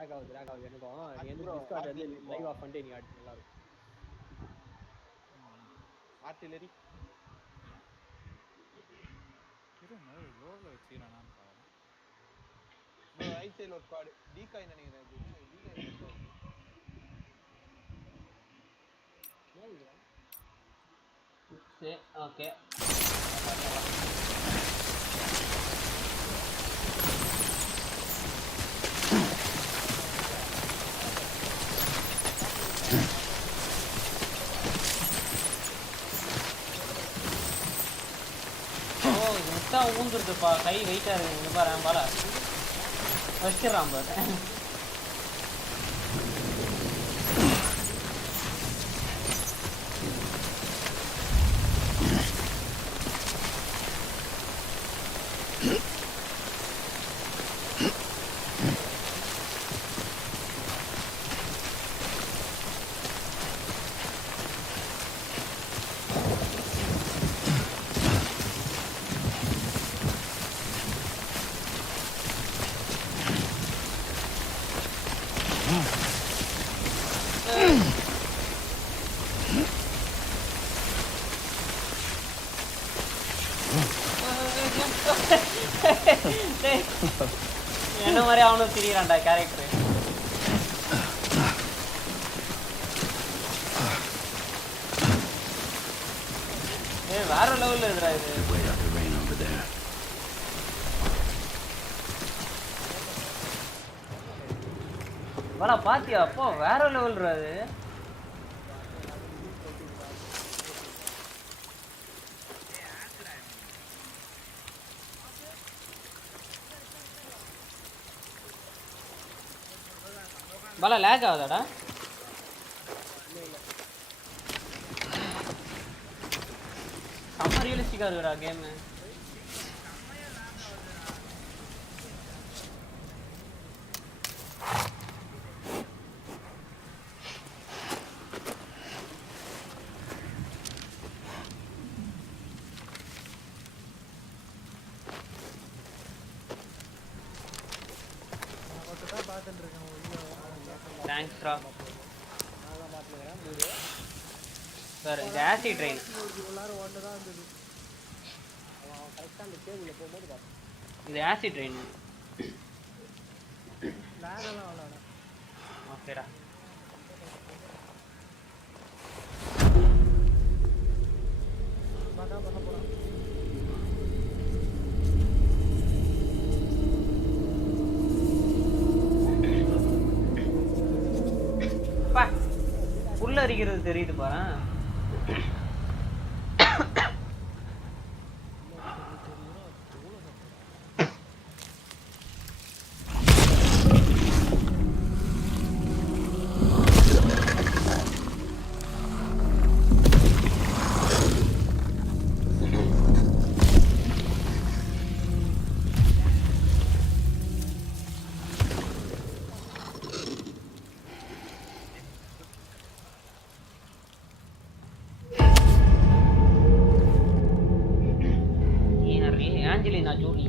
Lock ஆகுது எனக்கும். நீ வந்து டிஸ்கார்ட் வந்து லைவ் ஆஃப் பண்ணிட்டு நீ ஆடு நல்லா இருக்கும். ஆர்டிலரி ரோல வச்சுக்கிறானான்னு பாரு. ரைட் சைடுல ஒரு ஸ்குவாட் டீகாய் நினைக்கிறேன். இது என்ன டீகாய் புதுசா இருக்கு. சரி ஓகே. முட்டா ஊந்துருக்குப்பா, கை வெயிட்டா இருக்கு. இங்க பாரு பால வச்சிடறான் பாரு. என்ன மாதிரி அவனும் திரியிறான்டா கேரக்டர். வேற லெவல்ல இருக்குடா இது. வாடா பாத்தியா அப்போ வேற லெவல்ரா அது. பாலா லேக் ஆகுதாடா? செம்ம ரியலிஸ்டிக்கா இருக்குடா கேம். தேங்க்ஸ்ரா. சார் இது ஆசிட் ட்ரெயின். இது ஆசிட் ட்ரெயின். ஓகேடா. புல்ல அரிக்கிறது தெரியுது பாரு. Angelina Jolie.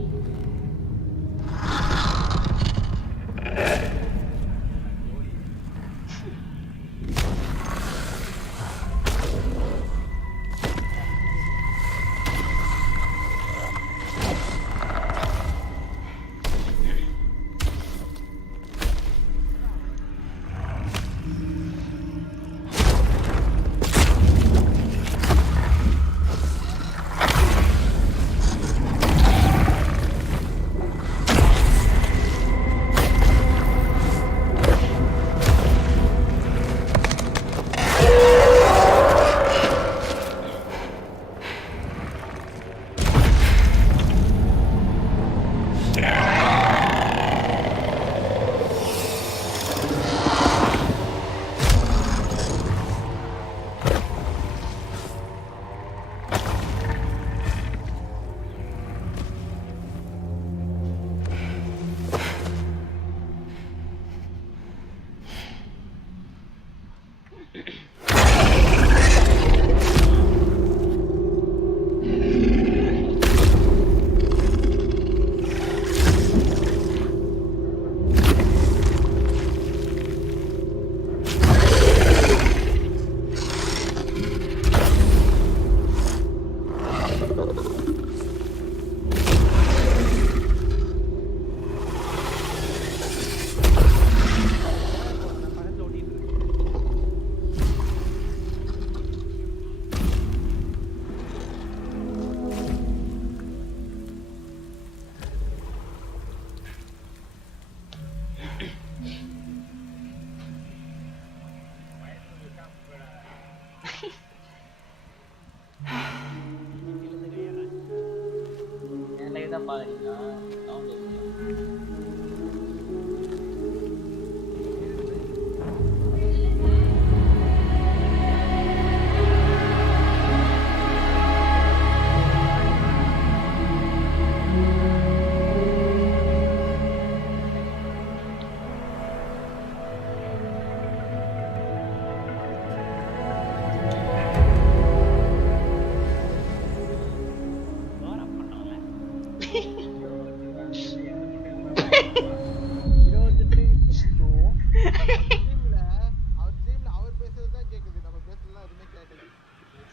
தான் பாக்குறீங்களா சவுண்ட்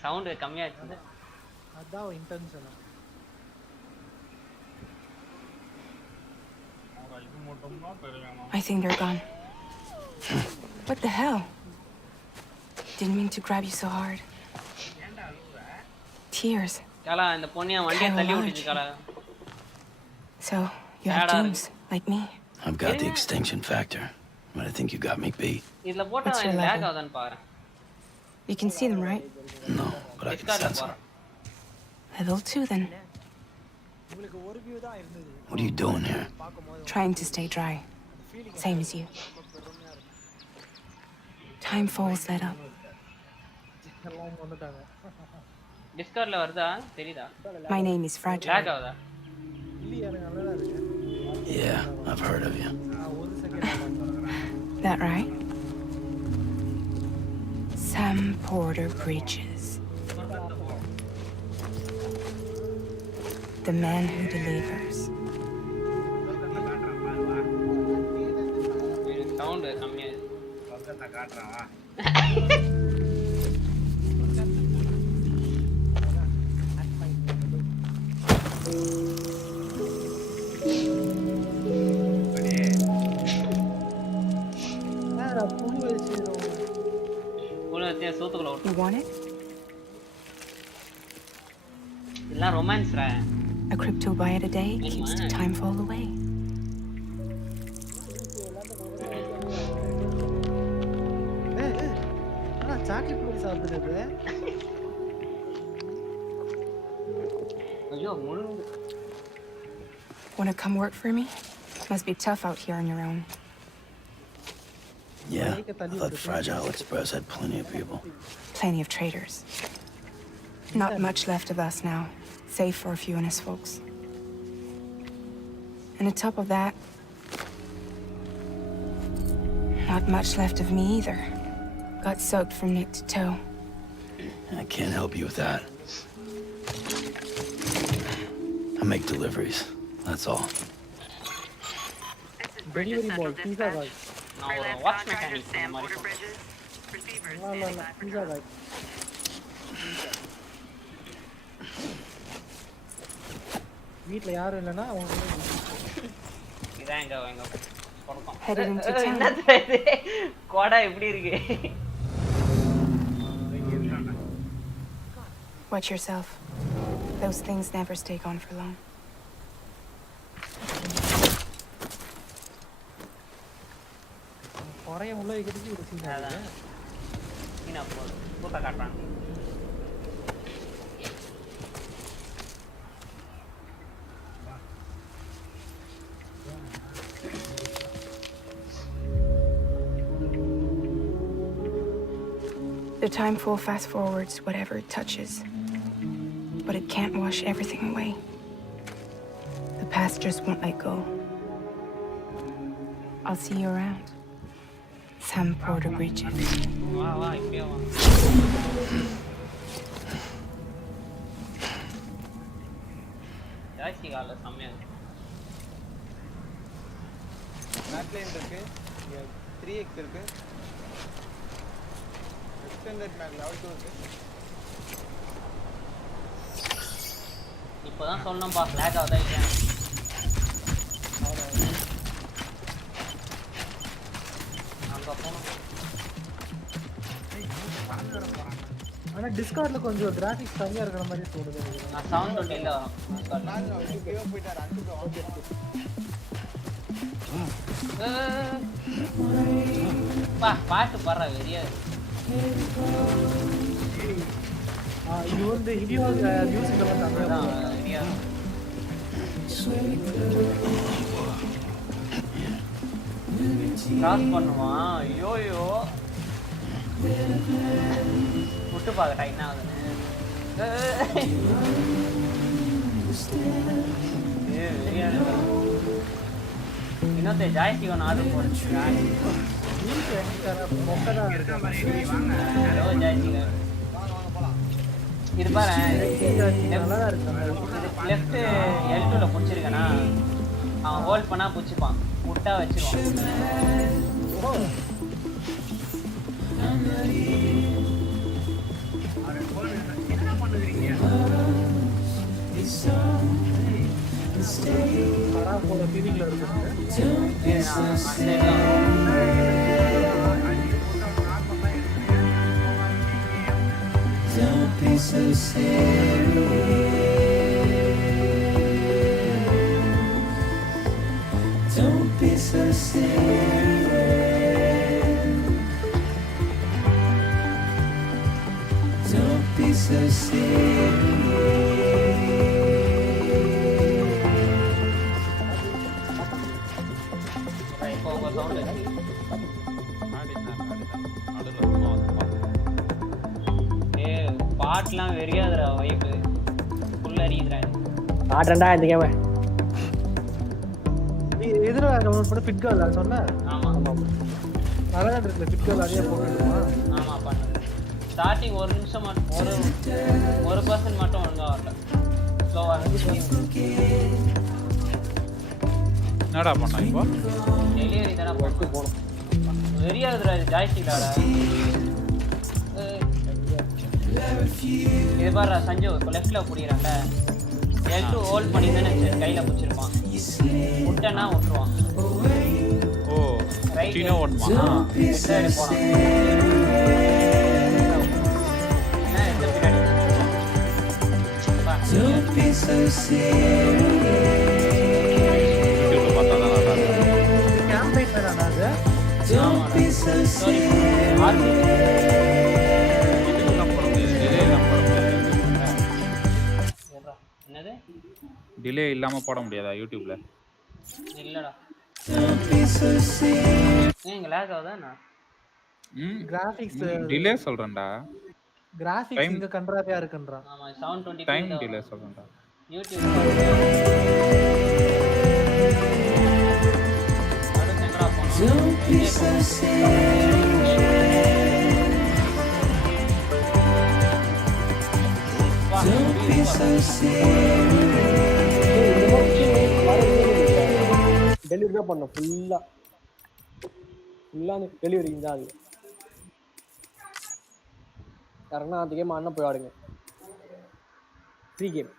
சவுண்ட் கம்மியாச்சு அதான் intention I think they're gone. What the hell? Didn't mean to grab you so hard. Tears. காலா இந்த பொண்ணியா வண்டியை தள்ளி விட்டுச்சு காலா So, you have dreams, like me. I've got the extinction factor, but I think you got me beat. இதுல போட்டா What's your lakh level? ஆகுதான்னு பாரு You can see them, right? No, but I can Discard sense them. Level 2 then. உங்களுக்கு ஒரு view தான் இருந்தது What are you doing here? Trying to stay dry. Same as you. Time falls that up. எல்லாம் வந்துட்டாங்க டிஸ்கார்ட்ல வருதா தெரியுதா My name is Fragile. Lakh ஆகுதா இல்லையா எனக்கு நல்லதா இருக்கு Yeah, I've heard of you. ஒரு second That right? Sam Porter Bridges. The man who delivers. Sound கம்மியா புழு வச்சு சோத்துக்குள்ள You want it? எல்லாம் ரொமான்ஸ்ரா A crypto bite a day keeps the time fall away. Chocolate பொடி சாப்பிடுறது ஐயோ முழுங்கு Wanna come work for me? Must be tough out here on your own. Yeah, I thought Fragile Express had plenty of people. Plenty of traitors. Not much left of us now, save for a few honest folks. And on top of that, not much left of me either. Got soaked from neck to toe. I can't help you with that. I make deliveries, that's all. Delivery boy pizza boy நான் ஒரு watch mechanic அந்த மாதிரி பீஸா பாய் வீட்ல யாரும் இல்லனா அவங்க இதான் எங்க பொறுப்போம் Headed into town. என்னது இது கோடா எப்படி இருக்கு Watch yourself. Those things never stay gone for long. குறைய உள்ள வைக்கிறதுக்கு ஒரு சீன் அதான் சீனா போடு கூட்ட காட்டுறான் The time fall fast forwards whatever it touches. But it can't wash everything away. The past just won't let go. I'll see you around. Sam Porter Bridges. வா வா இப்பயே வா ஜாய்ஸ்டிக் ஆல செம்மையா இருக்கு மேக்லைன் இருக்கு 3x இருக்கு எக்ஸ்டெண்டட் மேக் லெவல் 2 இருக்கு இப்போதான் சொல்லணும்பா லேக் ஆகுதா இல்லையா அங்க போகணும் ஆனா டிஸ்கார்ட்ல கொஞ்சம் கிராபிக்ஸ் கம்மியா இருக்கிற மாதிரி தோணுது எனக்கு. நான் சவுண்ட் ஒன்று இல்லை வரும் நான் வீடியோ போயிட்டார் அன்னைக்கு ஓகே பா பாட்டு பாடுற வெறியா இது வந்து ஹிடியோ மியூசிக்ல வந்து அந்த வெறியா கிராஸ் பண்ணுவான். ஐயோயோ விட்டு பார்க்கட்டா என்ன ஆகுதுன்னு. இன்னொருத்த ஜாய்ஸ்டிக் ஒன்று ஆர்டர் போட்டு இது பாரு லெஃப்ட் L2ல பிடிச்சிருக்கேனா அவன் ஹோல்ட் பண்ணா பிடிச்சிப்பான் விட்டா வச்சிருவான். Don't be so serious. Don't be so serious. Don't be so serious. பாட்டுலாம் வெறியாதுடா வைப்பு ஃபுல் அறியுதுடா. ஆடுறேன்டா இந்த கேம. நீ எதிர டவுன்லோட் பண்ண ஃபிட் கால் சொன்ன. ஆமா ஆமா நல்லா இருக்குல ஃபிட் கால் அதே போடுறோமா. ஆமா பண்ணு. ஸ்டார்டிங் ஒரு நிமிஷம் மட்டும் ஒரு பர்சன்ட் மட்டும் ஒழுங்கா வரல. ஸ்லோவா இருக்கு. என்னடா பண்ணா இப்போ? டெலிவரி தான போணும். வெறியாதுடா இது ஜாய்ஸ்டிக்டாடா. இது பாரு சஞ்சு இப்போ லெஃப்ட்ல பிடிக்கிறான்ல L2 ஹோல்ட் பண்ணி தானே கையில பிடிச்சிருப்பான். விட்டனா விட்டுருவான். ஓ ரைட்ல ஓடுமா? சரி போலாம். இந்த பின்னாடி Don't be so serious. யூடியூப்ல பார்த்தா தான் நல்லா இருக்கும். கேம்பெயின் தானே அது. Don't be so serious. என்னது டிலே இல்லாம போட முடியாதா யூடியூப்ல? இல்லடா. Don't be so serious. ஏங்க லாக் ஆகுதா என்ன? கிராபிக்ஸ் டிலே சொல்றேன்டா. கிராபிக்ஸ் இங்க கண்ட்ராவியா இருக்குன்றான். ஆமா 720p டைம் டிலே சொல்றேன்டா. யூடியூப் அடுத்து எங்கடா போறோம்? Don't be so serious. Don't be so serious. Delivery தான் பண்ணோம் ஃபுல்லா டெலிவரி தான் அது. யாருன்னா அந்த கேம் அண்ணன் போய் ஆடுங்க. Free game.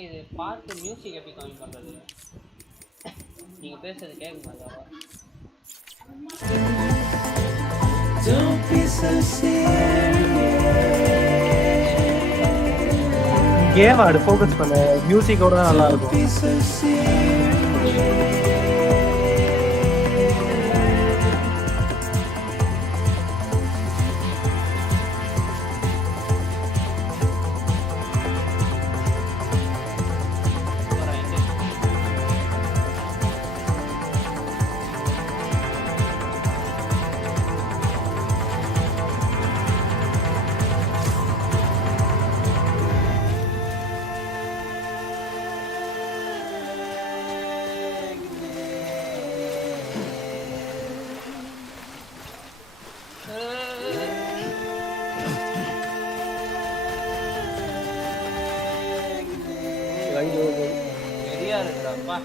இது பாட்டு மியூசிக் எப்படி கம்மி பண்றது? நீங்க பேசுறது கேட்க மாட்டாவா? Don't be so serious. Game ஆடு ஃபோக்கஸ் பண்ணு. மியூசிக்கோட தான் நல்லா இருக்கும். Don't be so serious. வெறியா இருக்குடாப்பா.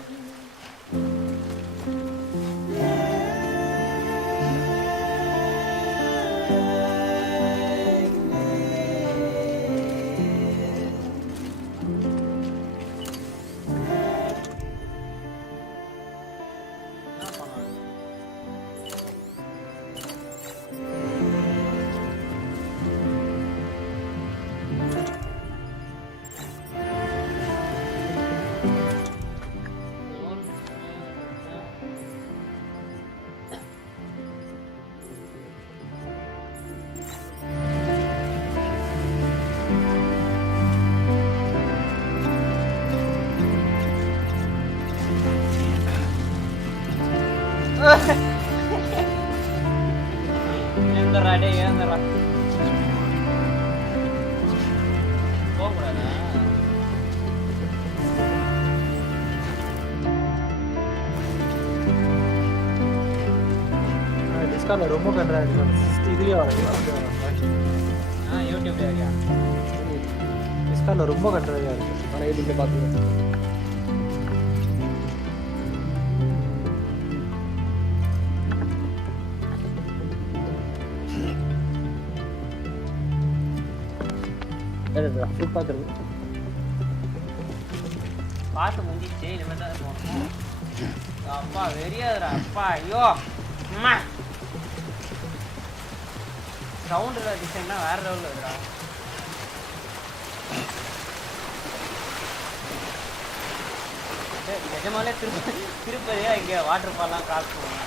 போடக்கூடாதா? டிஸ்கார்ட்ல ரொம்ப கண்டா இருக்கு. இதுலயே வர யூடியூப்ல இருக்கியா? டிஸ்கார்ட்ல ரொம்ப கண்டா இருக்கு. ஆனால் யூடியூப்ல பார்த்துக்கிறேன். சூப்பராக இருக்கு. பாட்டு முடிஞ்சிச்சு, இனிமேல் தான் போகணும். அப்பா வெறியாதுடா அப்பா. ஐயோ அம்மா சவுண்ட் டிசைன்லாம் வேற லெவலில் இருக்குடா. நிஜமாலே திருப்பதியா இங்கே வாட்டர் ஃபால்லாம் கிராஸ் பண்ணுவாங்க.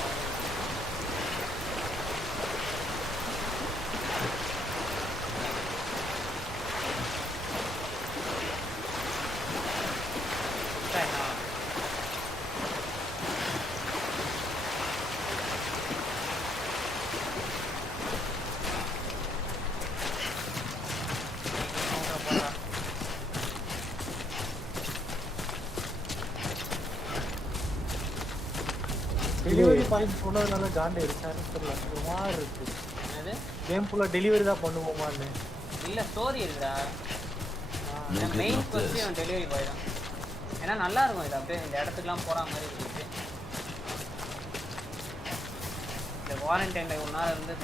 டெலிவரி பாயிண்ட் போனதுனால காண்டே இருக்காரு தெரியல. ஒரு மாதிரி இருக்கு. என்னது கேம் ஃபுல்லா டெலிவரி தான் பண்ணுவோமான்னு. இல்லை ஸ்டோரி இருக்குடா. மெயின் கொஸ்டின் டெலிவரி பாய் தான். ஏன்னா நல்லா இருக்கும் இது. அப்படியே இந்த இடத்துக்குலாம் போகிற மாதிரி இருக்கு. இந்த குவாரண்டைனில் ஒரு நாள் இருந்து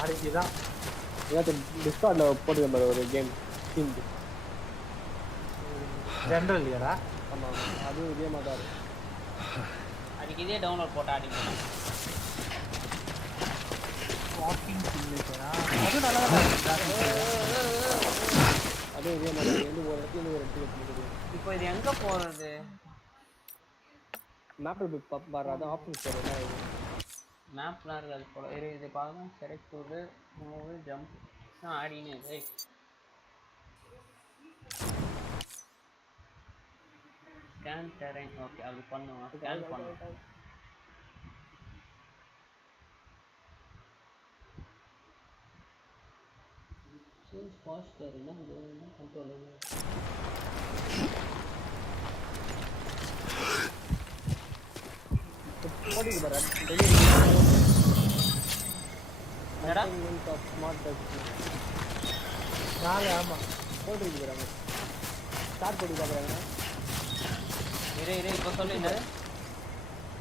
நாளைக்கு தான் டிஸ்கார்டில் போட்டுக்க ஒரு கேம் டீம். ஜென்ரல் இல்லையாடா? ஆமாம், அதுவும் இதே மாதிரி தான் இருக்கும். அதுக்கு இதே டவுன்லோட் போட்டு ஆடிக்கலாம். வாக்கிங் சிமுலேட்டரா? அது நல்லா தான் இருக்கு. அதுவும் இதே மாதிரி வந்து ஒரு இடத்துல ஒரு இடத்துல போகுது. இப்போ இது எங்கே போகிறது? மேப்பில் போய் பாரு, அதான் ஆப்ஷன்ஸ் வரும். என்ன இது மேப்லாம் இருக்காது போல. இது பார்க்கலாம். செலக்ட் டூலு, மூவு, ஜம்ப் ஆடினு. Scan terrain. ஓகே அது பண்ணுவோம். ஸ்கேன் பண்ணுவோம். சேஞ்ச் பாஸ்டர் என்ன கண்ட்ரோல் போட்டிக்கு பாரு. என்னடா ஸ்மார்ட் டச் நாலு ஆமாம் போட்டுருக்கு போகிறாங்க. ஸ்டார்ட் போட்டு பார்க்குறாங்க. இரு இப்போ சொல்லு. என்னது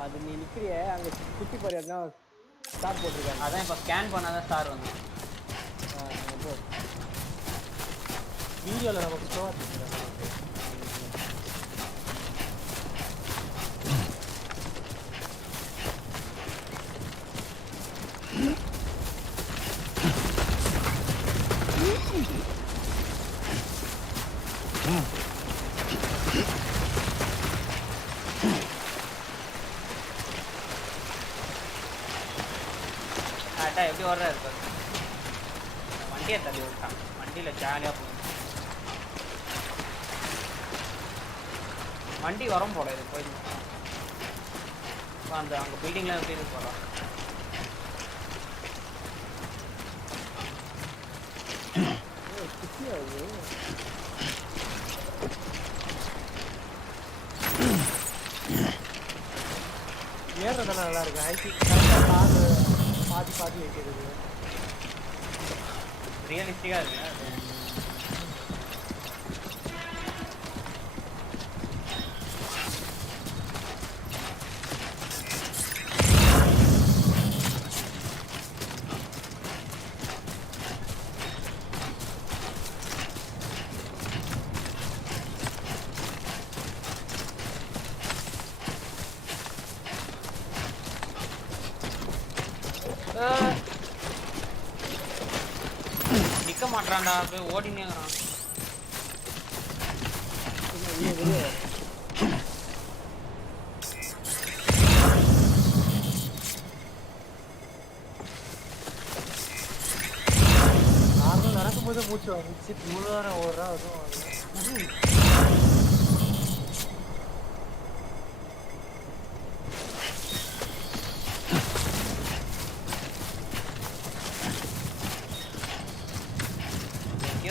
அது நீ நிற்கிறிய அங்கே சுற்றி பாருன்னா ஸ்டார்ட் போட்டிருக்காங்க. அதான் இப்போ ஸ்கேன் பண்ணாதான் ஸ்டார் வந்து. போ வீடியோவில் நமக்கு ஸ்லோவாக தெரிஞ்சுக்கிறாங்க. கரெக்டாக எப்படி வர்றா இருக்காது. வண்டியை தள்ளி விட்டான். வண்டியில் ஜாலியாக போகும். வண்டி வரும் போல. இது போய் அந்த அங்கே பில்டிங்லாம் எப்படி இருக்கு போகலாம். ஏறதெல்லாம் நல்லா இருக்கு. ஐடி பாதி பாதி வைக்கிறது ரியலிஸ்டிக்காக இருக்குல்ல. நிக்க மாட்டான்டா. போய் ஓடினே இருக்கிறான். நார்மல் நடக்கும்போது மூச்சு வந்துச்சு. இவ்வளோ நேரம் ஓடுறா. அதுவும்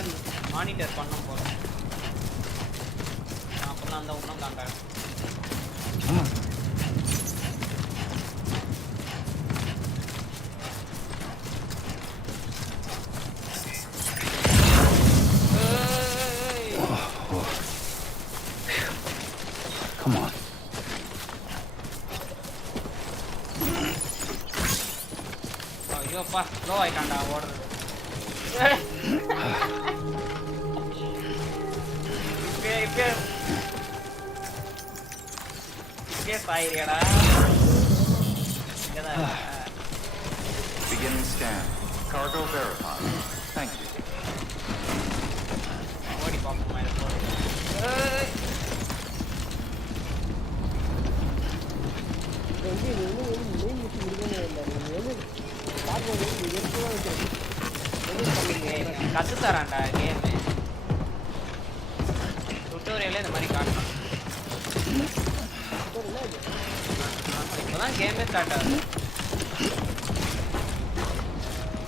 இங்கே மானிட்டர் பண்ணும் போகிறேன் அப்புறம் அந்த ஒன்றும் காண்டாகும் Come on. ஐயோப்பா ஸ்லோ ஆயிட்டான்டா ஓடுறது இப்பே சாயிரியாடா Beginning scan. Cargo verified. Thank you. ஓடி பார்ப்போமா இது போகுது எங்கே மெயின் மிஷின் இருக்கவே இல்லை நீங்கள் வந்து பார்க்கும்போது எடுத்துதான் வைக்கிறேன் கற்று தரான்டா கேமு டுட்டோரியலே இந்த மாதிரி காட்டலாம் இப்போதான் கேமே ஸ்டார்ட் ஆகுது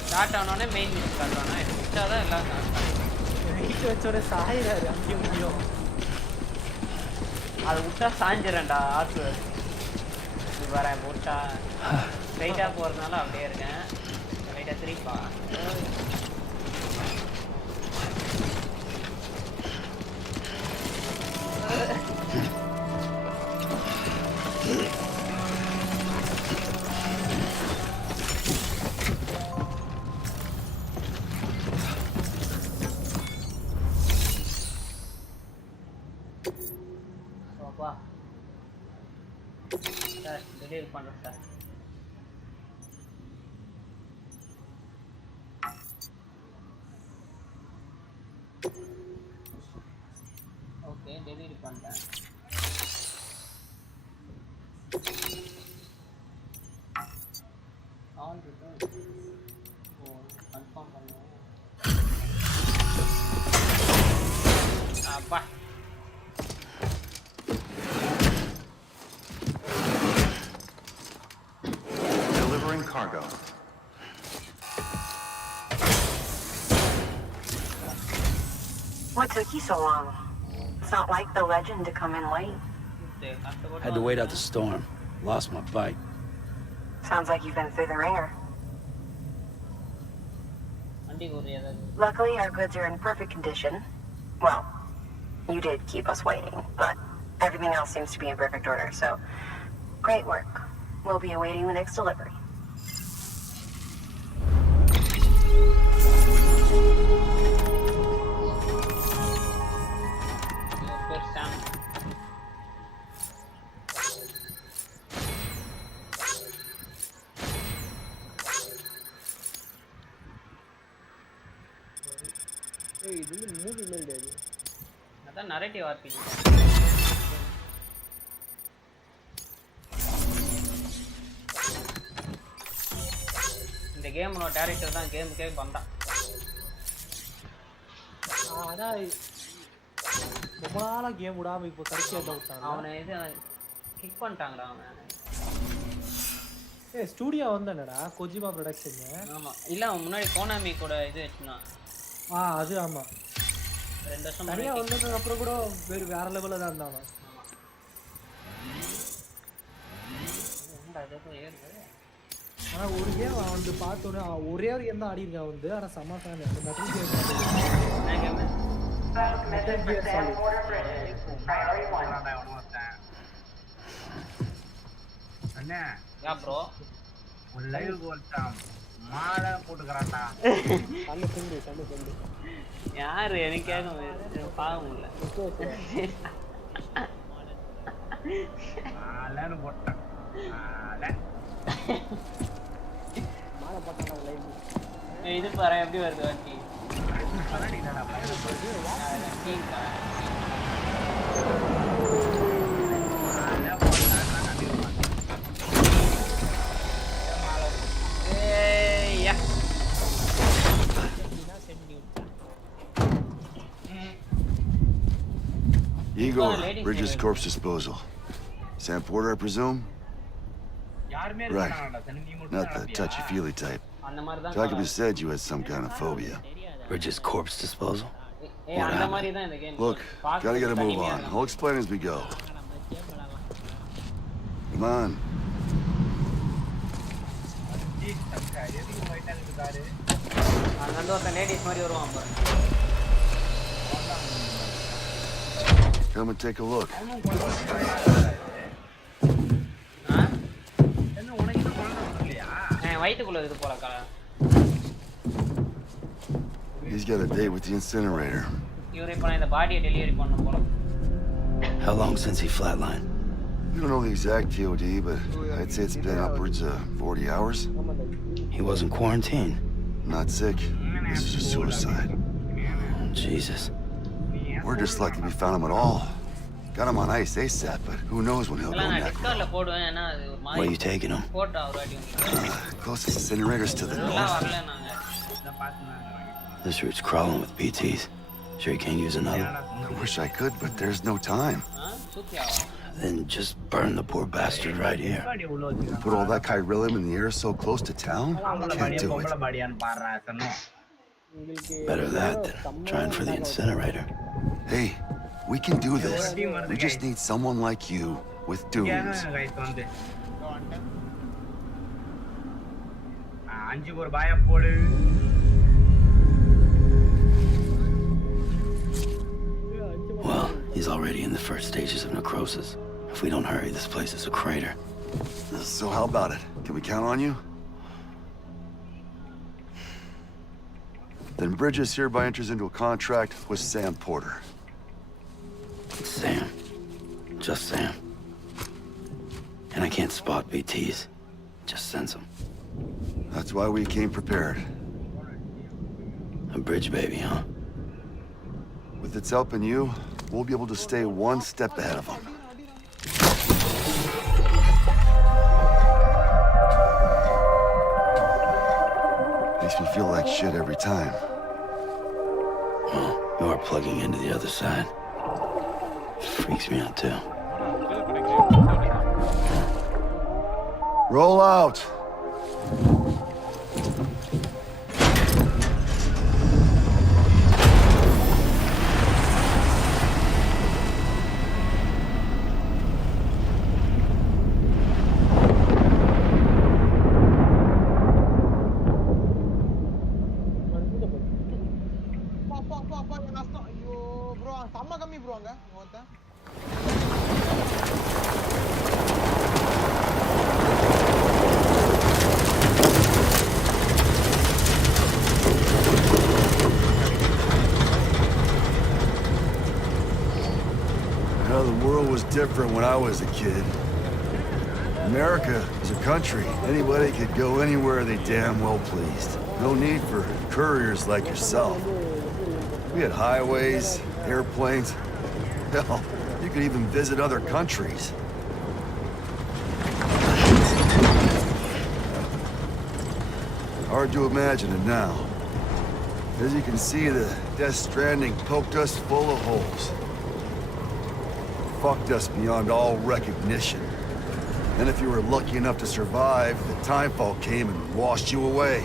ஸ்டார்ட் ஆனோடனே மெயின் மிஷின் காட்டுவானா இது விட்டா தான் எல்லாம் வீட்டு வச்சோட சாயிடாரு அங்கேயும் முடியும் அதை விட்டா சாஞ்சிடறேன்டா ஆற்று வரேன் விட்டா ஸ்ட்ரைட்டாக போகிறதுனால அப்படியே இருக்கேன் லைட்டாக திருப்பா சார் டெலிவரி பண்ணுறேன் சார் ஓகே டெலிவரி பண்ணிட்டேன் ஆல் இருக்கு ஓ கன்ஃபார்ம் பண்ணுவோம் அப்பா Delivering cargo. What took you so long? It's not like the legend to come in late. Had to wait out the storm. Lost my bike. Sounds like you've been through the ringer. Luckily, our goods are in perfect condition. Well, you did keep us waiting, but everything else seems to be in perfect order, so great work. We'll be awaiting the next delivery. இது வந்து movie மாதிரி கிடையாது அதான் narrative RPG இந்த கேமோட director தான் கேமுக்கே வந்தான் அதான் ரொம்ப நாளாக கேம் விடாமல் இப்போ கடைசியாக விட்டாங்க அவனை இது கிக் பண்ணிட்டாங்கடா அவன் ஸ்டூடியோ வந்தானடா கொஜிமா ப்ரொடக்ஷன் ஆமாம் இல்லை அவன் முன்னாடி கோனாமி கூட இது வச்சுனான் அது ஆமாம் 2 வருஷம் தனியாக வந்ததுக்கு அப்புறம் கூட வேற லெவலில் தான் இருந்தாங்க ஆனால் ஒரு கேம் அவன் வந்து பார்த்தோன்னே ஒரே ஒரு கேம் தான் ஆடி இருக்கான் வந்து ஆனால் செம்ம ஃபேன் அந்த மெட்டல் கியர் யா ப்ரோ ஒரு லைவ் போட்டான் மாலை போட்டுக்கறான்டா கண்ணு செண்டு யாரு எனக்கு கேட்க பாவம் இல்லை மாலைன்னு போட்டான் மாலை போட்டாங்க லைவ் இது பாரு எப்படி வருது வண்டி Igor, Bridges Corpse Disposal. Sam Porter, I presume? Right. Not the touchy-feely type. Jacobus said you had some kind of phobia. Bridges corpse disposal? ஏய் அந்த மாதிரி தான் இந்த game. Look, gotta get a move on. I'll explain as we go. Come on. அங்க வந்து ஒரு ladies மாதிரி வருவான் பாரு. Come and take a look. வயித்துக்குள்ள இது போல He's got a date with the incinerator. இவரே போனா இந்த பாடியை டெலிவரி பண்ணனும் போல. How long since he flatlined? We don't know the exact TOD, but I'd say it's been upwards of 40 hours. He wasn't quarantined. Not sick. This is a suicide. Jesus. We're just lucky we found him at all. Got him on ice ASAP, but who knows when he'll go next. Where you taking him? Closest incinerator's to the north. This route's crawling with BTs. Sure you can't use another? I wish I could, but there's no time. Then just burn the poor bastard right here. Put all that chiralium in the air so close to town? Can't do it. Better that than trying for the incinerator. Hey, we can do this. We just need someone like you with dunes. Well, he's already in the first stages of necrosis. If we don't hurry, this place is a crater. So how about it? Can we count on you? Then Bridges hereby enters into a contract with Sam Porter. Sam. Just Sam. And I can't spot BTs. Just sense them. That's why we came prepared. A bridge baby, huh? With its help and you, we'll be able to stay one step ahead of them. Makes me feel like shit every time. Well, you are plugging into the other side. Freaks me out too. Roll out! Different when I was a kid. America is a country. Anybody could go anywhere they damn well pleased. No need for couriers like yourself. We had highways, airplanes. Hell, you could even visit other countries. Hard to imagine it now. As you can see, the Death Stranding poked us full of holes. Fucked us beyond all recognition. And if you were lucky enough to survive, the timefall came and washed you away.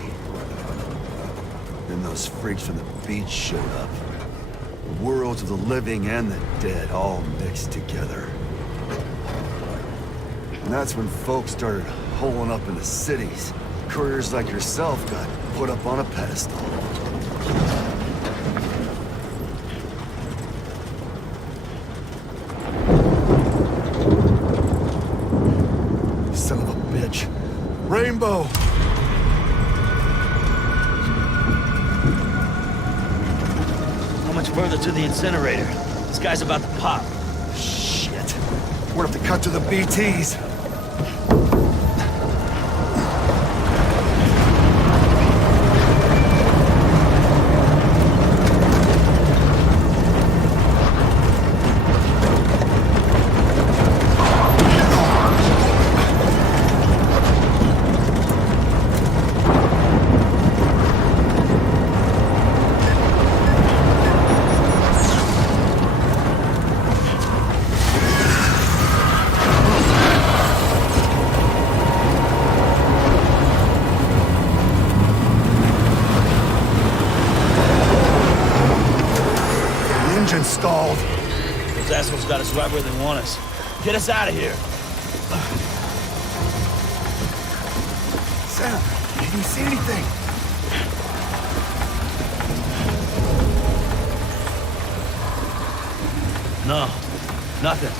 Then those freaks from the beach showed up. The worlds of the living and the dead all mixed together. And that's when folks started holing up in the cities. Couriers like yourself got put up on a pedestal. Rainbow! How much further to the incinerator? This guy's about to pop. Shit. We're gonna have to cut to the BTs. stalled. Those assholes got us right where they want us. Get us out of here. Sam, can you see anything? No, nothing.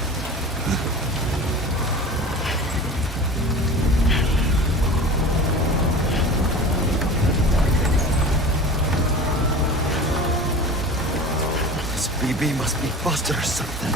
This BB must be busted or something.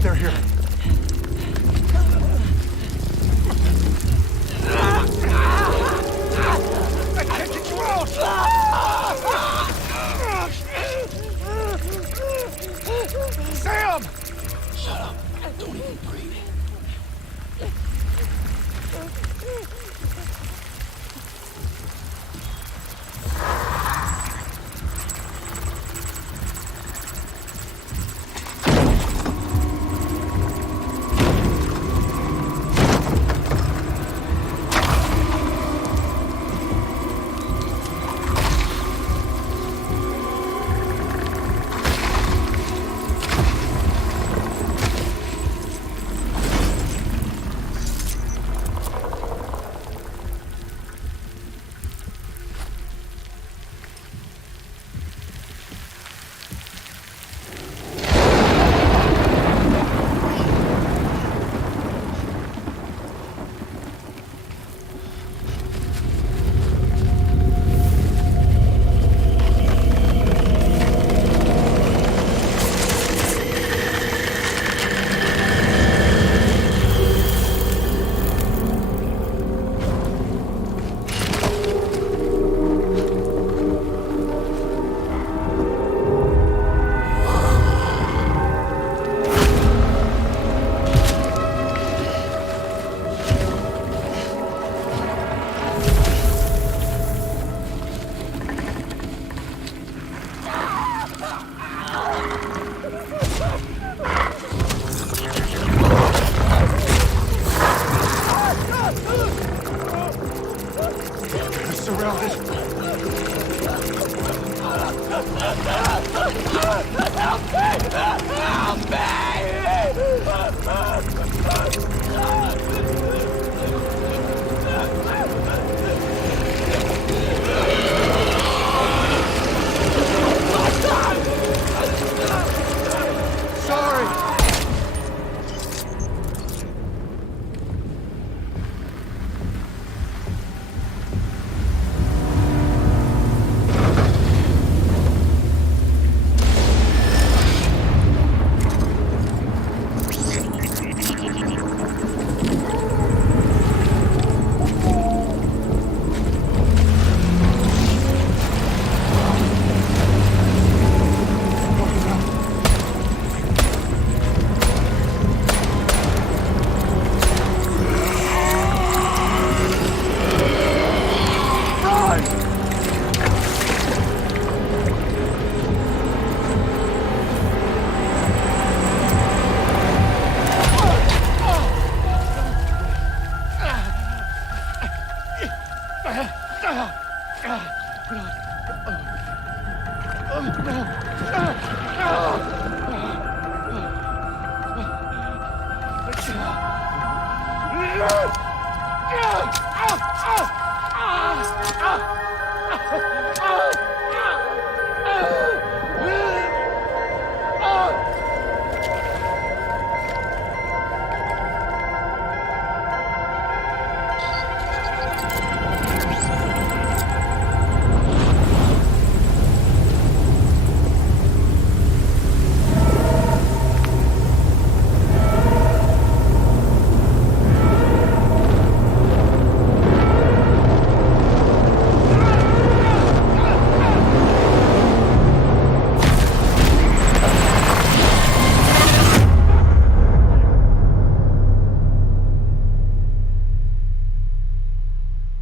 They're here. I can't get you out! Sam! Shut up. Don't even breathe.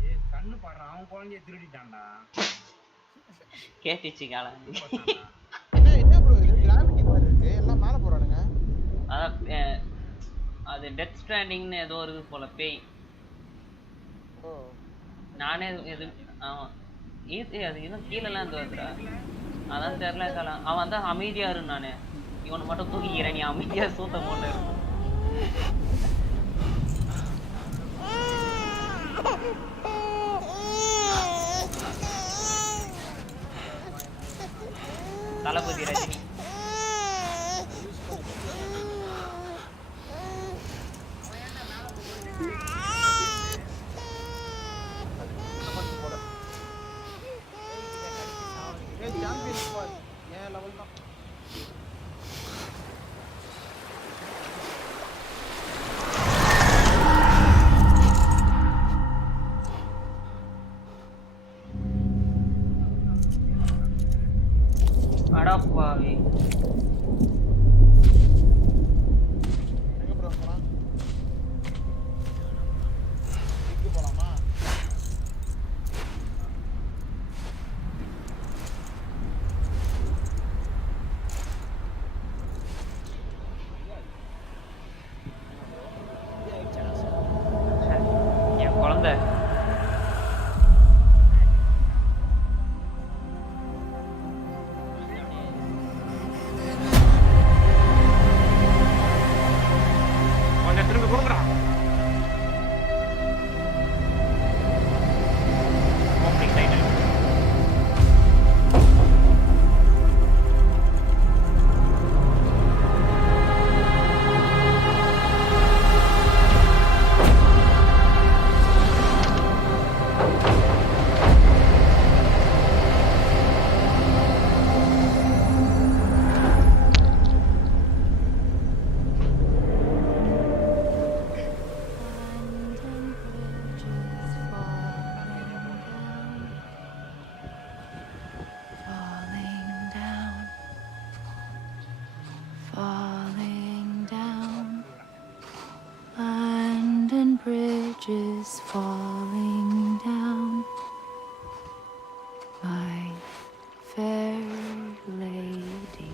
ஏய் கண்ணு பாடுற அவன் குழந்தைய திருடிட்டான்டா. கேட்டுச்சு காலம். என்ன bro இது gravity மாதிரி இருக்கு, எல்லாம் மேல போறானுங்க. அதான் அது டெத் ஸ்ட்ராண்டிங்னு ஏதோ இருக்கு போல பேய். நானே எது ஆமா அது இன்னும் கீழெல்லாம் இருந்து வருதுடா. அதான் தெரியல காலம். அவன் தான் அமைதியா இரு, நானு இவனை மட்டும் தூக்கிக்கிறேன், நீ அமைதியா சூத்த போட்டு. தளபதி ரஜினி சாம்பியன் ஸ்குவாட் ஏன் லெவல் தான். அடப்பாவி எங்க ப்ரோ போலாம்? இங்க போலாமா? என் குழந்தை கொஞ்சம் திரும்பி கொடுக்குறான். Opening title falling down, land and bridges falling down, my fair lady.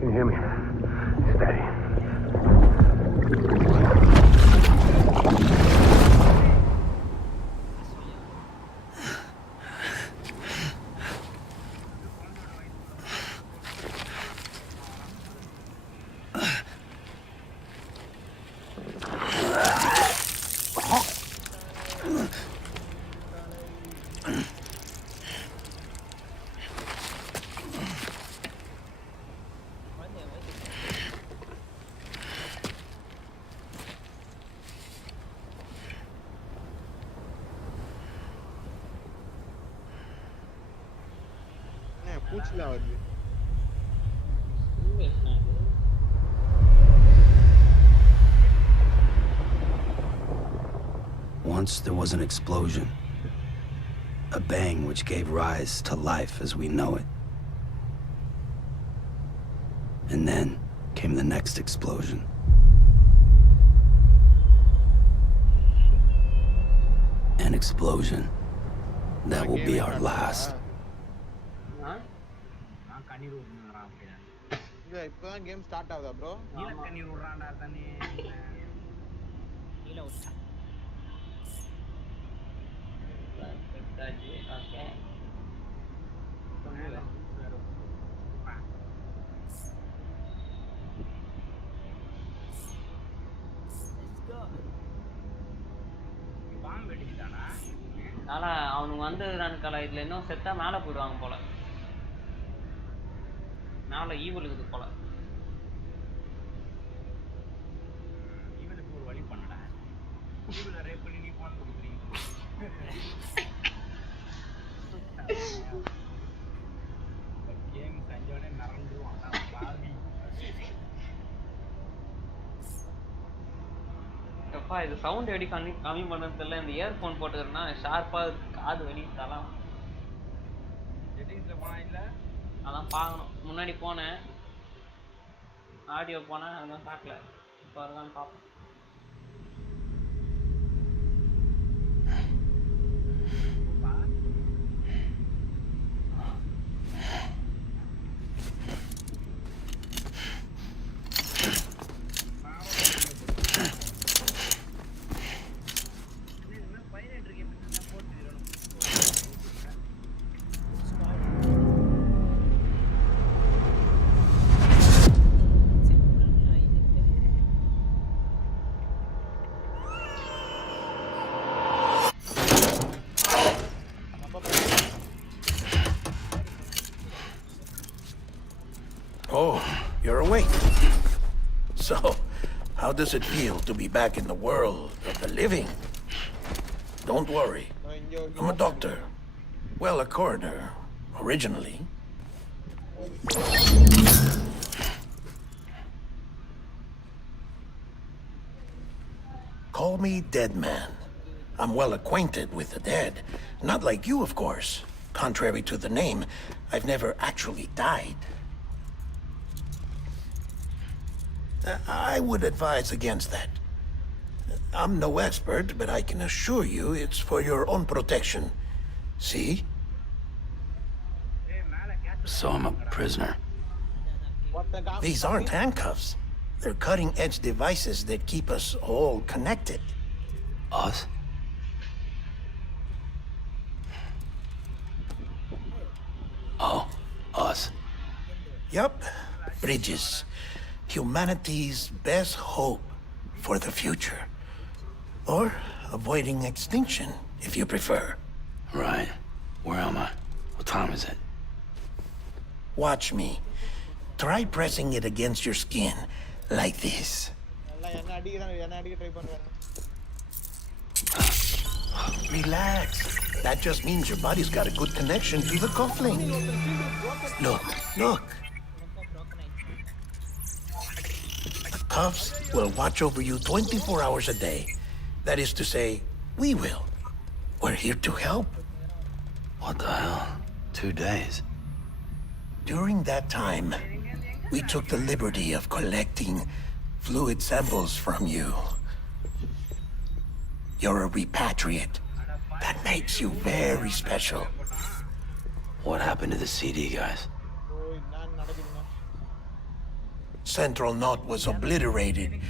Can you hear me? Steady. பூச்சிலாம் வருது. Once there was an explosion. A bang which gave rise to life as we know it. And then came the next explosion. An explosion that will be our last. இப்பதான் game start ஆகுதா bro? நீல கண்ணீர் விடுறான்டா தண்ணி. நீல விட்டா. Okay. பாம்பு அடிச்சுட்டானா? ஆனா அவனுங்க வந்து இதுல இன்னும் செத்தா மேல போயிடுவாங்க போல. மேல ஈவில் இருக்குது போல. ஈவலுக்கு ஒரு வழி பண்ணடா. ஈவல ரேப் பண்ணி நீ போன் கொடுக்குறீங்க. கேம் செஞ்சோடனே நரண்டுவான். பாவி. அப்பா இது சவுண்ட் எப்படி கம்மி பண்ணது தெரியல. இந்த இயர்ஃபோன் போட்டுக்கிறேன்னா ஷார்ப்பா காது வெடி தரலாம். செட்டிங்ஸ்ல போனா இல்ல? அதான் பார்க்கணும். முன்னாடி போனேன், ஆடியோ போனேன், அதெல்லாம் பார்க்கல. இப்போ வருதான்னு பார்ப்போம். Oh, you're awake. So, how does it feel to be back in the world of the living? Don't worry. I'm a doctor. Well, a coroner, originally. Call me Dead Man. I'm well acquainted with the dead. Not like you, of course. Contrary to the name, I've never actually died. I would advise against that. I'm no expert, but I can assure you it's for your own protection. See? So I'm a prisoner. These aren't handcuffs. They're cutting-edge devices that keep us all connected. Us? Oh, us. Yup. Bridges. Humanity's best hope for the future. Or avoiding extinction, if you prefer. Right. Where am I? What time is it? Watch me. Try pressing it against your skin, like this. Relax. That just means your body's got a good connection to the cufflink. Look, look. Cuffs will watch over you 24 hours a day. That is to say, we will. We're here to help. What the hell? 2 days? During that time, we took the liberty of collecting fluid samples from you. You're a repatriate. That makes you very special. What happened to the CD guys? Central Knot was obliterated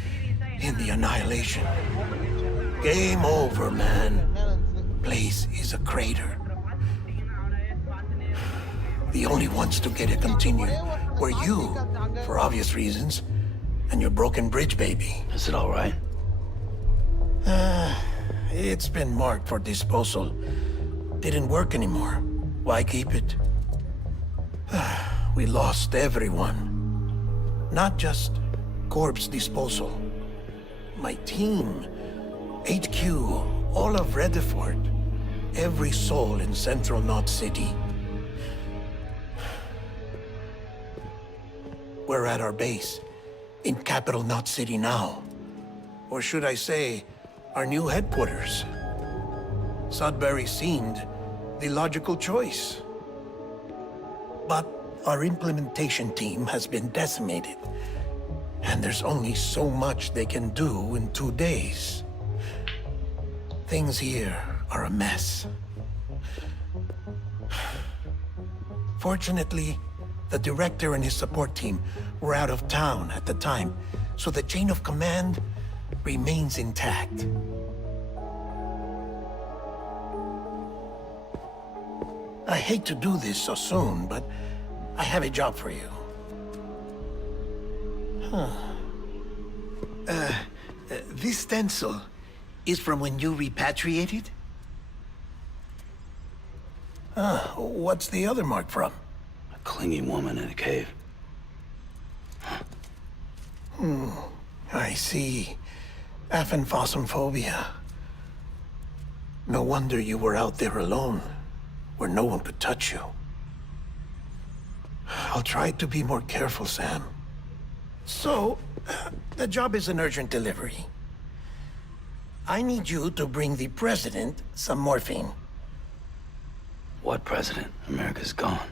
in the annihilation. Game over, man. Place is a crater. The only ones to get it continue were you, for obvious reasons, and your broken bridge baby. Is it all right? It's been marked for disposal. Didn't work anymore. Why keep it? We lost everyone. Not just corpse disposal. My team, HQ, all of Redefort, every soul in Central Knot City. We're at our base, in Capital Knot City now. Or should I say, our new headquarters. Sudbury seemed the logical choice. But our implementation team has been decimated, and there's only so much they can do in 2 days. Things here are a mess. Fortunately, the director and his support team were out of town at the time, so the chain of command remains intact. I hate to do this so soon, but I have a job for you. This stencil is from when you repatriated? What's the other mark from? A clinging woman in a cave. I see. Aphenphosmphobia. No wonder you were out there alone, where no one could touch you. I'll try to be more careful, Sam. So, the job is an urgent delivery. I need you to bring the president some morphine. What president? America's gone.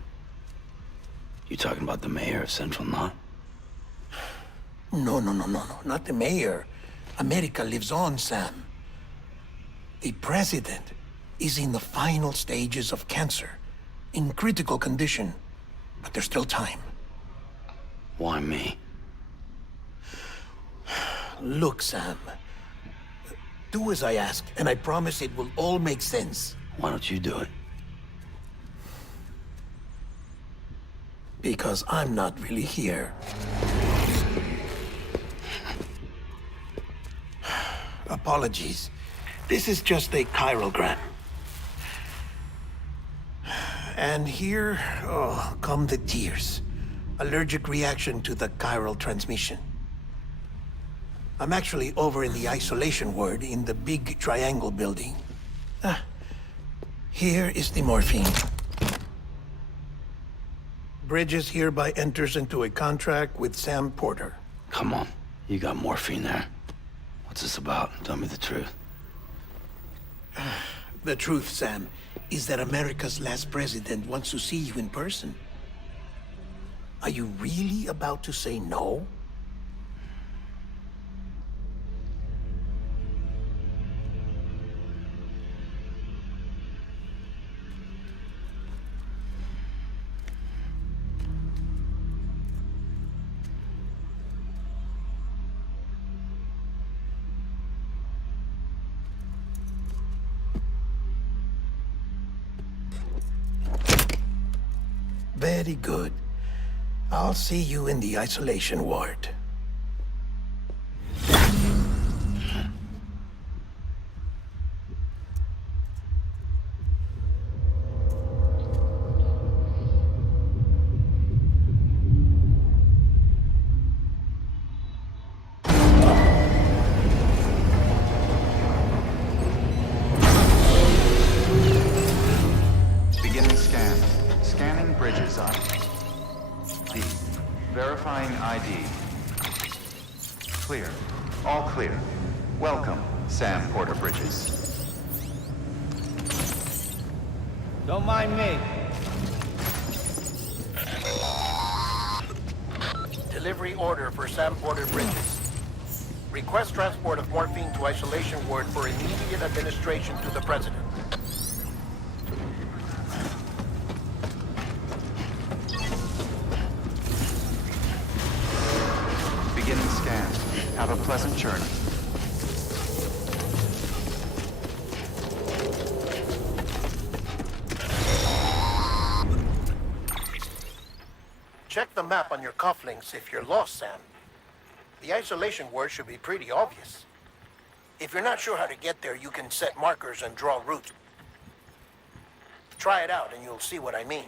You talking about the mayor of Central Knot? No, not the mayor. America lives on, Sam. The president is in the final stages of cancer, in critical condition, but there's still time. Why me? Look, Sam. Do as I ask, and I promise it will all make sense. Why don't you do it? Because I'm not really here. Apologies. This is just a chiralgram. And here, come the tears. Allergic reaction to the chiral transmission. I'm actually over in the isolation ward in the big triangle building. Here is the morphine. Bridges hereby enters into a contract with Sam Porter. Come on, you got morphine there. What's this about? Tell me the truth. The truth, Sam, is that America's last president wants to see you in person. Are you really about to say no? Very good. I'll see you in the isolation ward. Beginning scan. Scanning bridges on D. Verifying ID. Clear. All clear. Welcome, Sam Porter Bridges. Don't mind me. Delivery order for Sam Porter Bridges. Request transport of morphine to isolation ward for immediate administration to the president. get the scan. Have a pleasant journey. Check the map on your cufflinks if you're lost, Sam. The isolation word should be pretty obvious. If you're not sure how to get there, you can set markers and draw routes. Try it out and you'll see what I mean.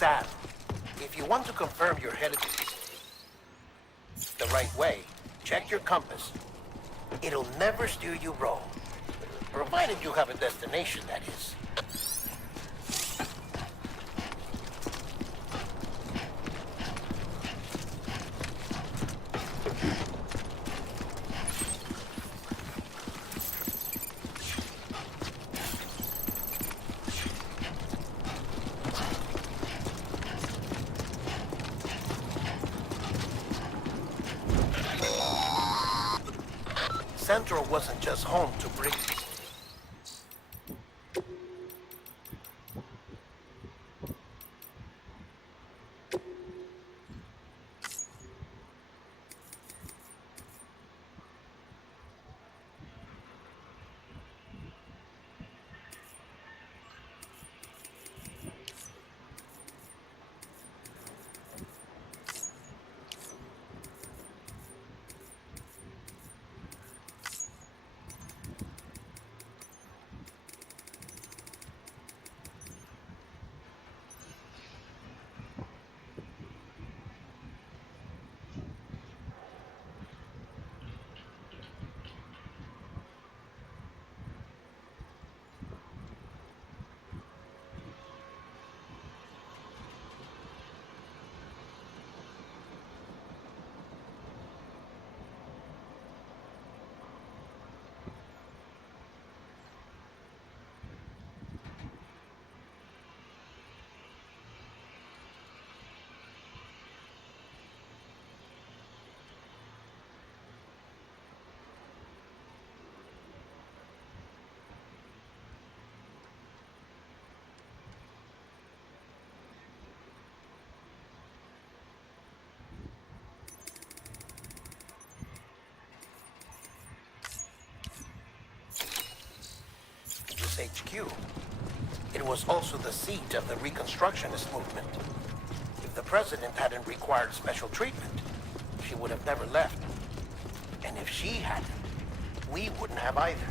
Sam, if you want to confirm you're headed the right way, check your compass. It'll never steer you wrong. Provided you have a destination, that is. Central wasn't just home to bring... HQ. It was also the seat of the Reconstructionist movement. If the president hadn't required special treatment, she would have never left. And if she hadn't, we wouldn't have either.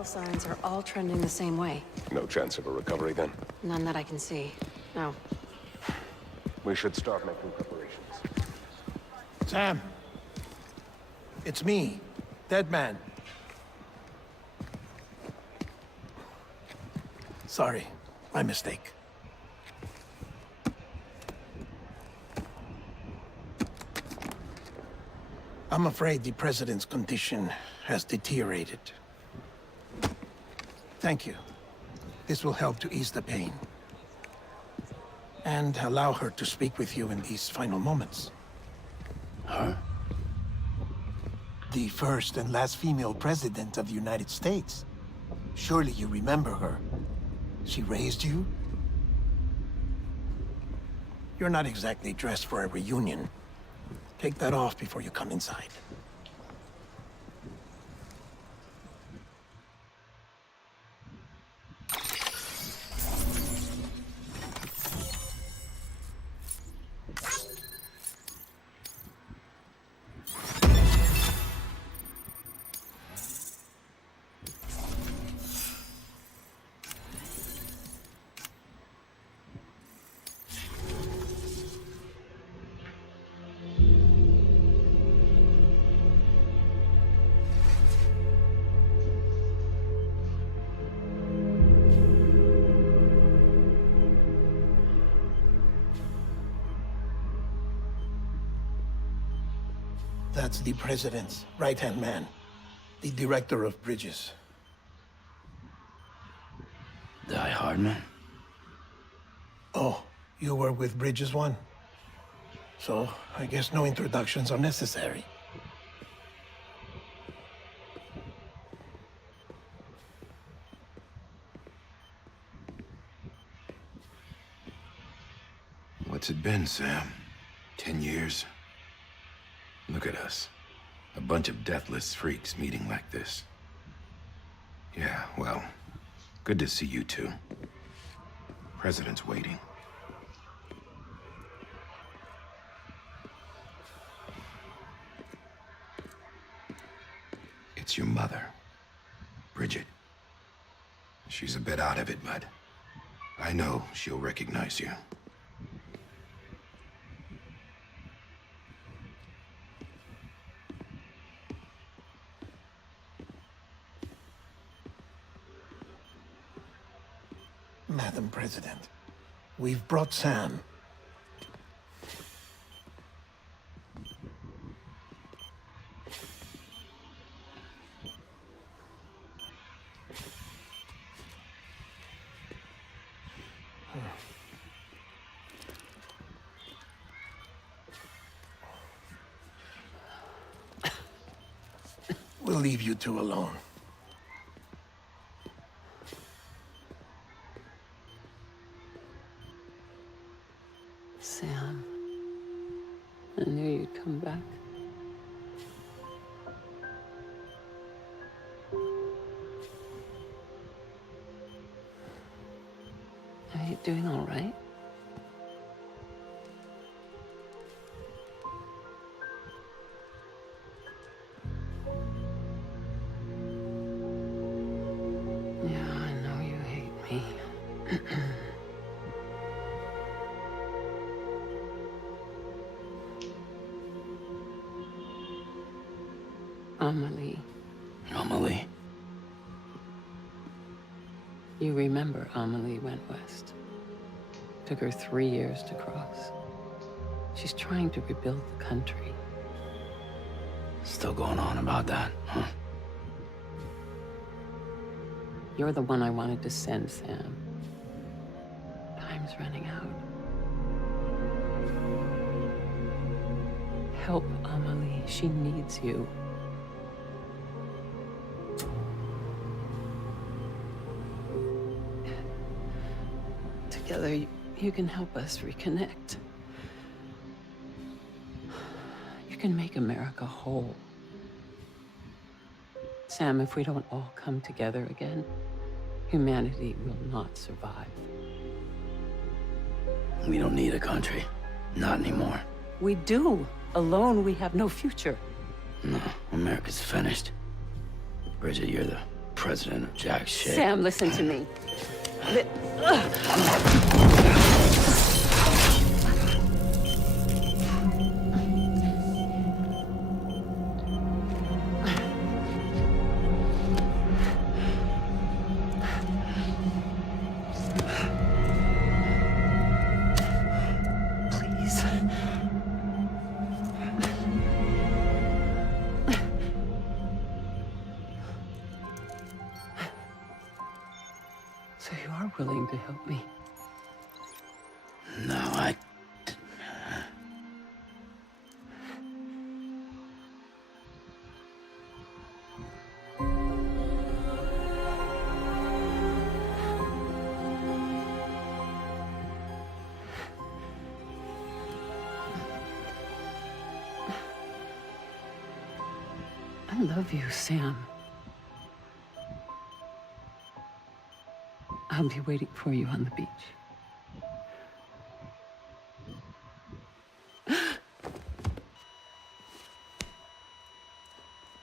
vital signs are all trending the same way. No chance of a recovery then? None that I can see. No. We should start making preparations. Sam! It's me, Dead Man. Sorry, my mistake. I'm afraid the President's condition has deteriorated. Thank you. This will help to ease the pain. And allow her to speak with you in these final moments. Her? The first and last female president of the United States. Surely you remember her. She raised you? You're not exactly dressed for a reunion. Take that off before you come inside. That's the President's right-hand man, the Director of Bridges. Die Hardman? Oh, you were with Bridges 1? So, I guess no introductions are necessary. What's it been, Sam? 10 years? Look at us. A bunch of deathless freaks meeting like this. Yeah, well, good to see you two. President's waiting. It's your mother, Bridget. She's a bit out of it, but I know she'll recognize you. Madam President, we've brought Sam. We'll leave you two alone. Sam, I knew you'd come back. Are you doing all right? Yeah, I know you hate me. Amelie. Amelie? You remember Amelie went west. Took her 3 years to cross. She's trying to rebuild the country. Still going on about that, huh? You're the one I wanted to send, Sam. Time's running out. Help Amelie. She needs you. Together, you can help us reconnect. You can make America whole. Sam, if we don't all come together again, humanity will not survive. We don't need a country. Not anymore. We do. Alone, we have no future. No, America's finished. Bridget, you're the president of jack shit. Sam, listen to me. Please. So you are willing to help me? No, I... I love you, Sam. I'll be waiting for you on the beach.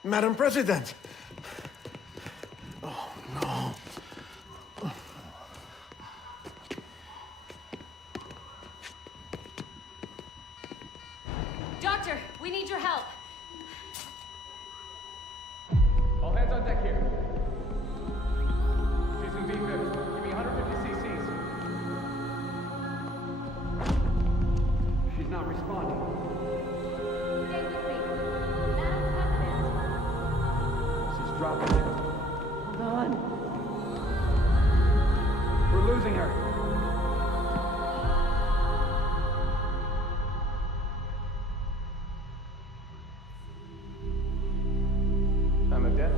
Madam President! Oh, no. Doctor, we need your help. All hands on deck here. She's in V-Viv. Give me 150 cc's. She's not responding. Stay with me. Madam President. She's dropping it. Hold on. We're losing her. Time of death?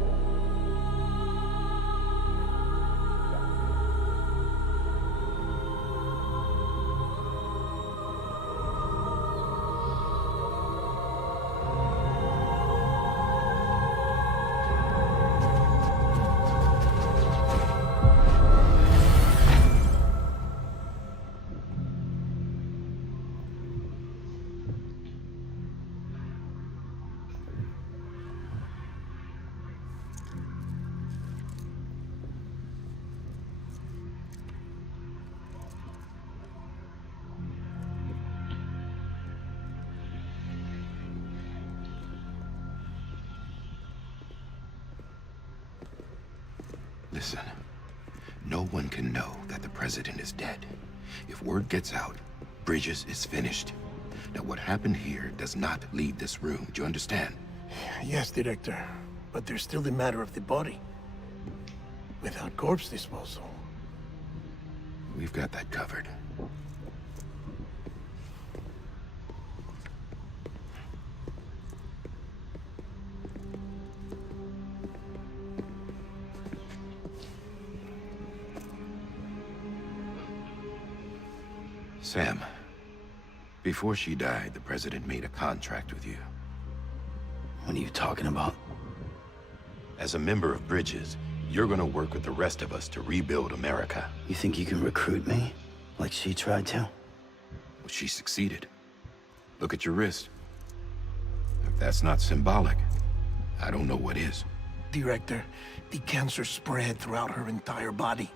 Listen, no one can know that the president is dead. If word gets out, Bridges is finished. Now, what happened here does not leave this room. Do you understand? Yes, Director. But there's still the matter of the body. Without corpse disposal. We've got that covered. Sam, before she died, the president made a contract with you. What are you talking about? As a member of Bridges, you're gonna work with the rest of us to rebuild America. You think you can recruit me? Like she tried to? Well, she succeeded. Look at your wrist. If that's not symbolic, I don't know what is. Director, the cancer spread throughout her entire body.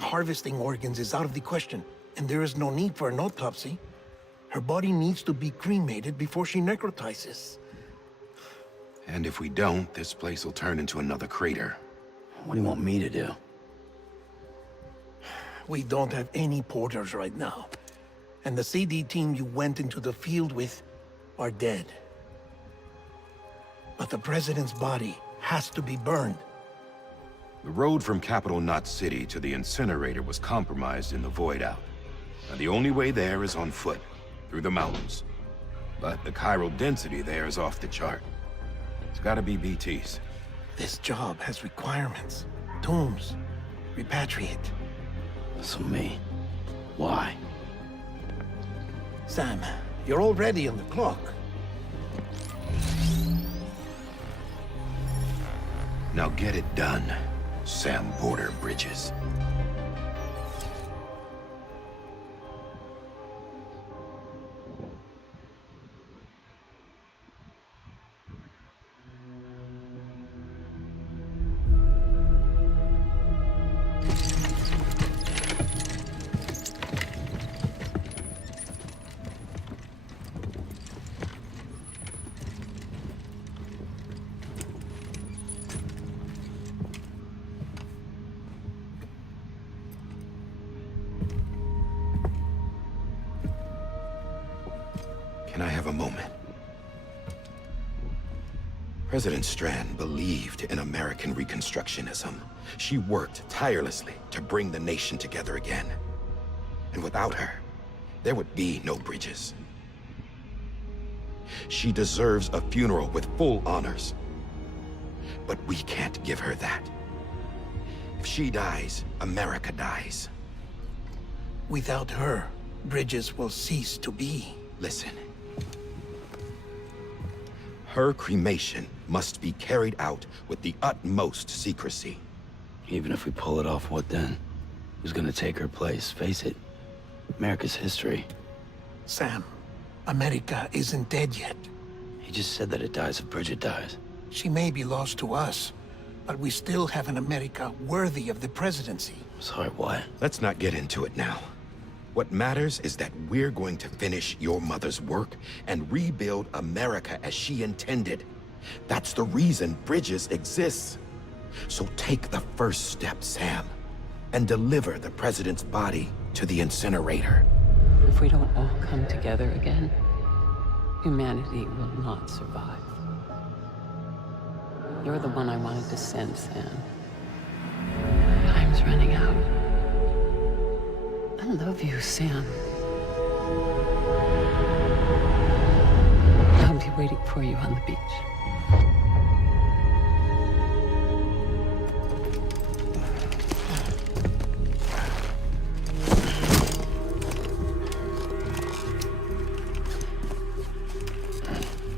Harvesting organs is out of the question, and there is no need for an autopsy. Her body needs to be cremated before she necrotizes. And if we don't, this place will turn into another crater. What do you want me to do? We don't have any porters right now. And the CD team you went into the field with are dead. But the president's body has to be burned. The road from Capital Knot City to the incinerator was compromised in the void out. Now, the only way there is on foot, through the mountains. But the chiral density there is off the chart. It's gotta be BTs. This job has requirements. Tombs. Repatriate. So me. Why? Sam, you're already on the clock. Now get it done, Sam Porter Bridges. a moment. President Strand believed in American Reconstructionism. She worked tirelessly to bring the nation together again. And without her, there would be no bridges. She deserves a funeral with full honors. But we can't give her that. If she dies, America dies. Without her, bridges will cease to be. Listen. Her cremation must be carried out with the utmost secrecy. Even if we pull it off, what then? Who's gonna take her place? Face it, America's history. Sam, America isn't dead yet. He just said that it dies if Bridget dies. She may be lost to us, but we still have an America worthy of the presidency. Sorry, what? Let's not get into it now. What matters is that we're going to finish your mother's work and rebuild America as she intended. That's the reason Bridges exists. So take the first step, Sam, and deliver the president's body to the incinerator. If we don't all come together again, humanity will not survive. You're the one I wanted to send, Sam. Time's running out. I love you, Sam. I'll be waiting for you on the beach.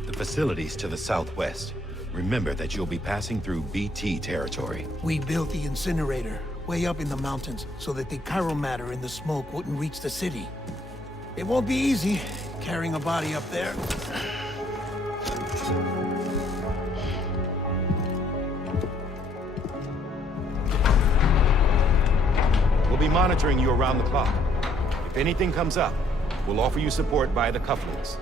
The facilities to the southwest. Remember that you'll be passing through BT territory. We built the incinerator way up in the mountains so that the chiral matter in the smoke wouldn't reach the city. It won't be easy carrying a body up there. We'll be monitoring you around the clock. If anything comes up, we'll offer you support via the cufflinks.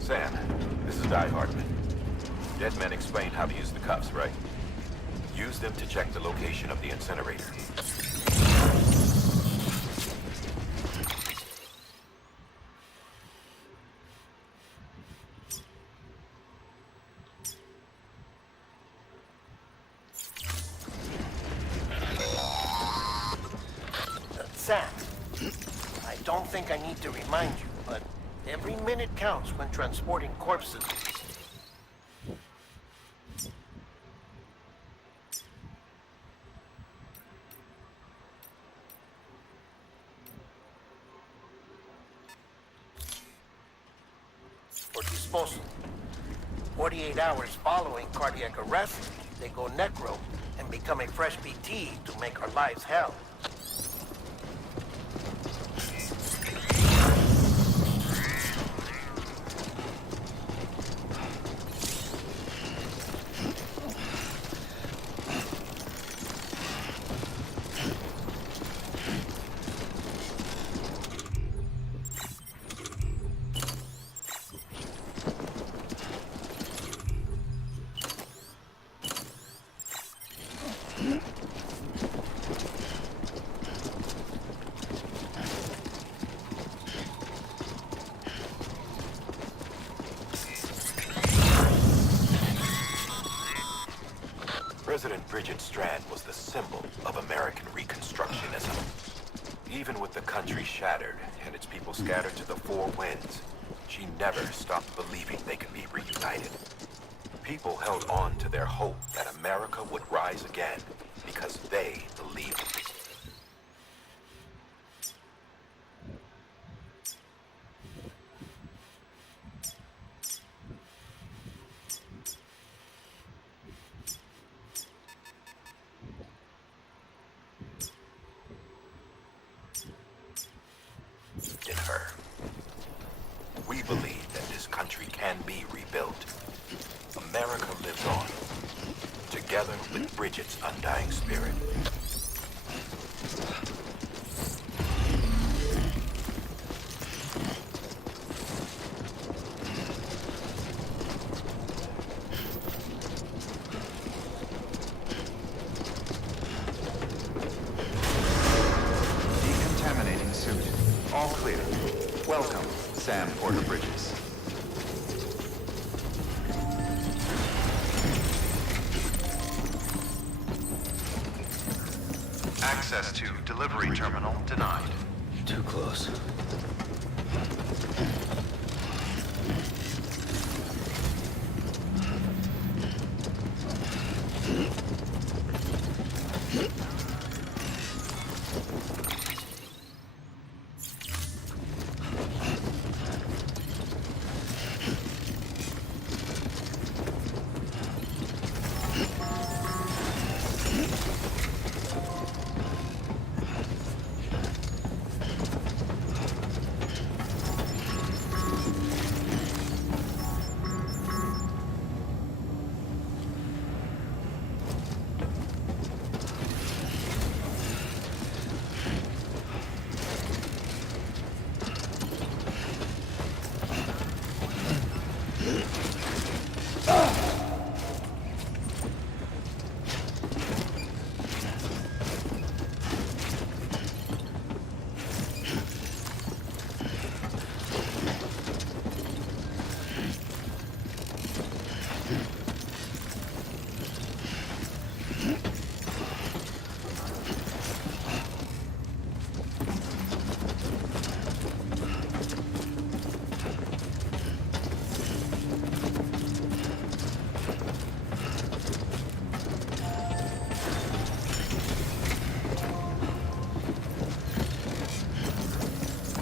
Sam, this is Di Hartman. Dead men explained how to use the cuffs, right? Use them to check the location of the incinerator. Sam, I don't think I need to remind you, but every minute counts when transporting corpses. For disposal. 48 hours following cardiac arrest, they go necro and become a fresh BT to make our lives hell. President Bridget Strand was the symbol of American Reconstructionism. Even with the country shattered and its people scattered to the four winds, she never stopped believing they could be reunited. People held on to their hope that America would rise again because they believed it. In her. We believe that this country can be rebuilt. America lives on, together with Bridget's undying spirit. Decontaminating suit. All clear. Welcome, Sam Porter Bridges. Access to delivery terminal denied. Too close.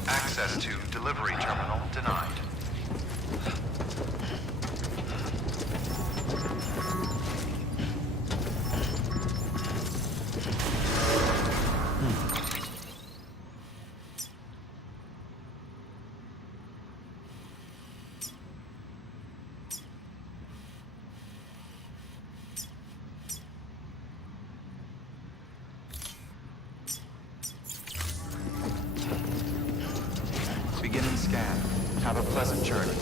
Access to delivery terminal denied. Beginning scan. Have a pleasant journey.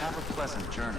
Have a pleasant journey.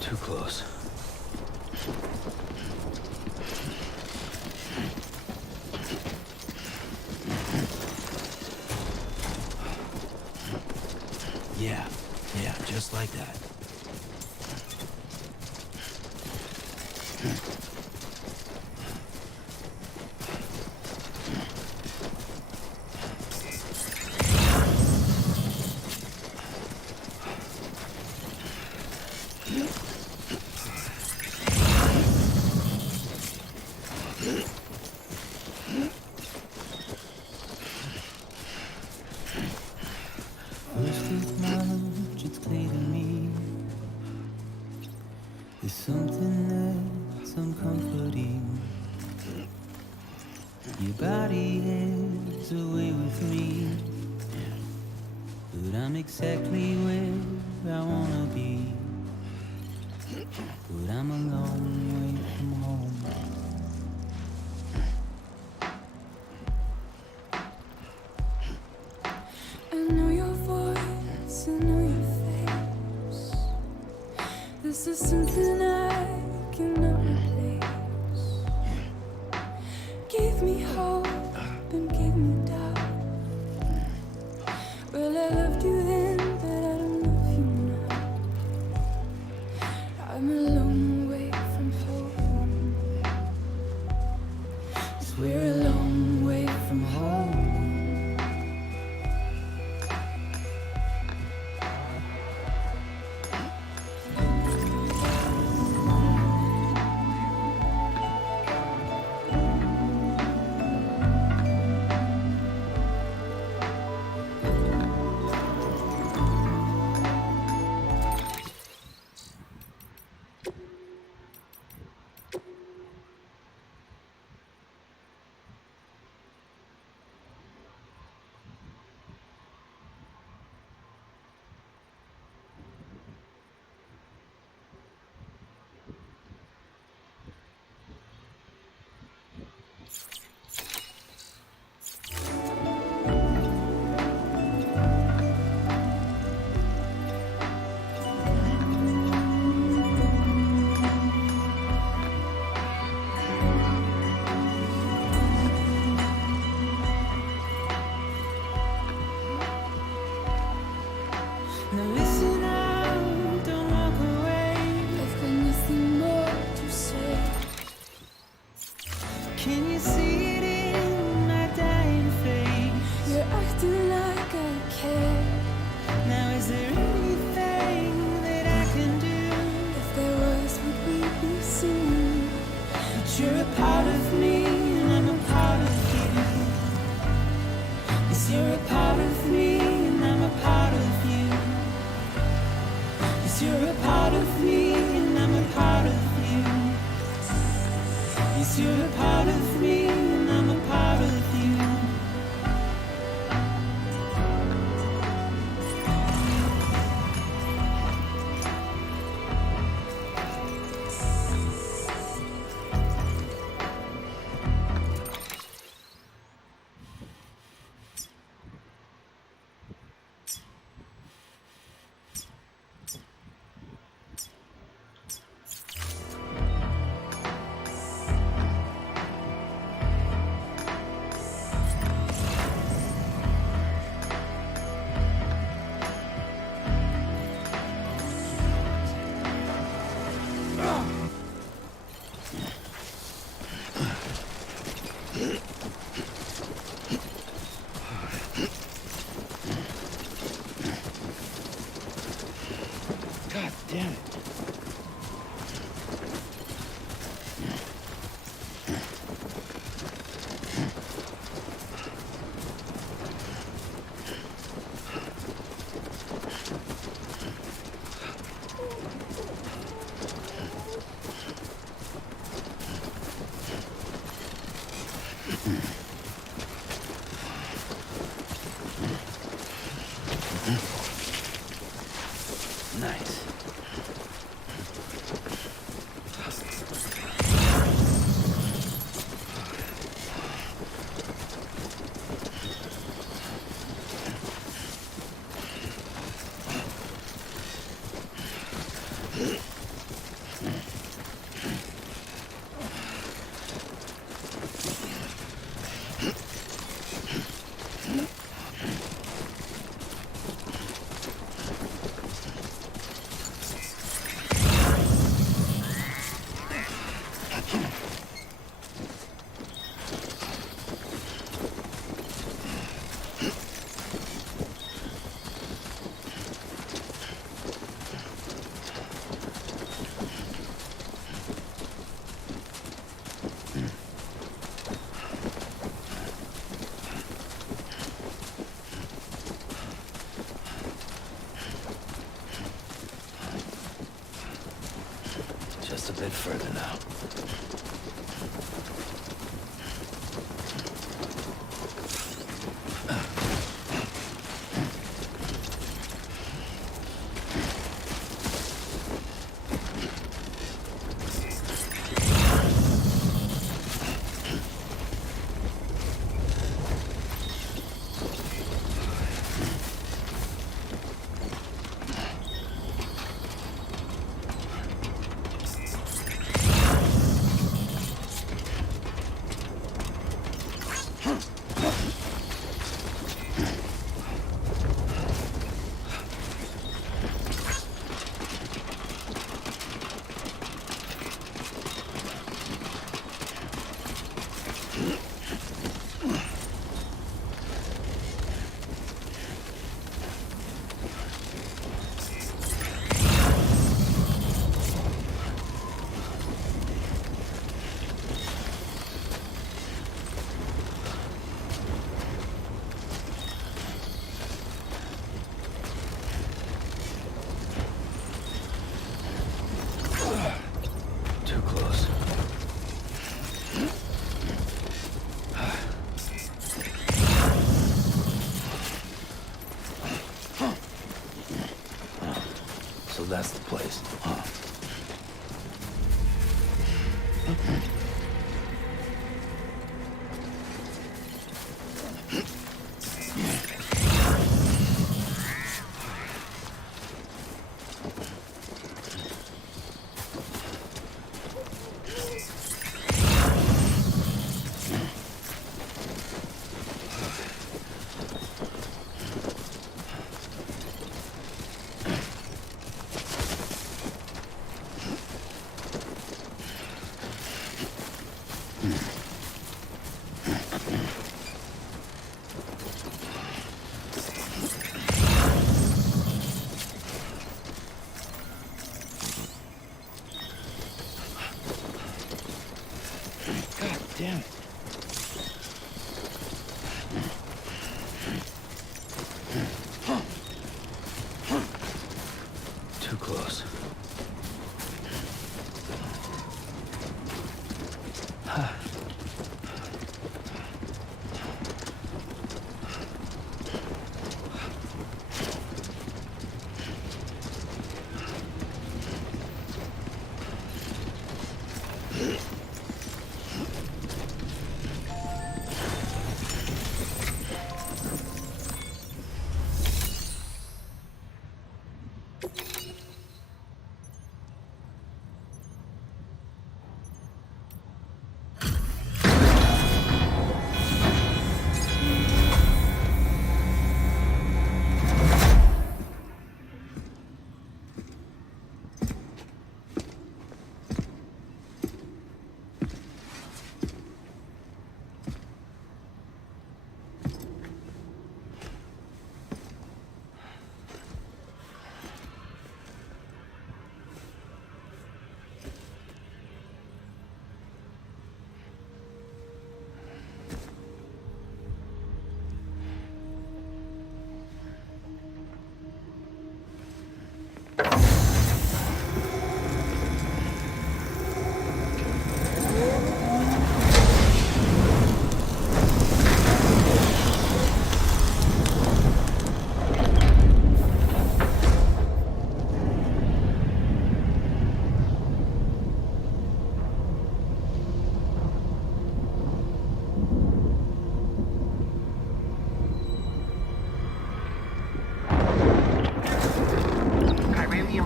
Too close. Yeah, just like that. First with much, it's clear to me there's something that's uncomforting. Your body is away with me, but I'm exactly where I wanna be. But I'm a long way from home. I know your voice, I know your face. This is something I cannot replace. Gave me hope and gave me doubt. Well, I loved you then, but I don't love you now. I'm a long way from home. 'Cause we're a long way from home. Now listen out, don't walk away. I've got nothing more to say. Can you see it in my dying face? You're acting like I care. Now is there anything that I can do? If there was, would we be seen? But you're a part of me and I'm a part of you. Yes, you're a part of me and I'm a part of you. Yes, you're a part of me and I'm a part of you. Yes, you're a part of me and I'm a part of you. God damn it. Nice. Just a bit further now. That's the place, huh? Damn it. Too close.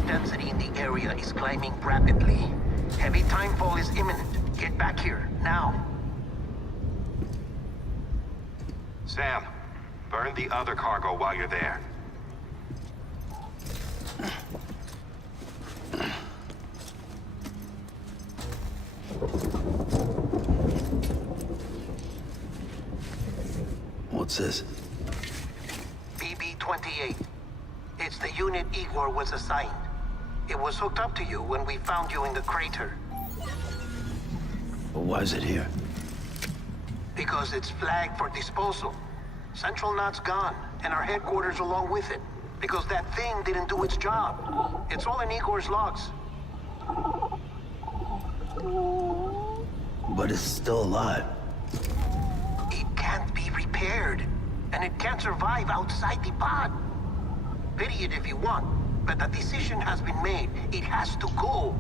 Density in the area is climbing rapidly. Heavy timefall is imminent. Get back here, now. Sam, burn the other cargo while you're there. What's this? BB-28. It's the unit Igor was assigned. It was hooked up to you when we found you in the crater. But why is it here? Because it's flagged for disposal. Central Knot's gone, and our headquarters along with it. Because that thing didn't do its job. It's all in Igor's logs. But it's still alive. It can't be repaired, and it can't survive outside the pod. Pity it if you want, but the decision has been made. It has to go.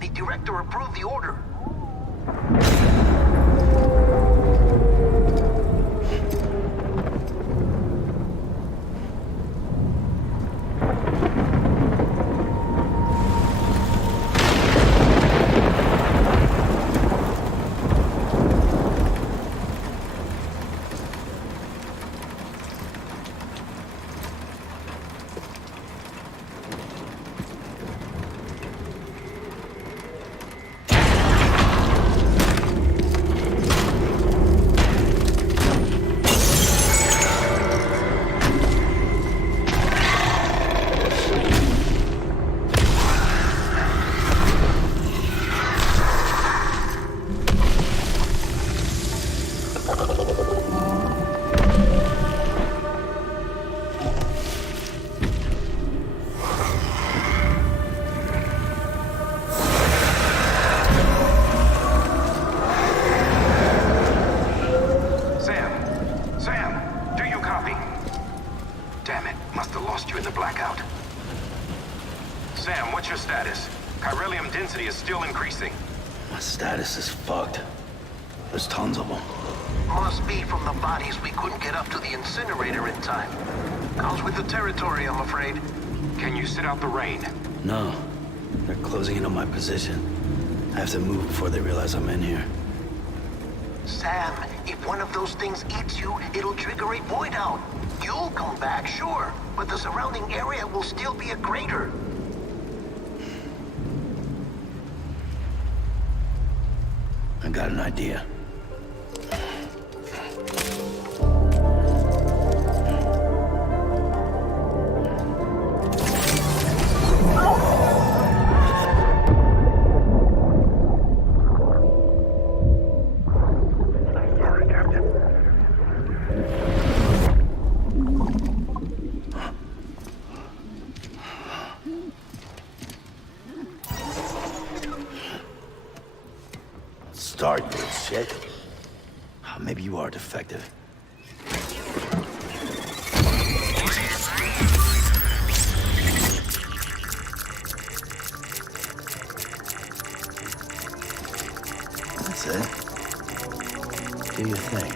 The director approved the order. My status is fucked. There's tons of them. Must be from the bodies we couldn't get up to the incinerator in time. Comes with the territory, I'm afraid. Can you sit out the rain? No. They're closing in on my position. I have to move before they realize I'm in here. Sam, if one of those things eats you, it'll trigger a void out. You'll come back, sure, but the surrounding area will still be a crater. I got an idea. Start, you shit. Maybe you are defective. That's it. Do your thing.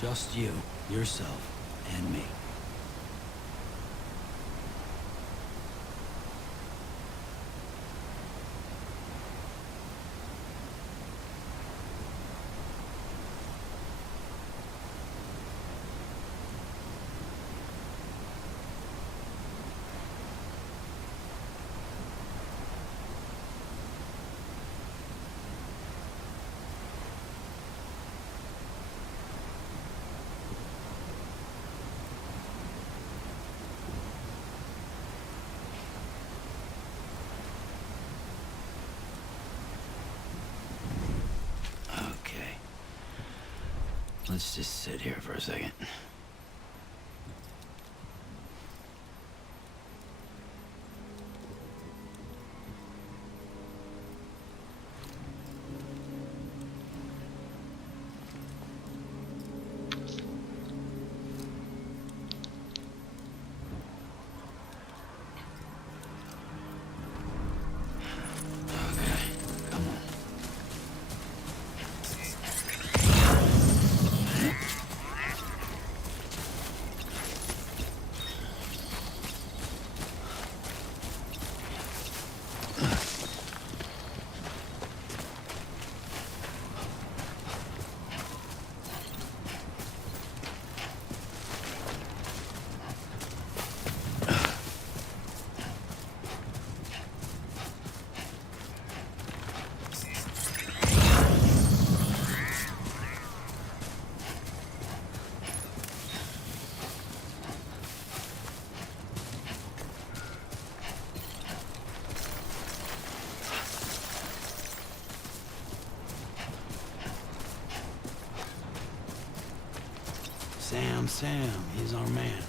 Just you, yourself, and me. Let's just sit here for a second. Sam, he's our man.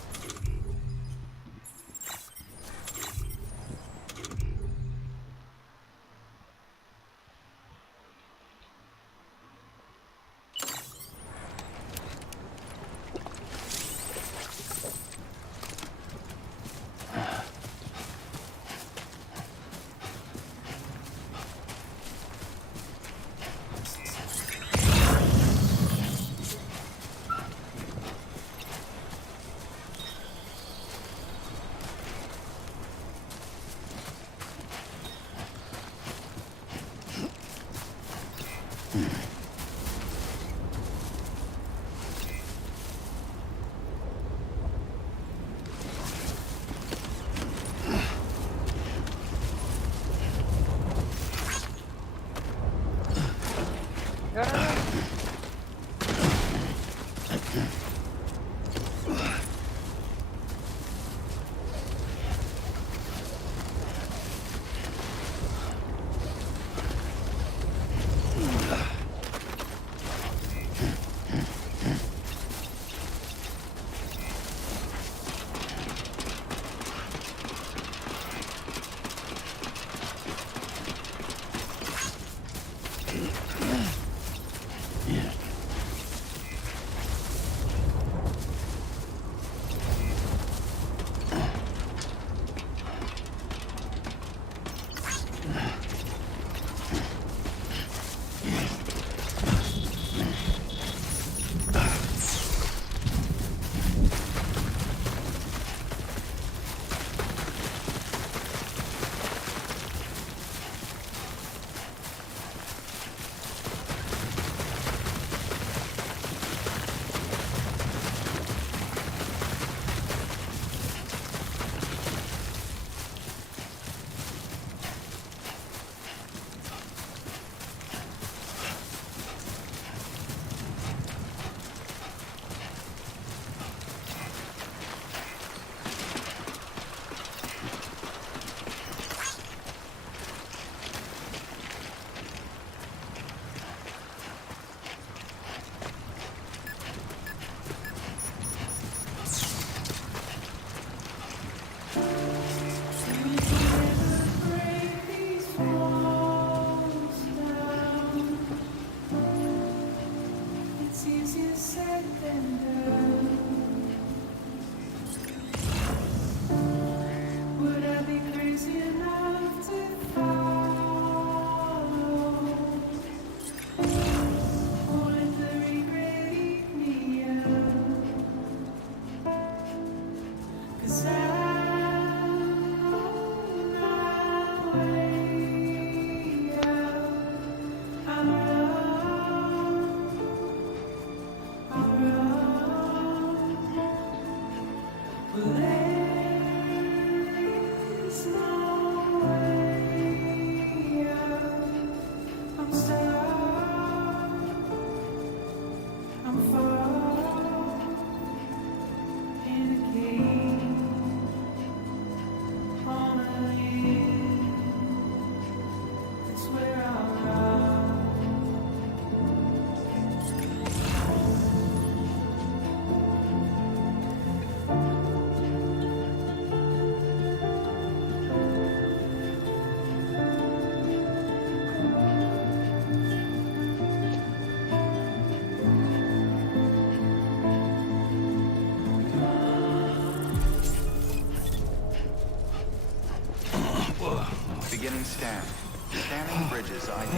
Scan. Scanning Bridges ID.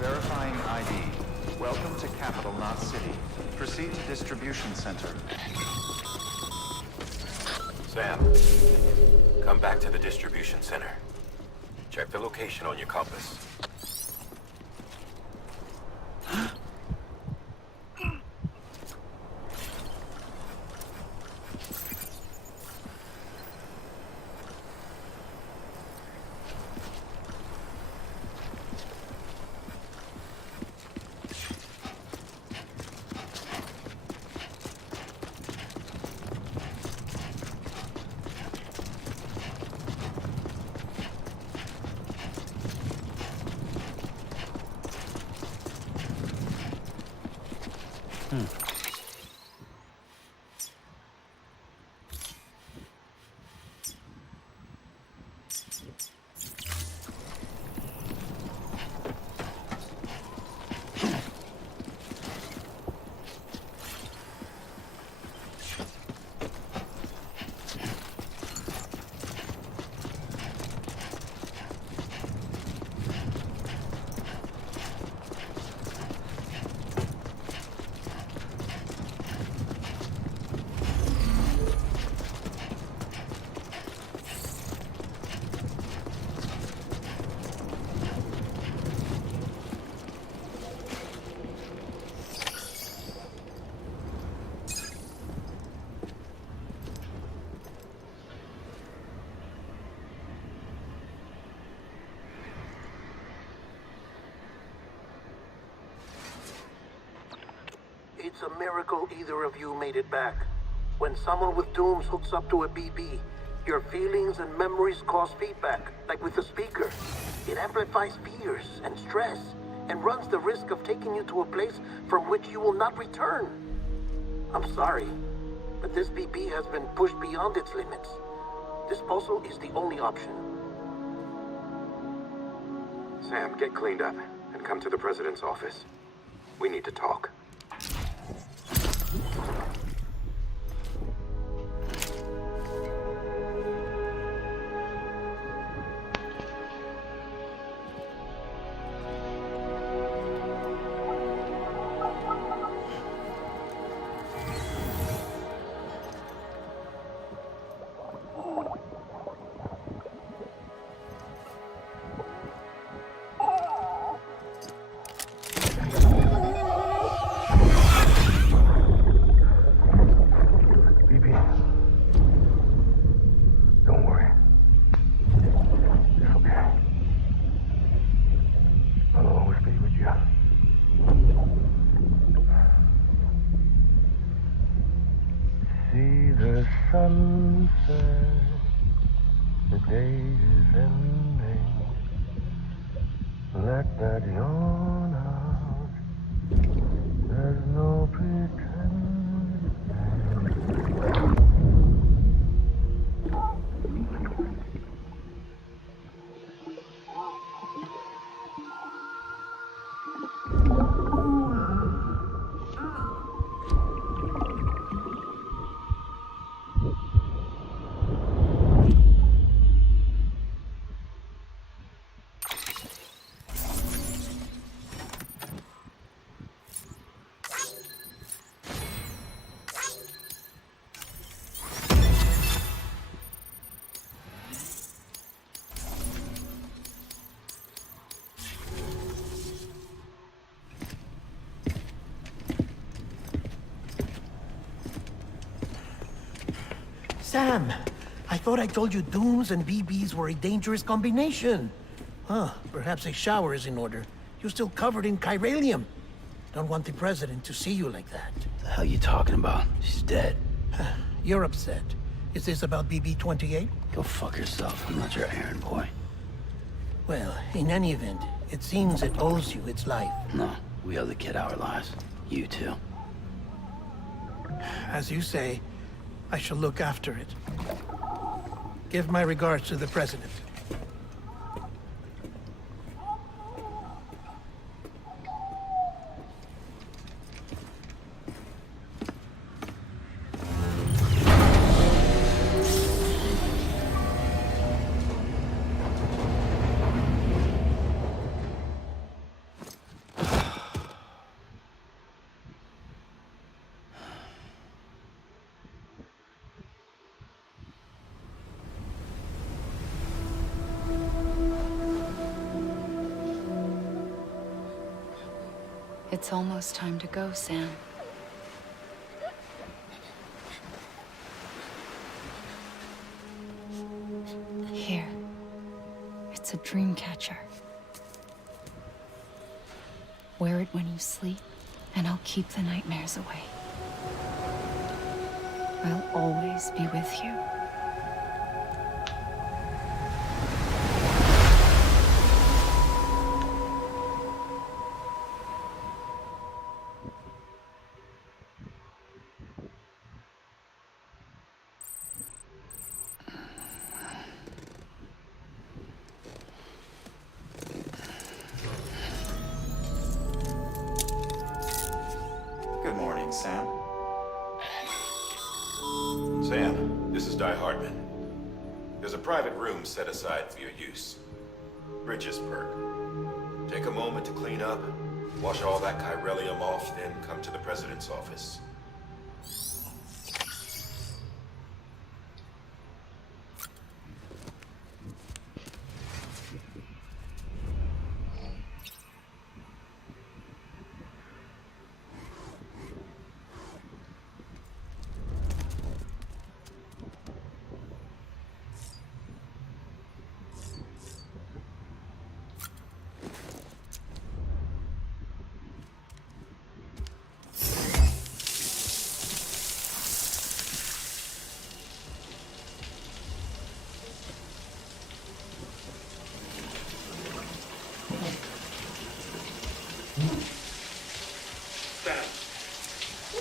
Verifying ID. Welcome to Capital Knot City. Proceed to Distribution Center. Sam, come back to the distribution center. Check the location on your compass. It's a miracle either of you made it back. When someone with dooms hooks up to a BB, your feelings and memories cause feedback, like with a speaker. It amplifies fears and stress, and runs the risk of taking you to a place from which you will not return. I'm sorry, but this BB has been pushed beyond its limits. Disposal is the only option. Sam, get cleaned up and come to the president's office. We need to talk. Sunset, the day is ending. Let that yawn out. There's no pretending. Sam, I thought I told you dooms and BBs were a dangerous combination. Huh, perhaps a shower is in order. You're still covered in chiralium. Don't want the president to see you like that. The hell you talking about? She's dead. You're upset. Is this about BB-28? Go fuck yourself. I'm not your errand boy. Well, in any event, it seems it owes you its life. No, we owe the kid our lives. You too. As you say, I shall look after it. Give my regards to the president. It's almost time to go, Sam. Here. It's a dream catcher. Wear it when you sleep, and I'll keep the nightmares away. I'll always be with you. Good morning, Sam. Sam, this is Di Hartman. There's a private room set aside for your use. Bridges perk. Take a moment to clean up, wash all that chiralium off, then come to the president's office.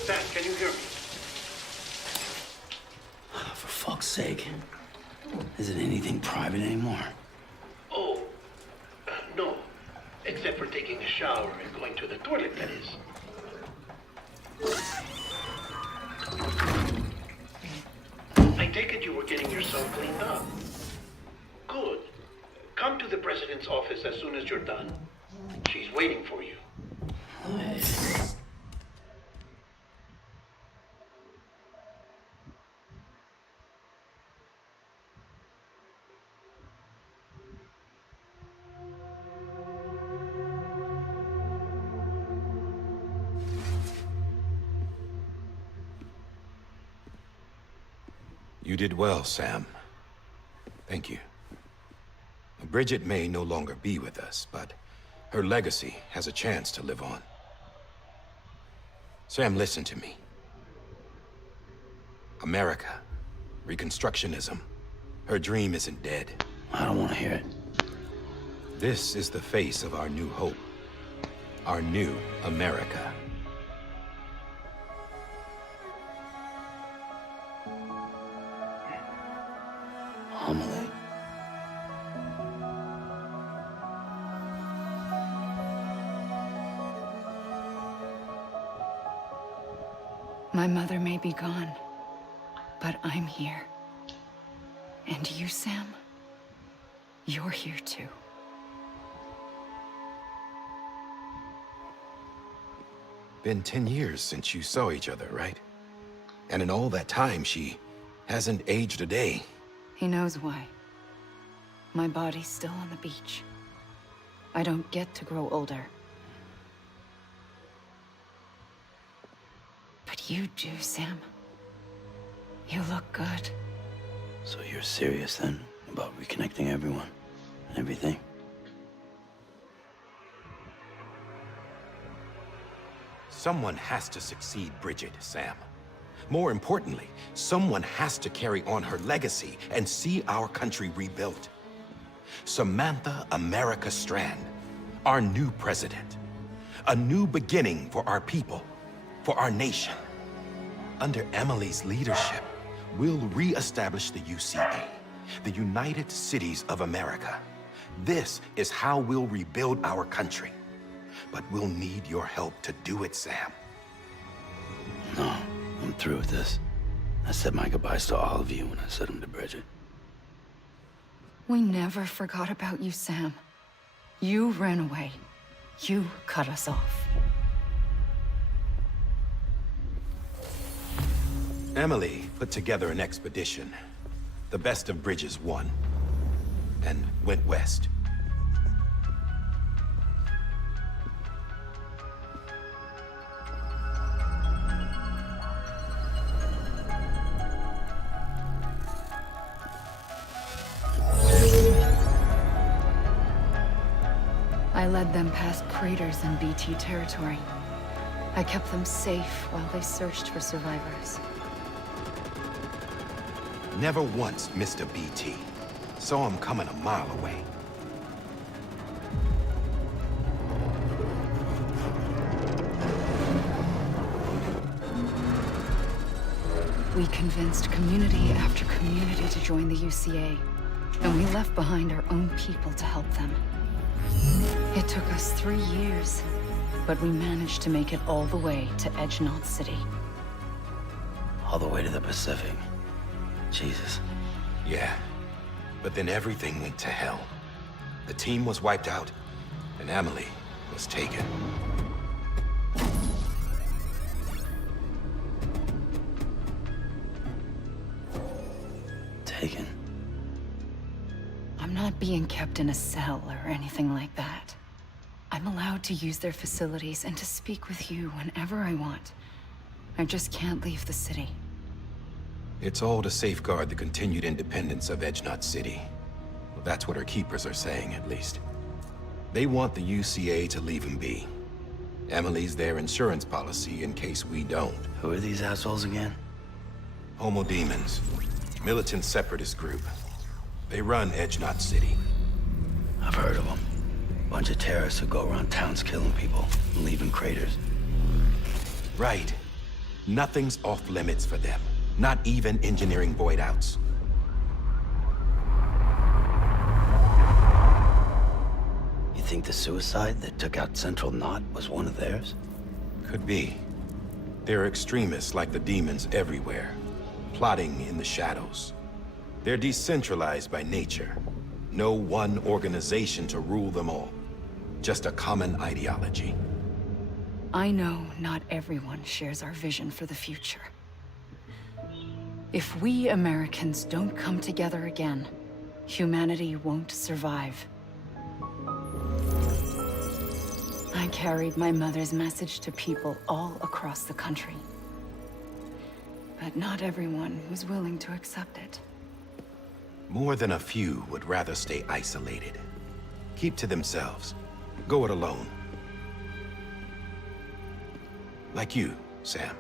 Sam, can you hear me? For fuck's sake. Is it anything private anymore? Oh, no. Except for taking a shower and going to the toilet, that is. I take it you were getting yourself cleaned up. Good. Come to the president's office as soon as you're done. She's waiting for you. You did well, Sam. Thank you. Bridget may no longer be with us, but her legacy has a chance to live on. Sam, listen to me. America, Reconstructionism, her dream isn't dead. I don't want to hear it. This is the face of our new hope. Our new America. Amelie. My mother may be gone, but I'm here. And you, Sam, you're here too. Been 10 years since you saw each other, right? And in all that time, she hasn't aged a day. He knows why. My body's still on the beach. I don't get to grow older. But you do, Sam. You look good. So you're serious then about reconnecting everyone and everything? Someone has to succeed Bridget, Sam. More importantly, someone has to carry on her legacy and see our country rebuilt. Samantha America Strand, our new president. A new beginning for our people, for our nation. Under Emily's leadership, we'll re-establish the UCA, the United Cities of America. This is how we'll rebuild our country. But we'll need your help to do it, Sam. No, I'm through with this. I said my goodbyes to all of you when I said them to Bridget. We never forgot about you, Sam. You ran away. You cut us off. Emily put together an expedition. The best of Bridges won, and went west. led them past craters in BT territory. I kept them safe while they searched for survivors. Never once missed a BT. Saw him coming a mile away. We convinced community after community to join the UCA, and we left behind our own people to help them. It took us 3 years, but we managed to make it all the way to Edgenot City. All the way to the Pacific. Jesus. Yeah, but then everything went to hell. The team was wiped out, and Emily was taken. Taken? I'm not being kept in a cell or anything like that. I'm allowed to use their facilities and to speak with you whenever I want. I just can't leave the city. It's all to safeguard the continued independence of Edgenot City. Well, that's what our keepers are saying, at least. They want the UCA to leave him be. Emily's their insurance policy in case we don't. Who are these assholes again? Homo Demons. Militant separatist group. They run Edgenot City. I've heard of them. Bunch of terrorists who go around towns killing people and leaving craters. Right. Nothing's off limits for them. Not even engineering void outs. You think the suicide that took out Central Knot was one of theirs? Could be. There are extremists like the demons everywhere, plotting in the shadows. They're decentralized by nature. No one organization to rule them all. Just a common ideology. I know not everyone shares our vision for the future. If we Americans don't come together again, humanity won't survive. I carried my mother's message to people all across the country. But not everyone was willing to accept it. More than a few would rather stay isolated. Keep to themselves. Go it alone. Like you, Sam.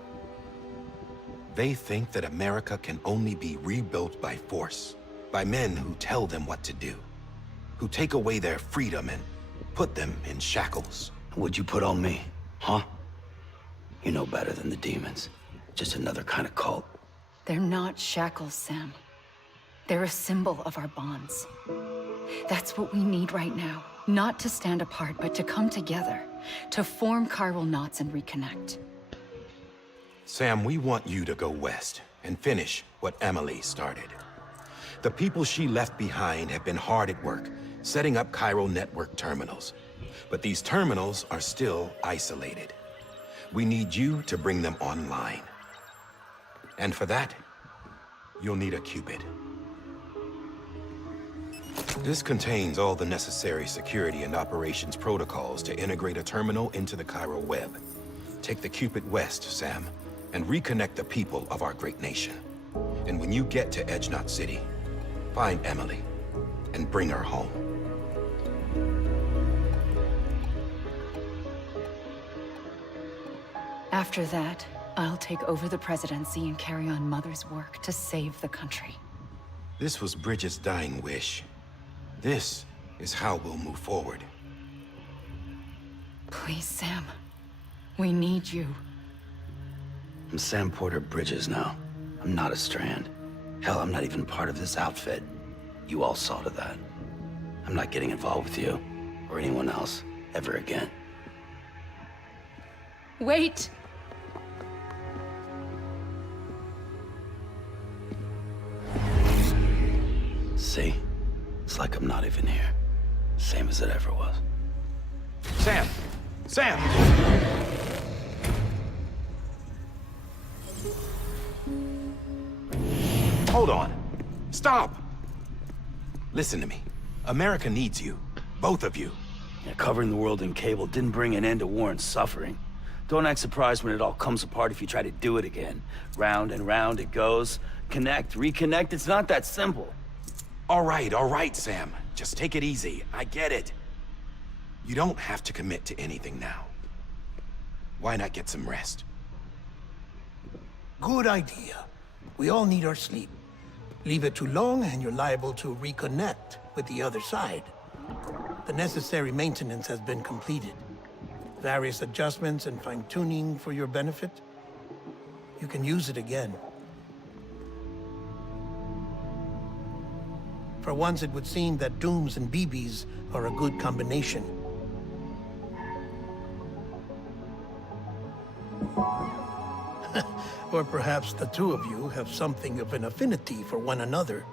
They think that America can only be rebuilt by force, by men who tell them what to do, who take away their freedom and put them in shackles. What'd you put on me, huh? You know better than the demons. Just another kind of cult. They're not shackles, Sam. They're a symbol of our bonds. That's what we need right now. Not to stand apart, but to come together. To form chiral knots and reconnect. Sam, we want you to go west and finish what Emily started. The people she left behind have been hard at work, setting up chiral network terminals. But these terminals are still isolated. We need you to bring them online. And for that, you'll need a Cupid. This contains all the necessary security and operations protocols to integrate a terminal into the chiral web. Take the Cupid west, Sam, and reconnect the people of our great nation. And when you get to Edgenot City, find Emily and bring her home. After that, I'll take over the presidency and carry on Mother's work to save the country. This was Bridget's dying wish. This is how we'll move forward. Please, Sam. We need you. I'm Sam Porter Bridges now. I'm not a Strand. Hell, I'm not even part of this outfit. You all saw to that. I'm not getting involved with you, or anyone else, ever again. Wait! See? It's like I'm not even here. Same as it ever was. Sam! Sam! Hold on. Stop! Listen to me. America needs you. Both of you. Yeah, covering the world in cable didn't bring an end to war and suffering. Don't act surprised when it all comes apart if you try to do it again. Round and round it goes. Connect, reconnect, it's not that simple. All right, Sam. Just take it easy. I get it. You don't have to commit to anything now. Why not get some rest? Good idea. We all need our sleep. Leave it too long and you're liable to reconnect with the other side. The necessary maintenance has been completed. Various adjustments and fine-tuning for your benefit. You can use it again. For once, it would seem that Dooms and BBs are a good combination. Or perhaps the two of you have something of an affinity for one another.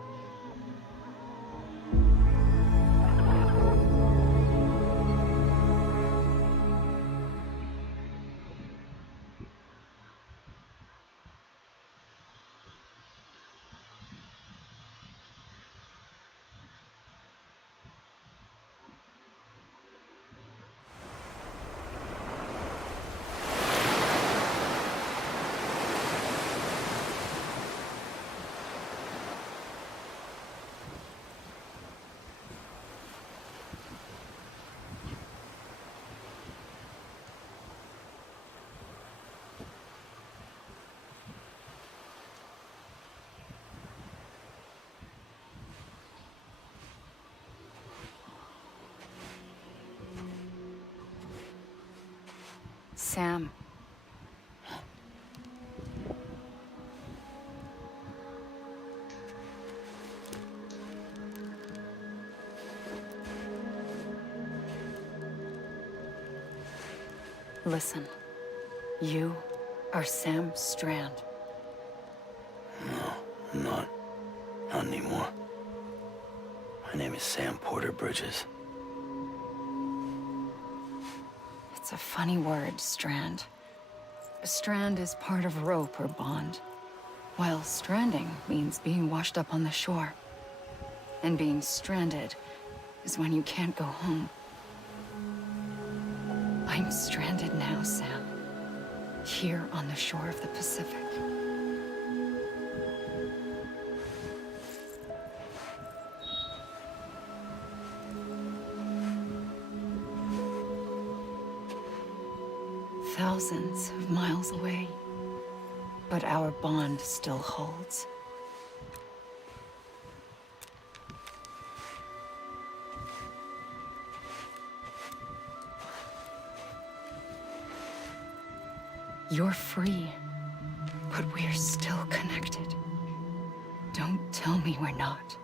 Sam. Listen. You are Sam Strand. No, I'm not. Not anymore. My name is Sam Porter Bridges. It's a funny word, Strand. A strand is part of rope or bond, while stranding means being washed up on the shore. And being stranded is when you can't go home. I'm stranded now, Sam. Here on the shore of the Pacific. Thousands of miles away, but our bond still holds. You're free, but we're still connected. Don't tell me we're not.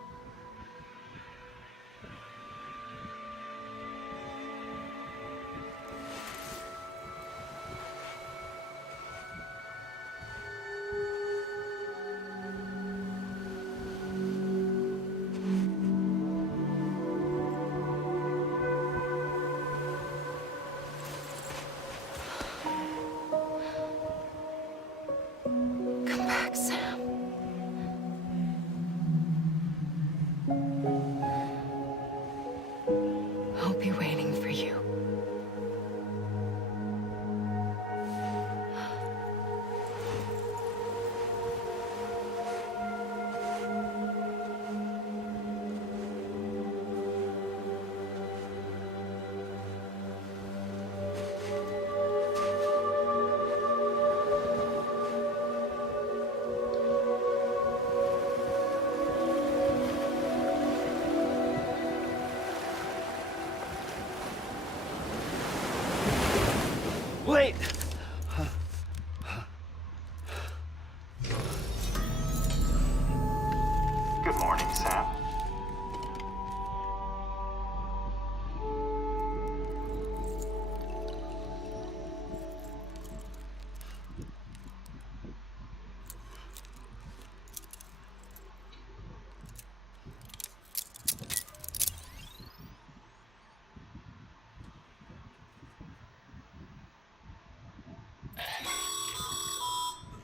Come back, Sam. I'll be waiting for you. Wait! Good morning, Sam.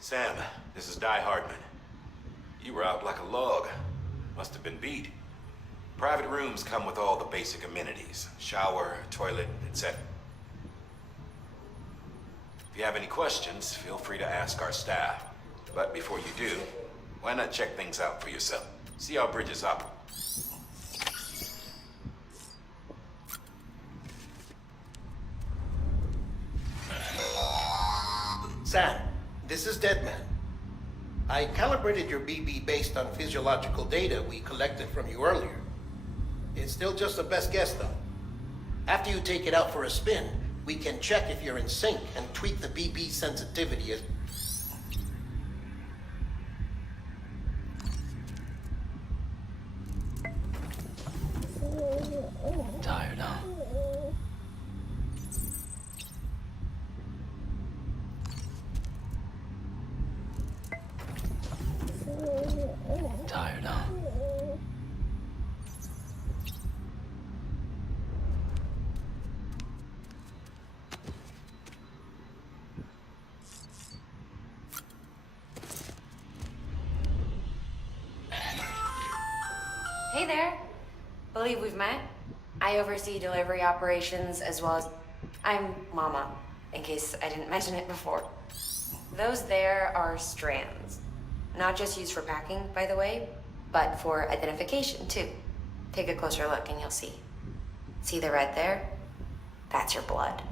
Sam, this is Di Hardman. You were out like a log. Must have been beat. Private rooms come with all the basic amenities. Shower, toilet, etc. If you have any questions, feel free to ask our staff. But before you do, why not check things out for yourself? See how Bridges operate. Sam, this is Deadman. I calibrated your BB based on physiological data we collected from you earlier. It's still just a best guess, though. After you take it out for a spin, we can check if you're in sync and tweak the BB sensitivity as... Tired, huh? Tired, huh? Hey there. Believe we've met. I oversee delivery operations as well as... I'm Mama, in case I didn't mention it before. Those there are strands. Not just used for packing, by the way, but for identification, too. Take a closer look and you'll see. See the red there? That's your blood.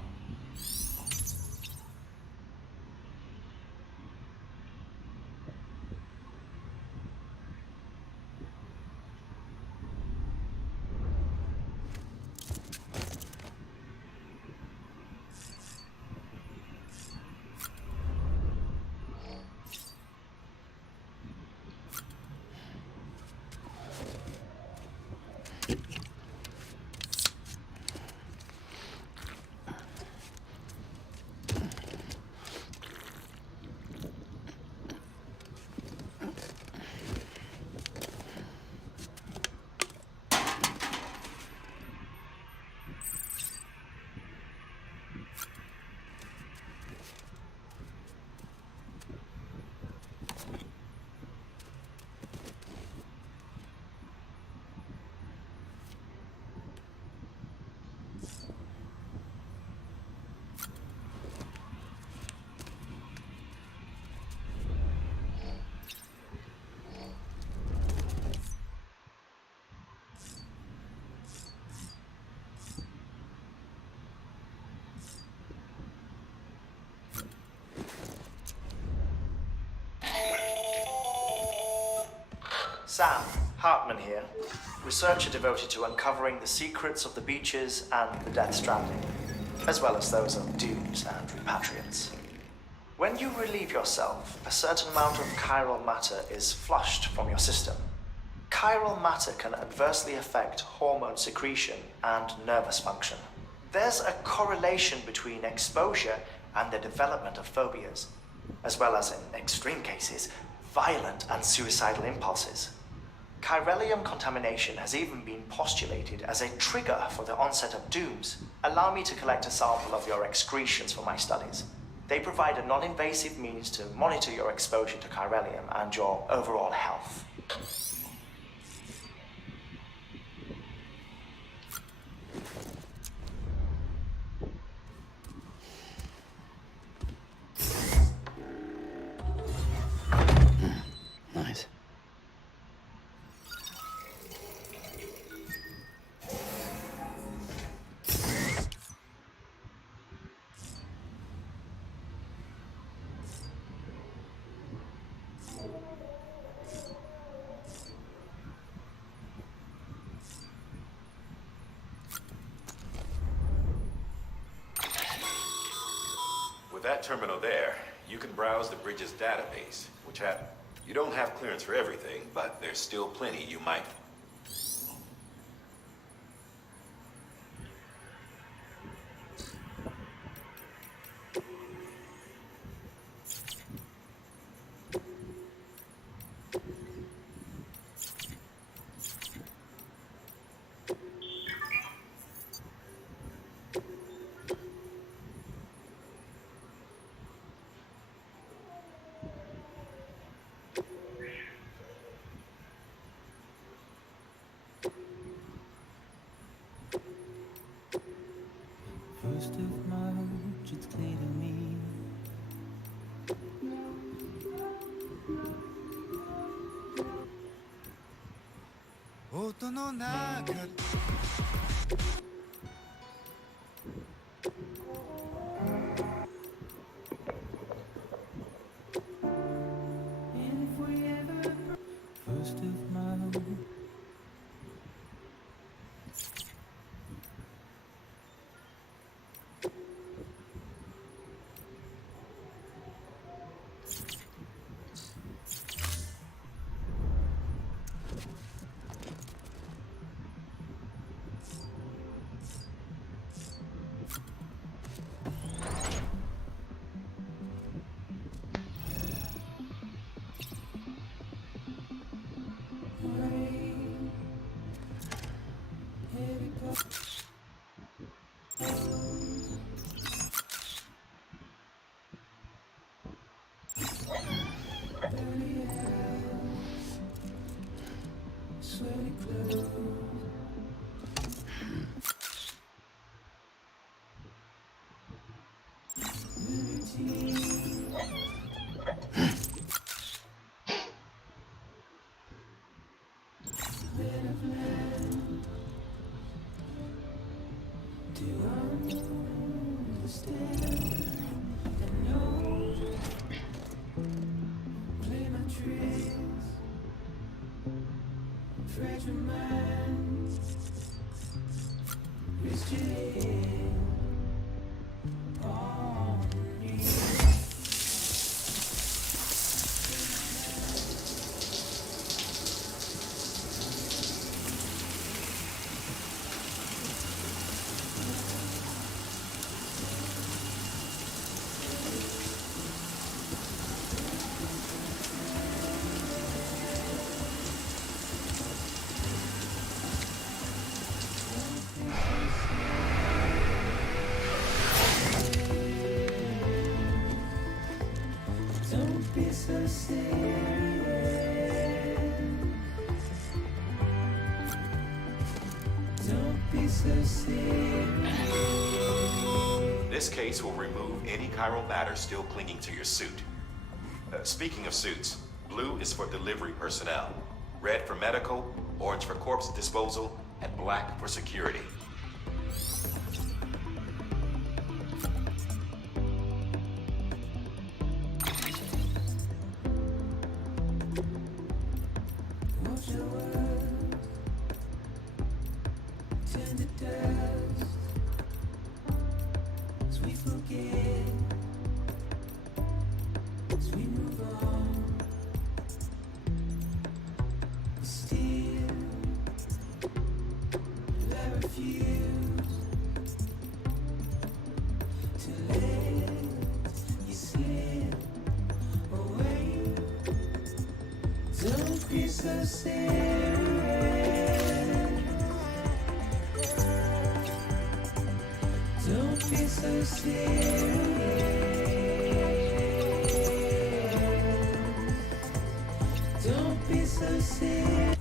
Sam, Hartman here, researcher devoted to uncovering the secrets of the beaches and the Death Stranding, as well as those of dooms and repatriates. When you relieve yourself, a certain amount of chiral matter is flushed from your system. Chiral matter can adversely affect hormone secretion and nervous function. There's a correlation between exposure and the development of phobias, as well as, in extreme cases, violent and suicidal impulses. Chiralium contamination has even been postulated as a trigger for the onset of dooms. Allow me to collect a sample of your excretions for my studies. They provide a non-invasive means to monitor your exposure to chiralium and your overall health. Nice. With that terminal there, you can browse the bridge's database, which you don't have clearance for everything, but there's still plenty you might. First of March, it's clear to me. Don't be so serious. Don't be so serious. This case will remove any chiral matter still clinging to your suit. Speaking of suits, blue is for delivery personnel, red for medical, orange for corpse disposal, and black for security. Watch your words turn to dust as we forget, as we move on. Still, I refuse to let you slip away. Don't be so serious. Don't be so serious. Don't be so serious.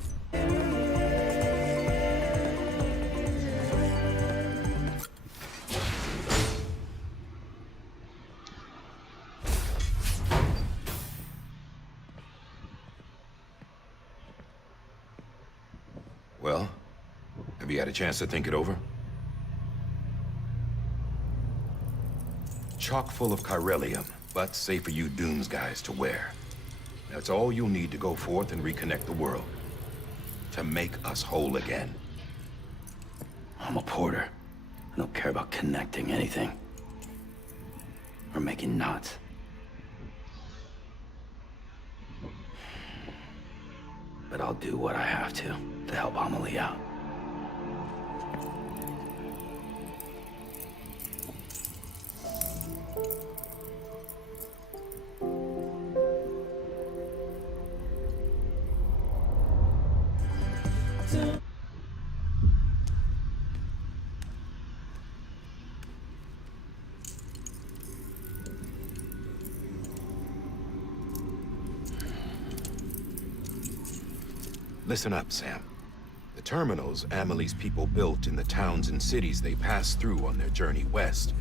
Well, have you had a chance to think it over? Chock full of chiralium, but safe for you Dooms guys to wear. That's all you'll need to go forth and reconnect the world. To make us whole again. I'm a porter. I don't care about connecting anything. Or making knots. But I'll do what I have to help Amelie out. Listen up, Sam. The terminals Amelie's people built in the towns and cities they passed through on their journey west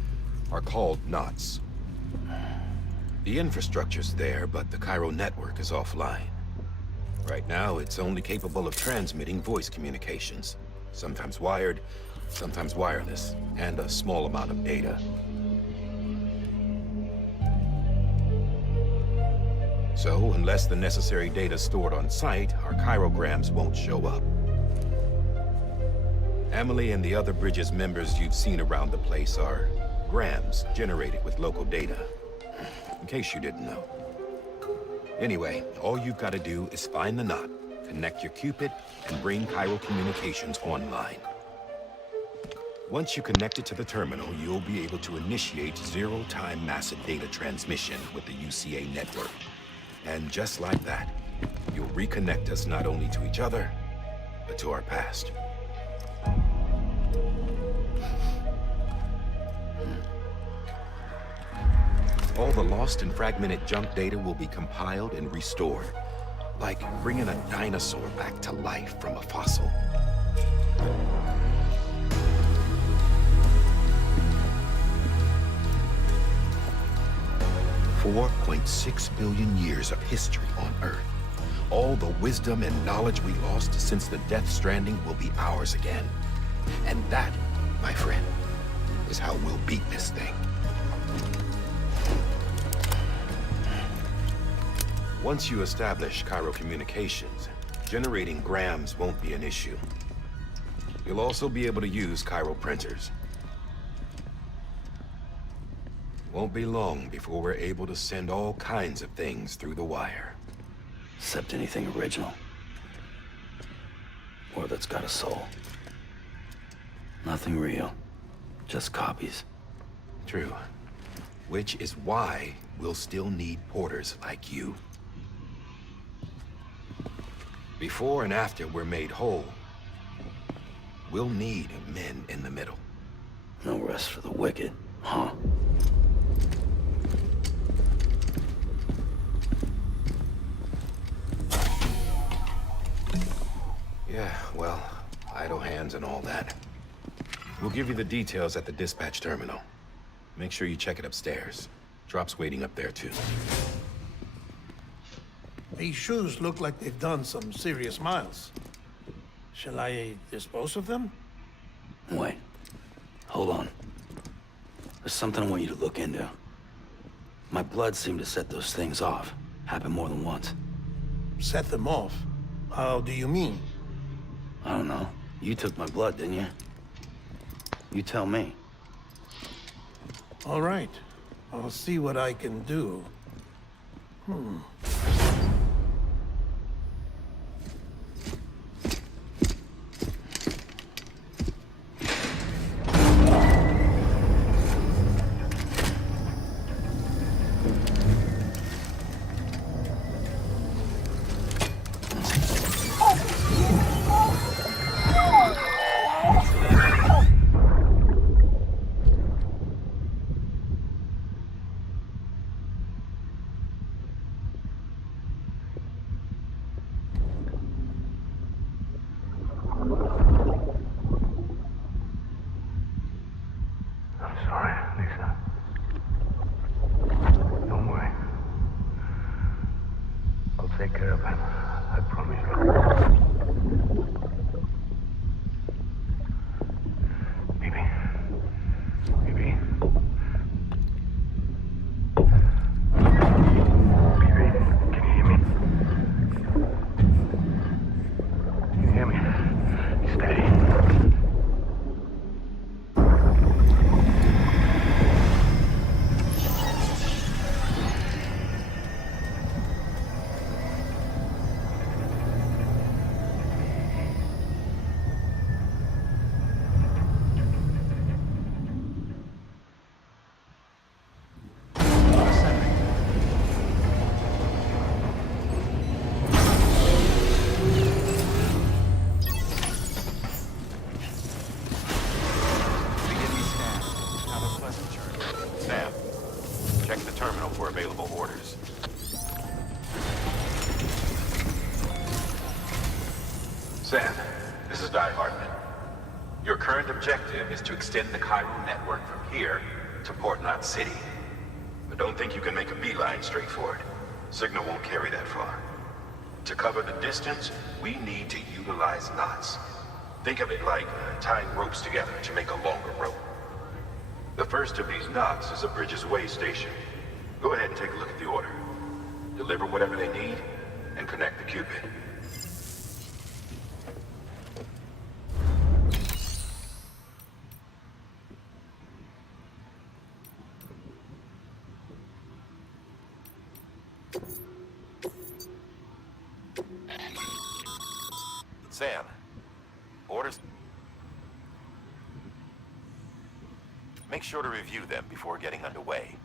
are called knots. The infrastructure's there, but the Cairo network is offline. Right now, it's only capable of transmitting voice communications, sometimes wired, sometimes wireless, and a small amount of data. So, unless the necessary data's stored on site, our chirograms won't show up. Amelie and the other Bridges members you've seen around the place are grams generated with local data. In case you didn't know. Anyway, all you've got to do is find the knot, connect your Cupid, and bring Cairo communications online. Once you connect it to the terminal, you'll be able to initiate zero-time massive data transmission with the UCA network. And just like that, you'll reconnect us not only to each other, but to our past. All the lost and fragmented junk data will be compiled and restored, like bringing a dinosaur back to life from a fossil. 4.6 billion years of history on Earth. All the wisdom and knowledge we lost since the Death Stranding will be ours again. And that, my friend, is how we'll beat this thing. Once you establish Cairo communications, generating grams won't be an issue. You'll also be able to use Cairo printers. Won't be long before we're able to send all kinds of things through the wire. Except anything original. Or that's got a soul. Nothing real. Just copies. True. Which is why we'll still need porters like you. Before and after we're made whole, we'll need men in the middle. No rest for the wicked, huh? Yeah, well, idle hands and all that. We'll give you the details at the dispatch terminal. Make sure you check it upstairs. Drop's waiting up there, too. These shoes look like they've done some serious miles. Shall I dispose of them? Wait. Hold on. There's something I want you to look into. My blood seemed to set those things off. Happened more than once. Set them off? How do you mean? I don't know. You took my blood, didn't you? You tell me. All right. I'll see what I can do. I'm sorry, Lisa. Don't worry. I'll take care of him. I promise you. Baby. Baby. Baby, can you hear me? Can you hear me? Steady. Sam, check the terminal for available orders. Sam, this is Di Hartman. Your current objective is to extend the Cairo network from here to Port Knot City. But don't think you can make a beeline straight for it. Signal won't carry that far. To cover the distance, we need to utilize knots. Think of it like tying ropes together to make a longer rope. The first of these knots is a Bridges Way station. Go ahead and take a look at the order. Deliver whatever they need, and connect the Cupid. Sam, orders. Make sure to review them before getting underway.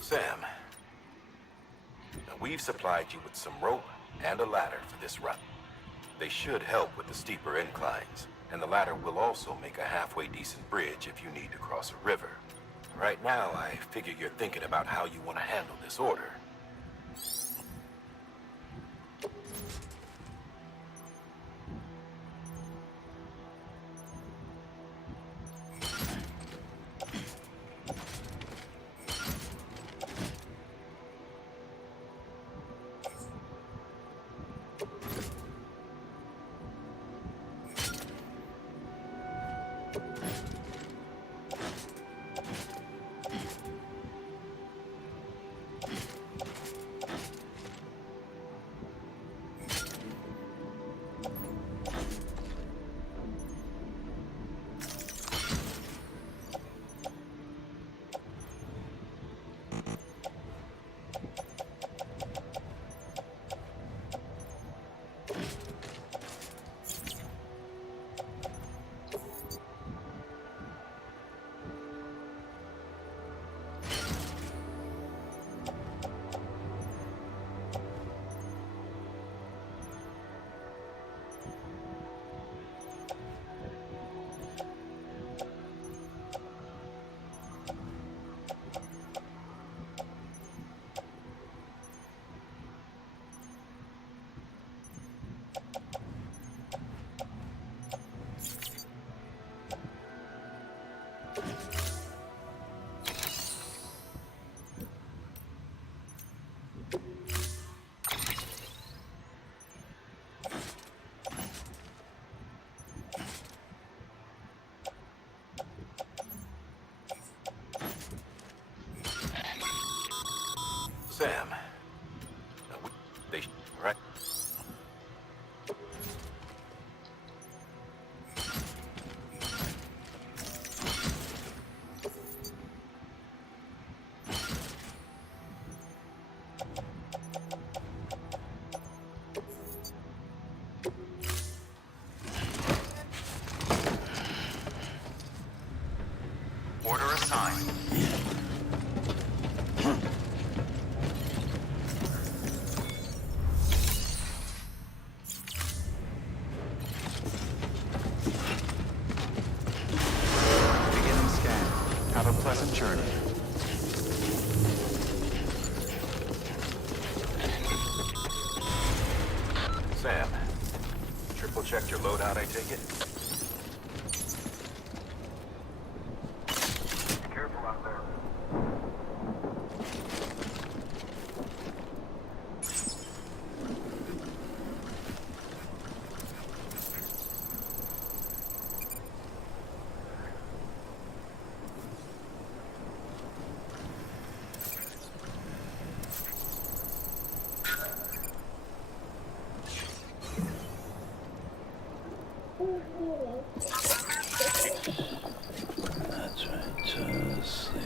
Sam, we've supplied you with some rope and a ladder for this run. They should help with the steeper inclines, and the ladder will also make a halfway decent bridge if you need to cross a river. Right now, I figure you're thinking about how you want to handle this order. Sam. Right? Order assigned. Beginning scan. Have a pleasant journey. Sam, triple checked your loadout, I take it? Careful out there. That's right, just sleep.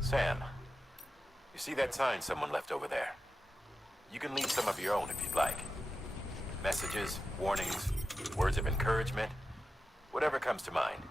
Sam, you see that sign someone left over there? You can leave some of your own if you'd like. Messages, warnings, words of encouragement, whatever comes to mind.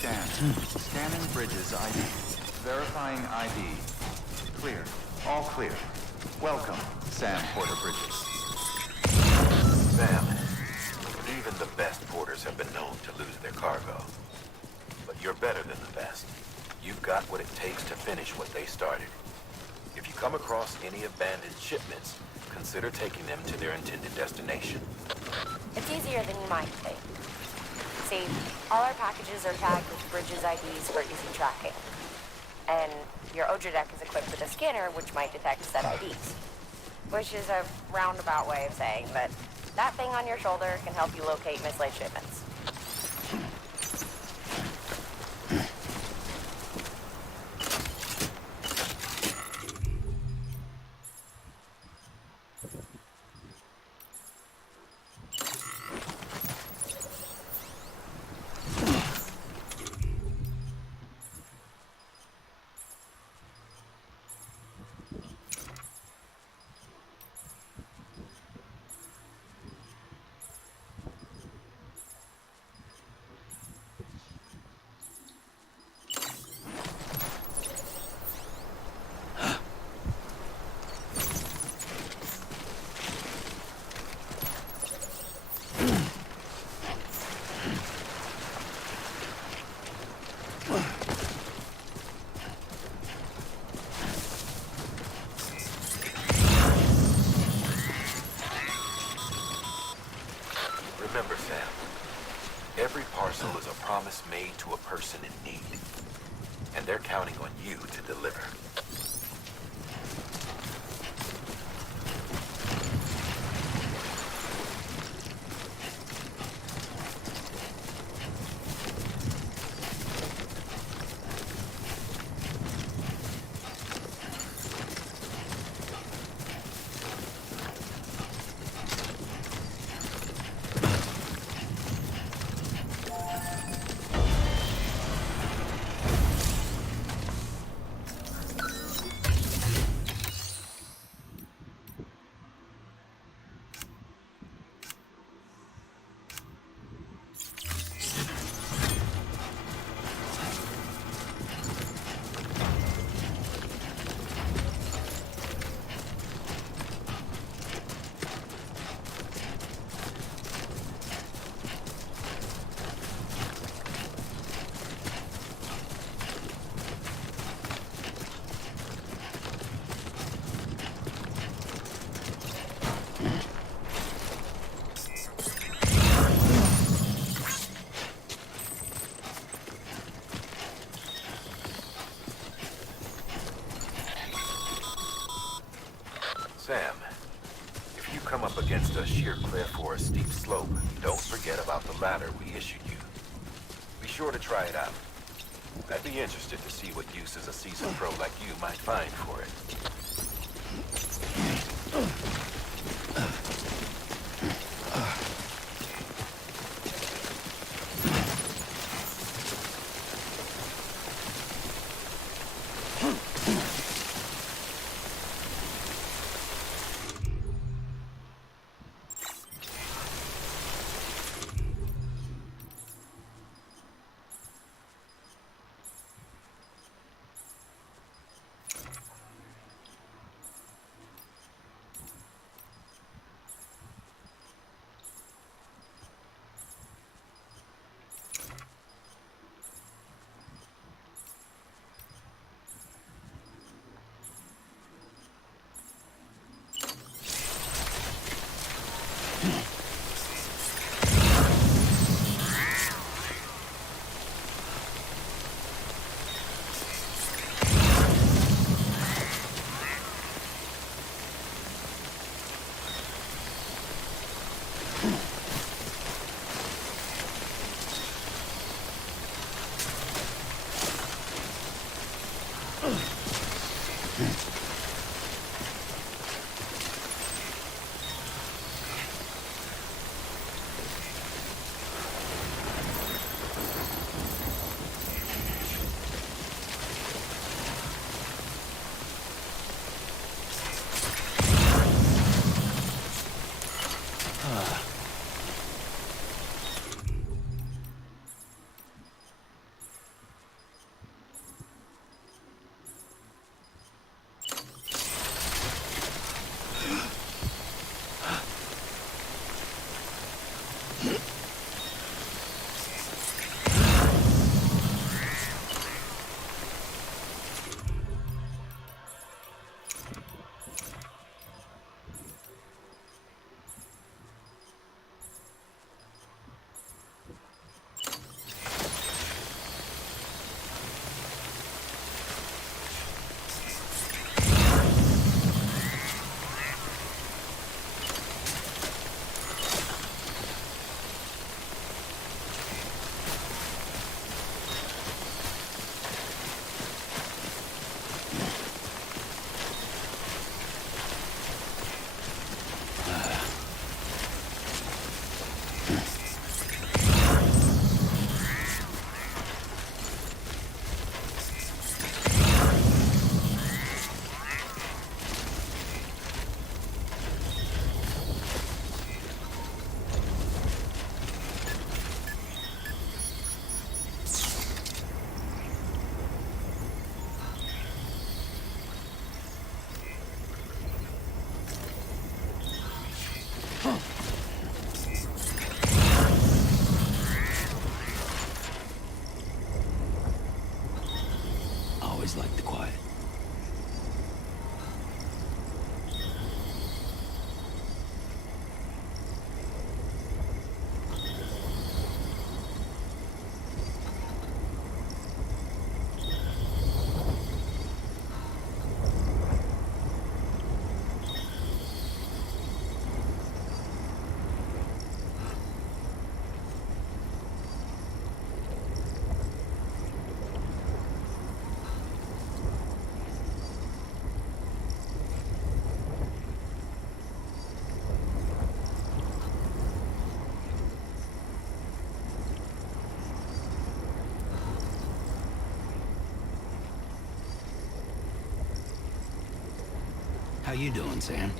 Scan. Scanning bridges ID. Verifying ID. Clear. All clear. Welcome, Sam Porter Bridges. Sam, even the best porters have been known to lose their cargo. But you're better than the best. You've got what it takes to finish what they started. If you come across any abandoned shipments, consider taking them to their intended destination. It's easier than you might think. See, all our packages are tagged with Bridges IDs for easy tracking. And your OJA deck is equipped with a scanner which might detect said IDs. Which is a roundabout way of saying that that thing on your shoulder can help you locate mislaid shipments. Remember, Sam, every parcel is a promise made to a person in need. And they're counting on you to deliver. Sam, if you come up against a sheer cliff or a steep slope, don't forget about the ladder we issued you. Be sure to try it out. I'd be interested to see what uses a seasoned pro like you might find for it. How you doing, Sam?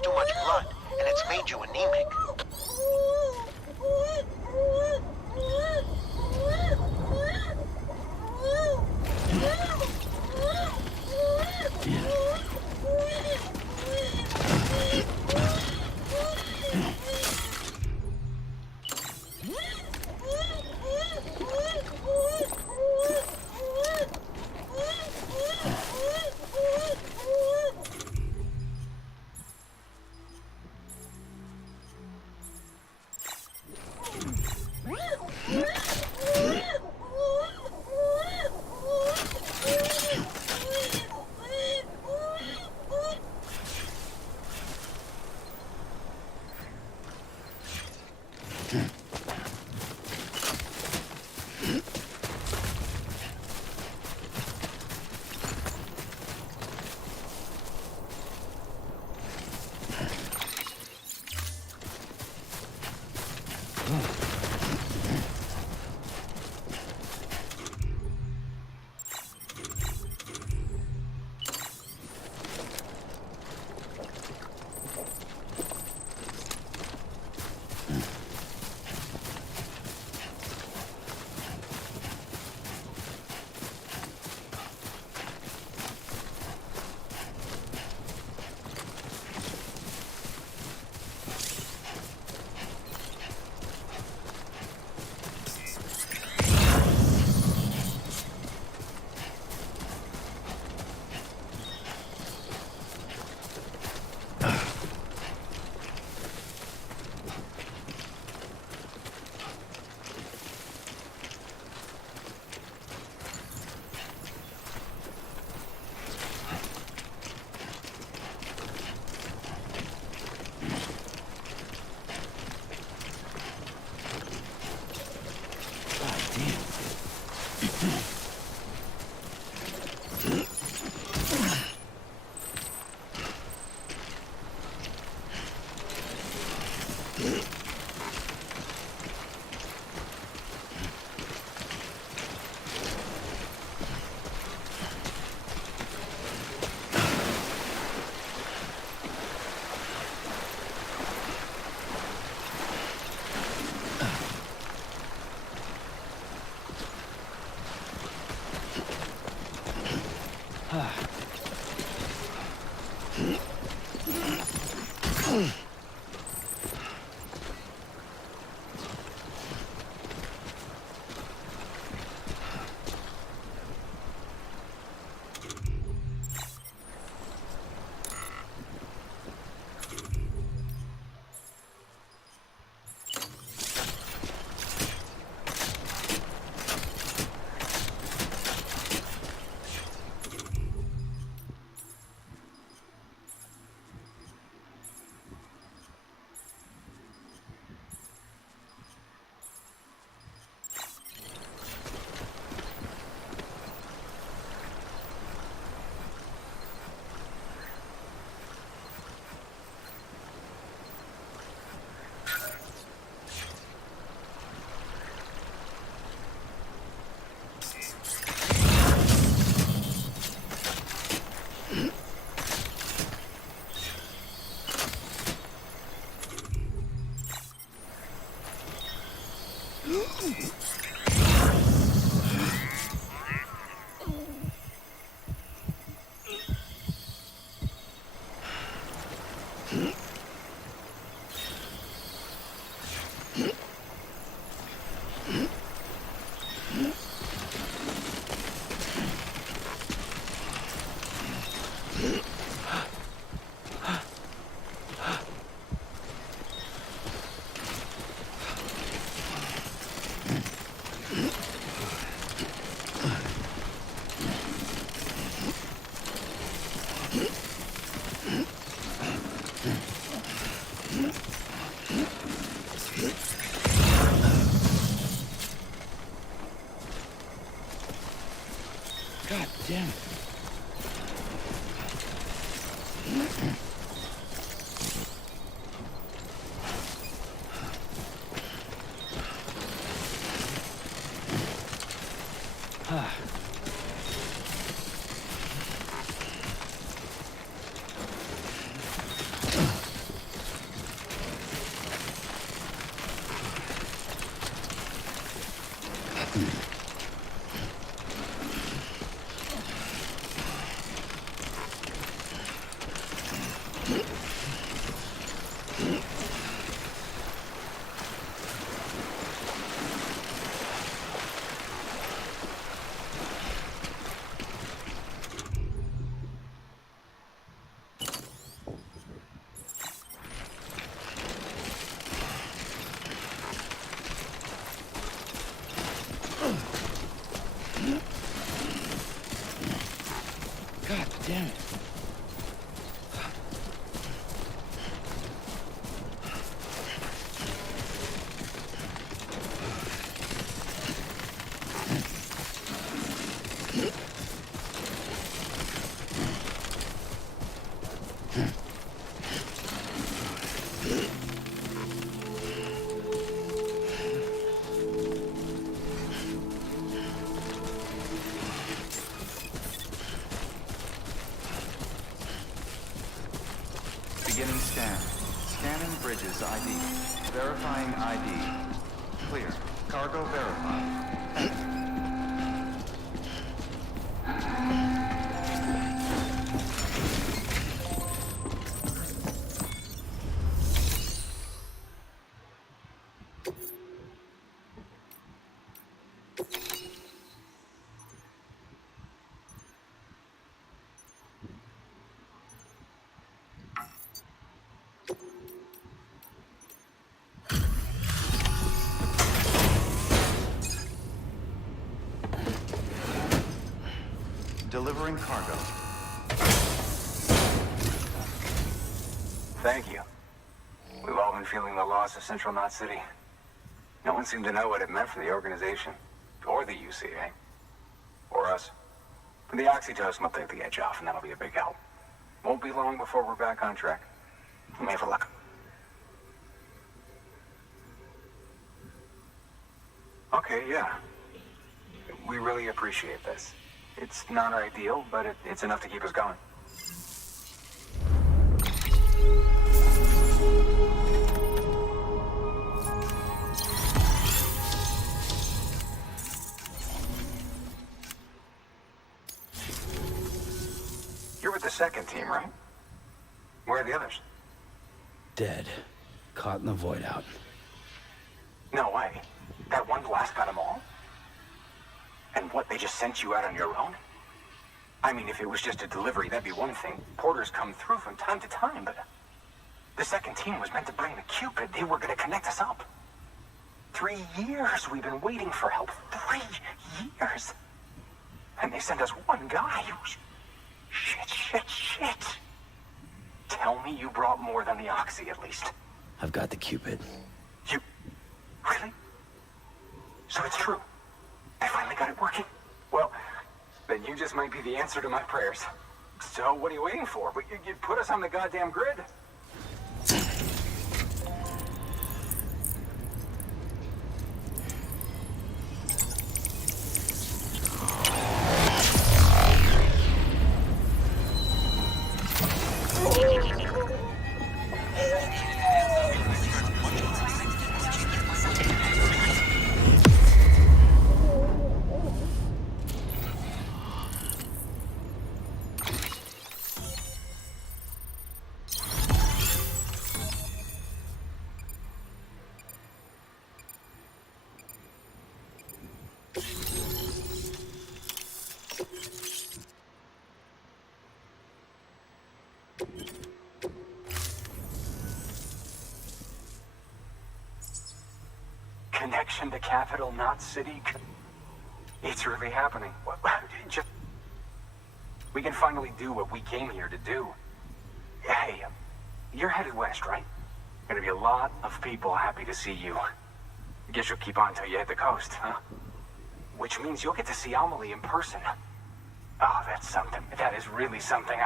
Too much blood, and it's made you anemic. God damn it. God damn it. Beginning scan. Scanning bridges ID. Verifying ID. Clear. Cargo verified. Thank you. Delivering cargo. Thank you. We've all been feeling the loss of Central Knot City. No one seemed to know what it meant for the organization, or the UCA, or us. The oxytocin will take the edge off, and that'll be a big help. Won't be long before we're back on track. We may have a luck. Okay, yeah. We really appreciate this. It's not ideal, but it's enough to keep us going. You're with the second team, right? Where are the others? Dead. Caught in the void out. No way. That one blast got them all? And what, they just sent you out on your own? I mean, if it was just a delivery, that'd be one thing. Porters come through from time to time, but... The second team was meant to bring the Cupid. They were gonna connect us up. 3 years we've been waiting for help. 3 years! And they sent us one guy. Shit. Tell me you brought more than the Oxy, at least. I've got the Cupid. You... Really? So it's true. They finally got it working? Well, then you just might be the answer to my prayers. So what are you waiting for? You put us on the goddamn grid. Connection to capital, not city. It's really happening. We can finally do what we came here to do. Hey, you're headed west, right? Gonna be a lot of people happy to see you. Guess you'll keep on till you hit the coast, huh? Which means you'll get to see Amelie in person. Oh, that's something. That is really something.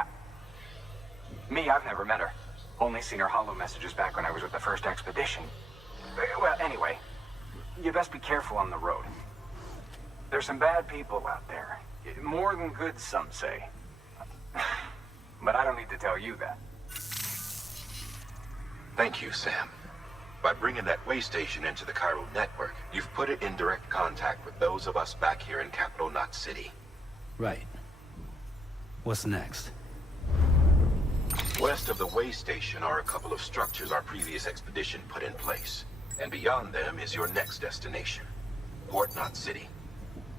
Me, I've never met her. Only seen her holo messages back when I was with the first expedition. Well, anyway, you best be careful on the road. There's some bad people out there. More than good, some say. But I don't need to tell you that. Thank you, Sam. By bringing that way station into the Cairo network, you've put it in direct contact with those of us back here in Capital Knot City. Right. What's next? West of the way station are a couple of structures our previous expedition put in place. And beyond them is your next destination, Port Knot City.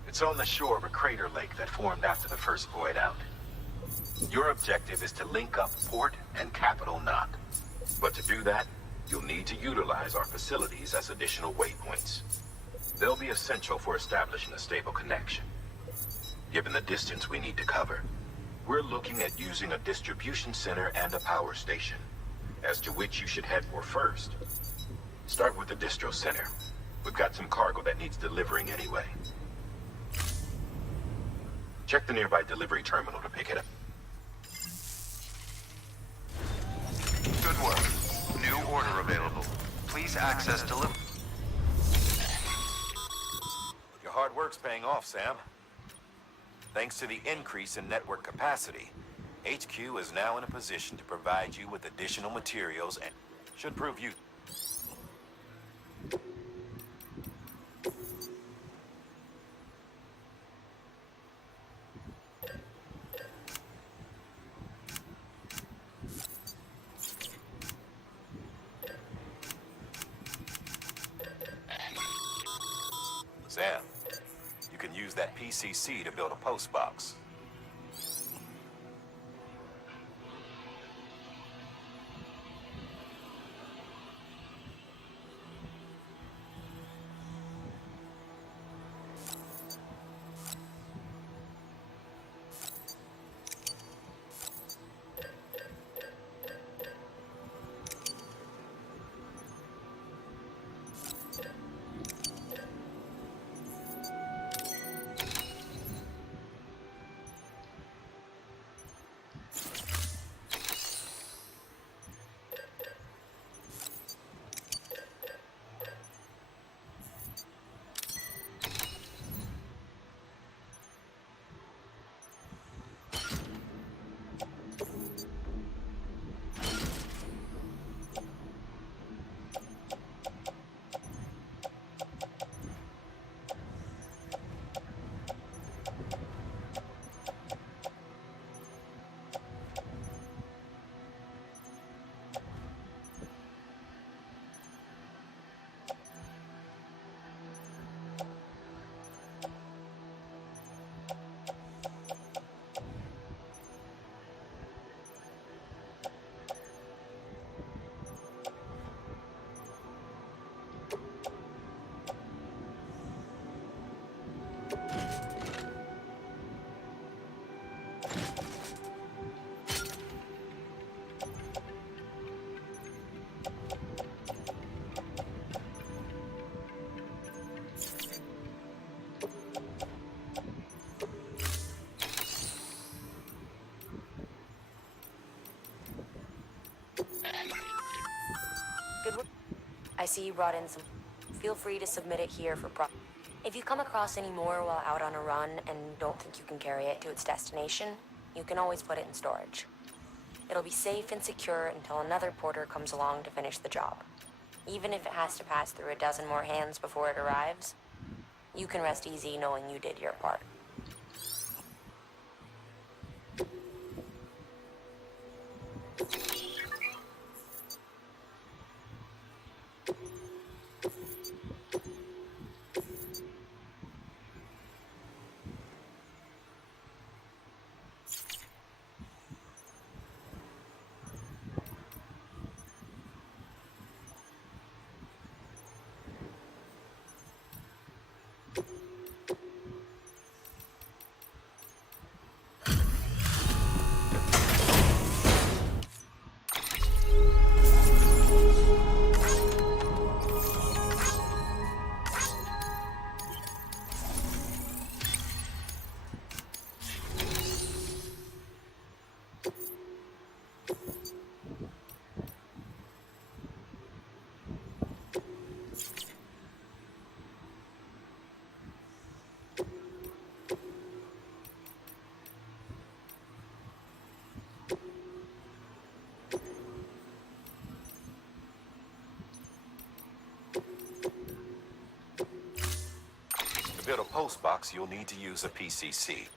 It's on the shore of a crater lake that formed after the first void out. Your objective is to link up Port and Capital Knot. But to do that, you'll need to utilize our facilities as additional waypoints. They'll be essential for establishing a stable connection. Given the distance we need to cover, we're looking at using a distribution center and a power station, as to which you should head for first. Start with the distro center. We've got some cargo that needs delivering anyway. Check the nearby delivery terminal to pick it up. Good work. New order available. Please access delivery. Your hard work's paying off, Sam. Thanks to the increase in network capacity, HQ is now in a position to provide you with additional materials and should prove you. Sam, you can use that PCC to build a post box. Good work. I see you brought in some. Feel free to submit it here for If you come across any more while out on a run and don't think you can carry it to its destination, you can always put it in storage. It'll be safe and secure until another porter comes along to finish the job. Even if it has to pass through a dozen more hands before it arrives, you can rest easy knowing you did your part. To build a post box, you'll need to use a PCC.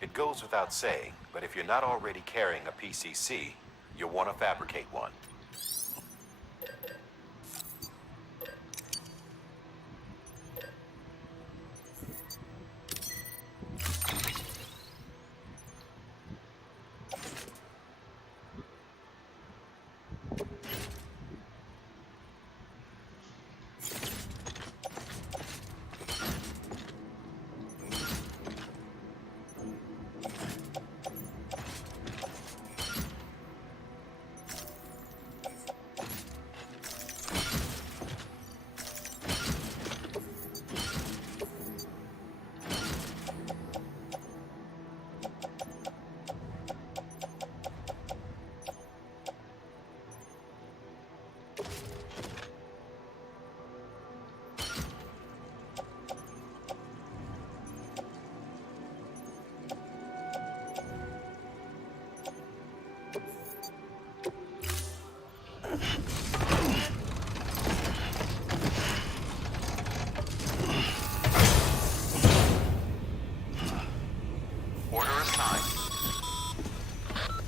It goes without saying, but if you're not already carrying a PCC, you'll want to fabricate one.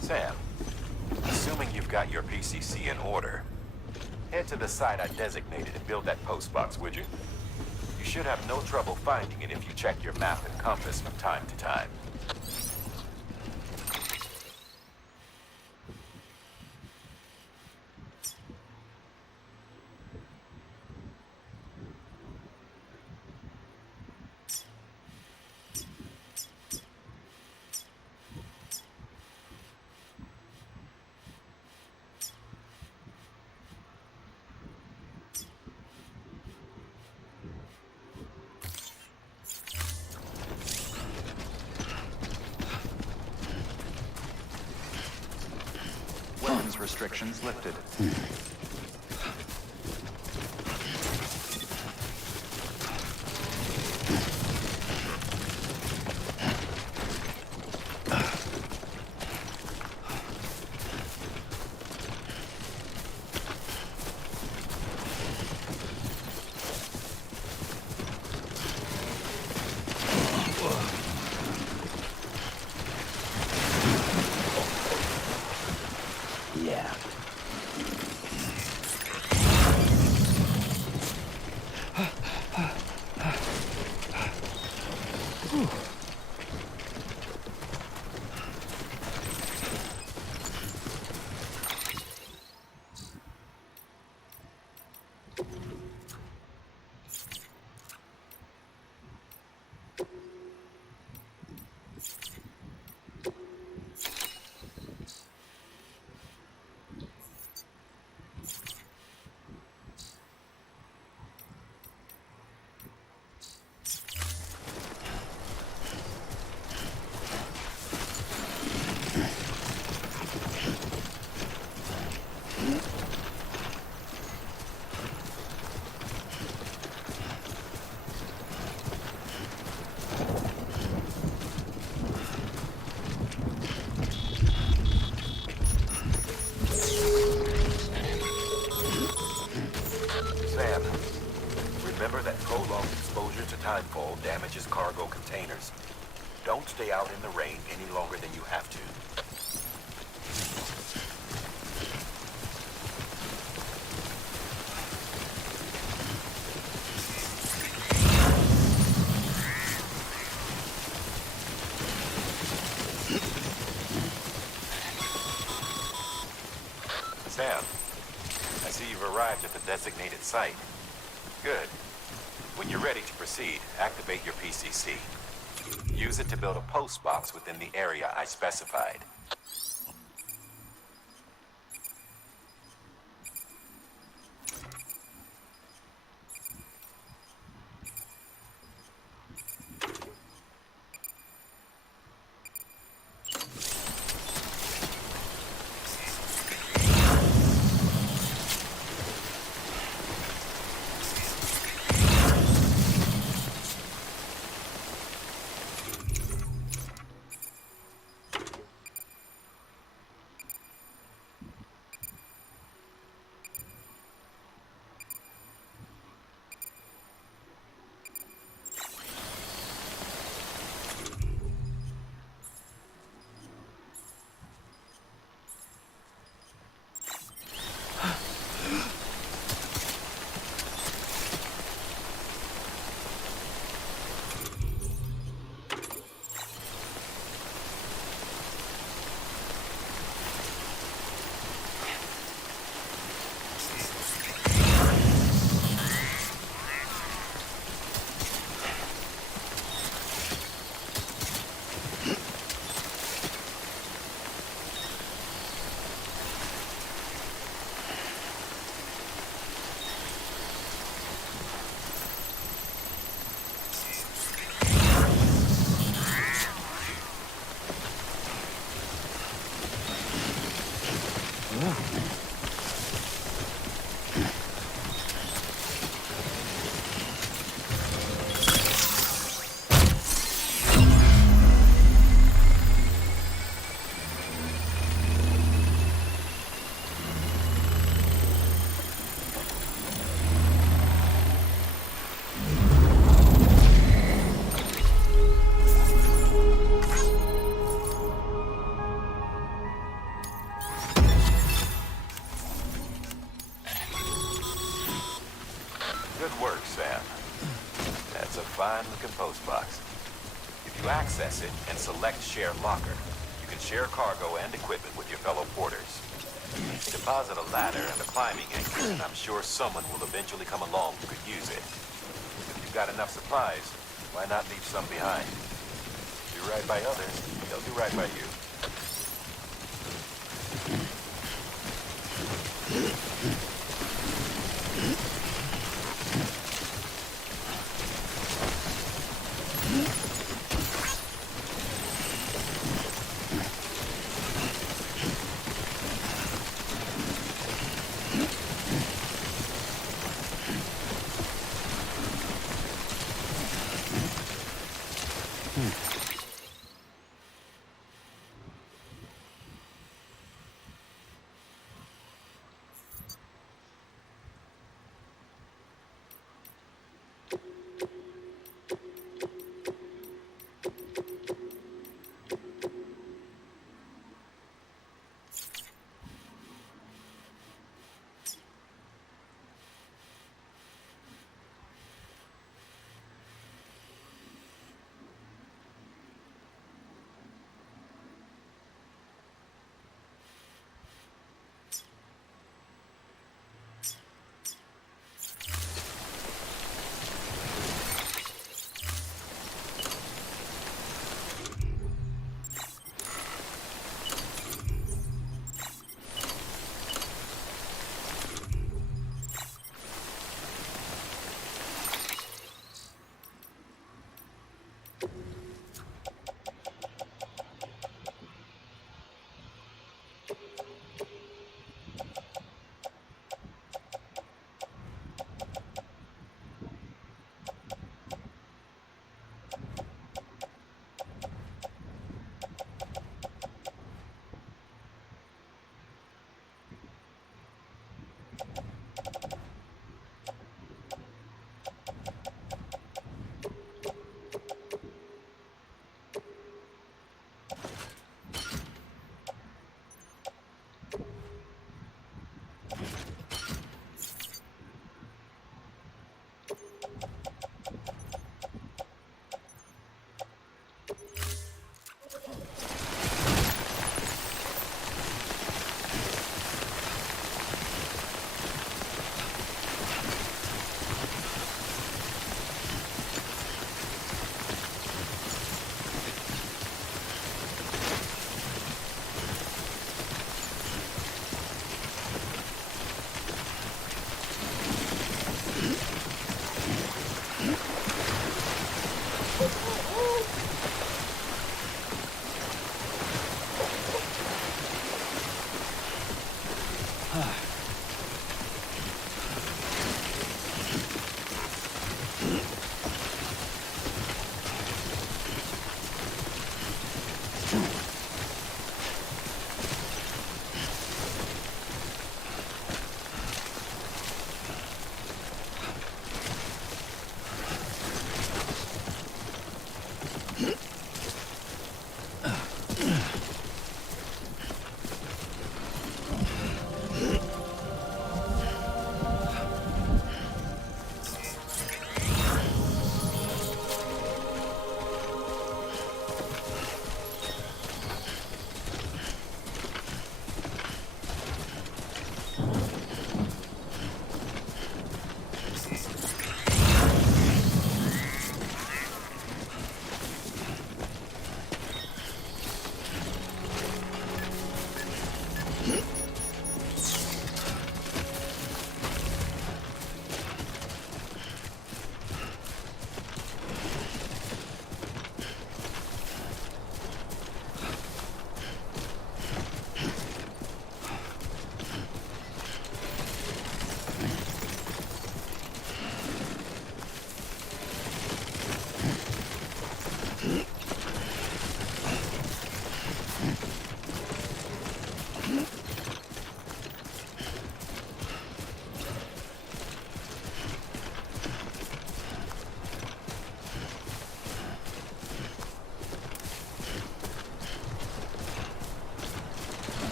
Sam, assuming you've got your PCC in order, head to the site I designated and build that post box, would you? You should have no trouble finding it if you check your map and compass from time to time. Weapons restrictions lifted. Yeah. nightfall damages cargo containers. Don't stay out in the rain any longer than you have to. Sam, I see you've arrived at the designated site. Good. When you're ready to proceed, activate your PCC. Use it to build a post box within the area I specified. Good work, Sam. That's a fine-looking post box. If you access it and select Share Locker, you can share cargo and equipment with your fellow porters. Deposit a ladder and a climbing anchor, and I'm sure someone will eventually come along who could use it. If you've got enough supplies, why not leave some behind? Do right by others, they'll do right by you.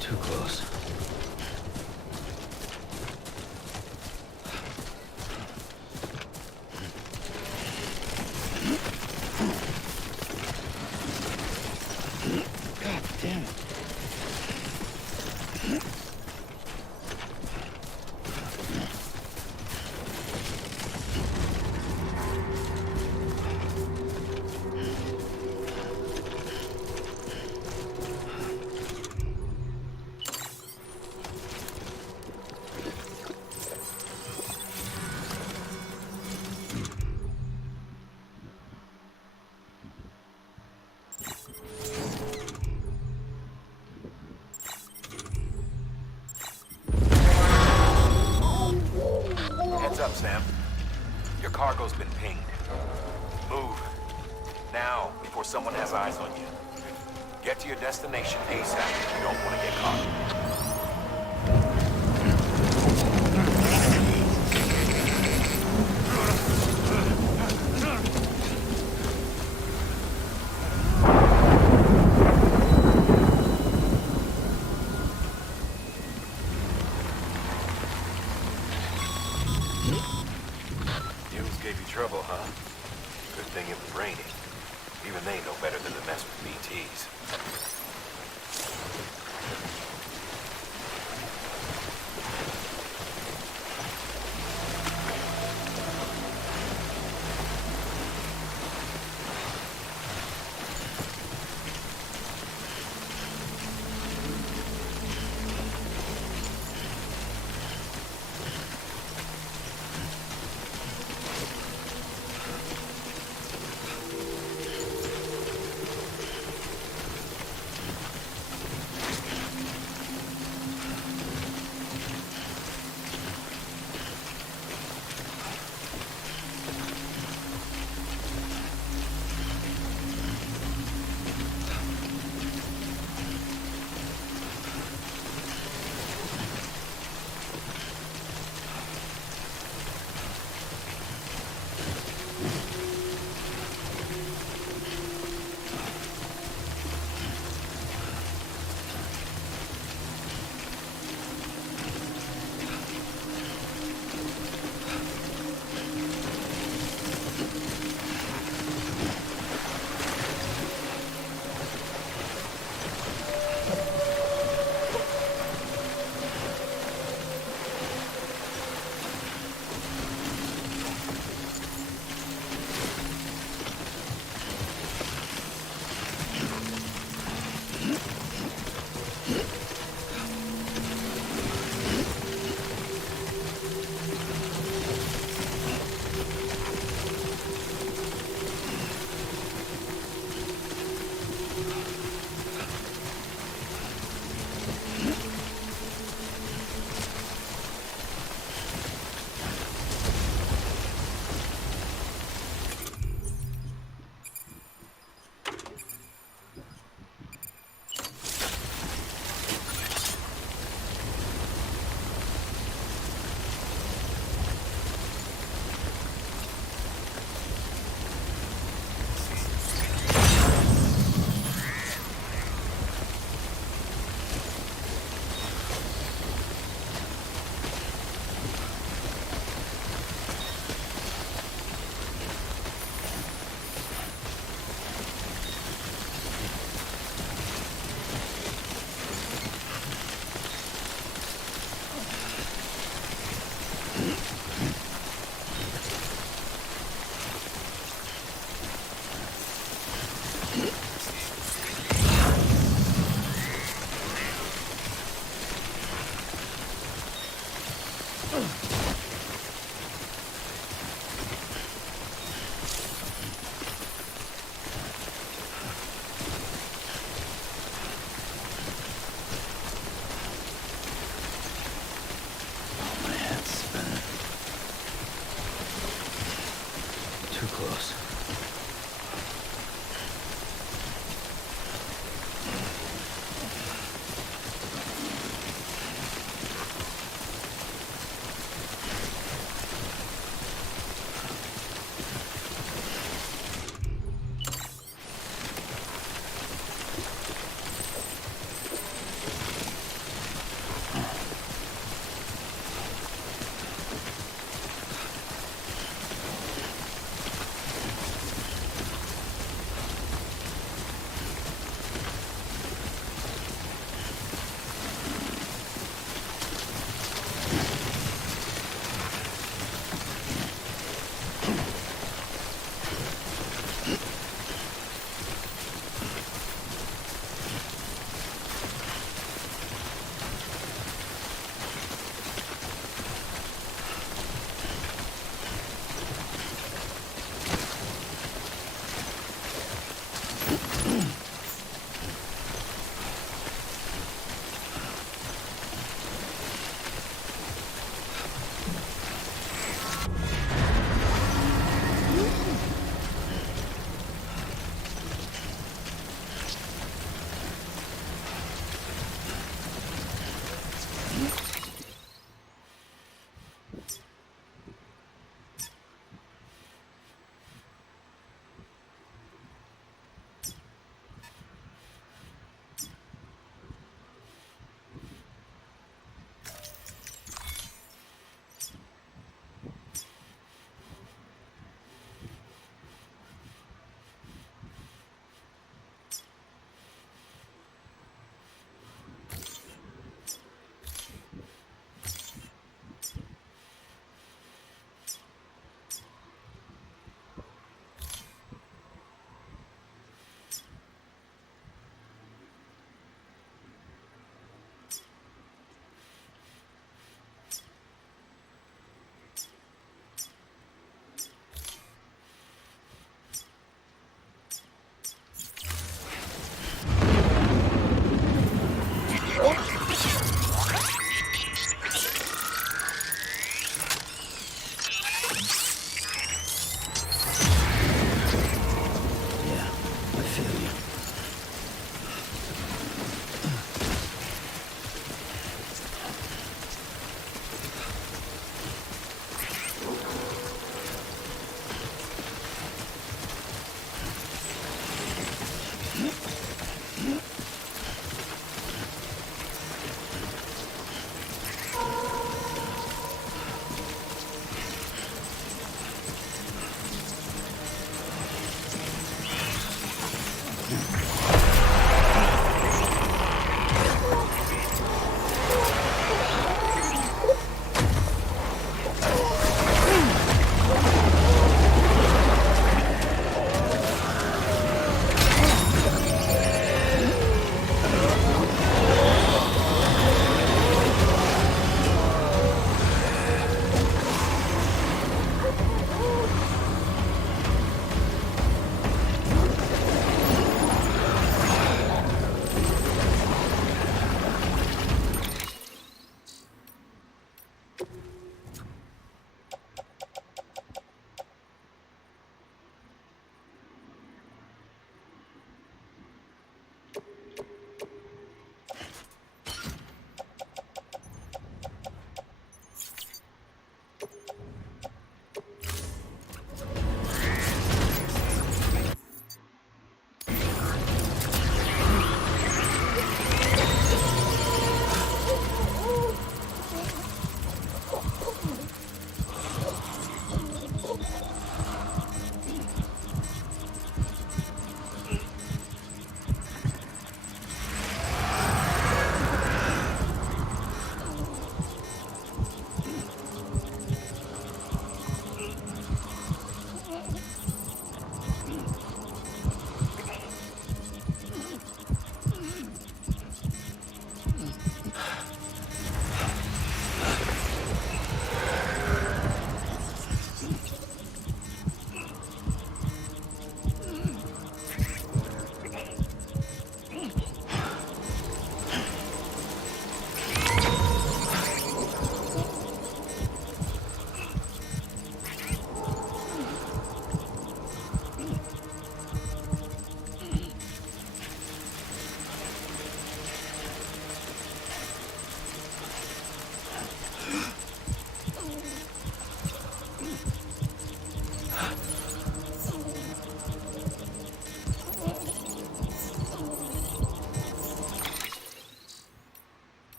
Too close. God damn it. Heads up, Sam. Your cargo's been pinged. Move. Now, before someone has eyes on you. Get to your destination ASAP. You don't want to get caught. Gave you trouble, huh? Good thing it was raining. Even they know better than to mess with BTs.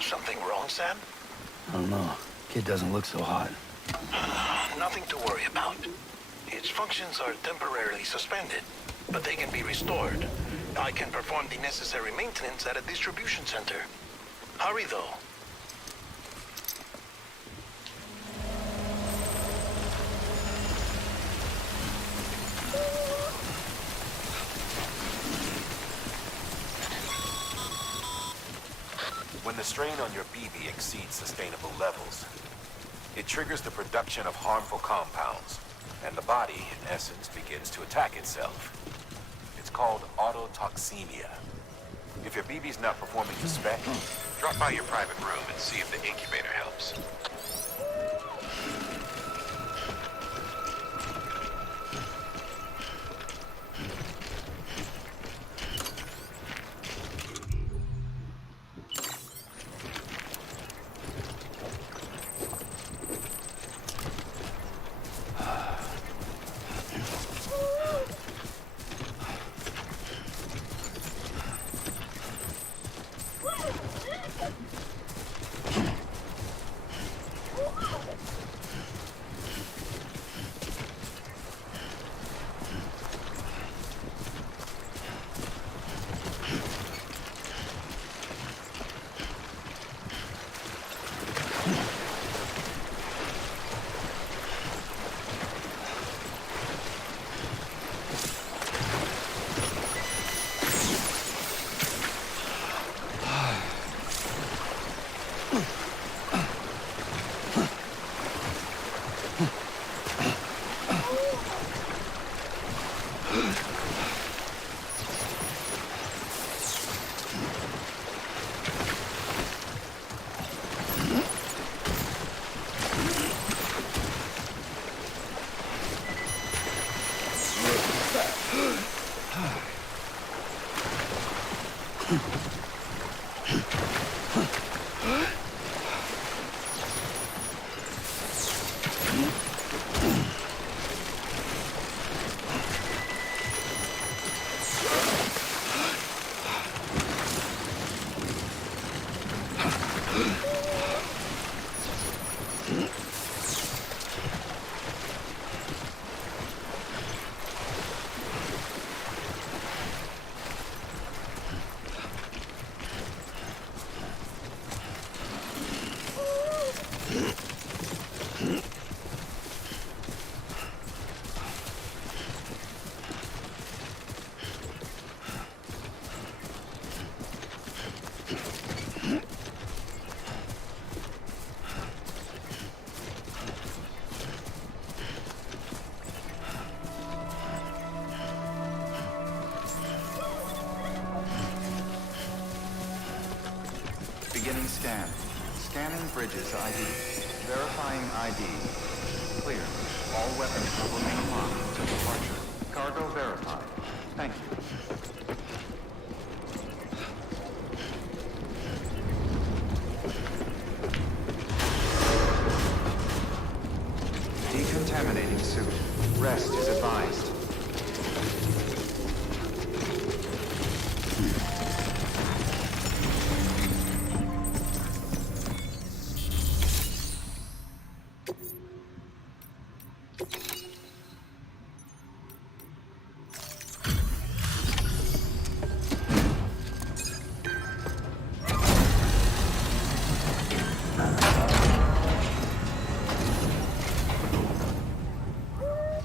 Something wrong, Sam? I don't know. Kid doesn't look so hot. Nothing to worry about. Its functions are temporarily suspended, but they can be restored. I can perform the necessary maintenance at a distribution center. Hurry, though. When the strain on your BB exceeds sustainable levels, it triggers the production of harmful compounds, and the body, in essence, begins to attack itself. It's called autotoxemia. If your BB's not performing to spec, drop by your private room and see if the incubator helps. Beginning scan. Scanning bridges ID. Verifying ID. Clear. All weapons will remain locked until departure. Cargo verified. Thank you. Decontaminating suit. Rest is advised.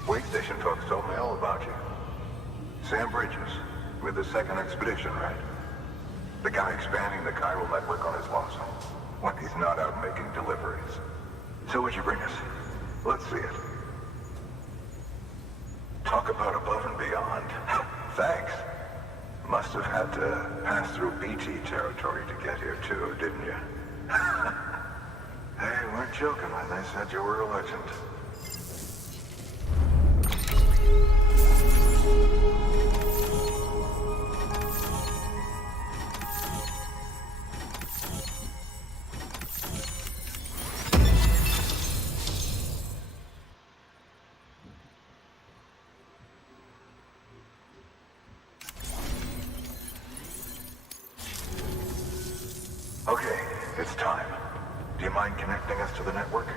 Wait station folks told me all about you. Sam Bridges, with the second expedition, right? The guy expanding the chiral network on his lonesome, when he's not out making deliveries. So what'd you bring us? Let's see it. Talk about above and beyond. Thanks. Must have had to pass through BT territory to get here too, didn't you? They weren't joking when they said you were a legend. you mind connecting us to the network?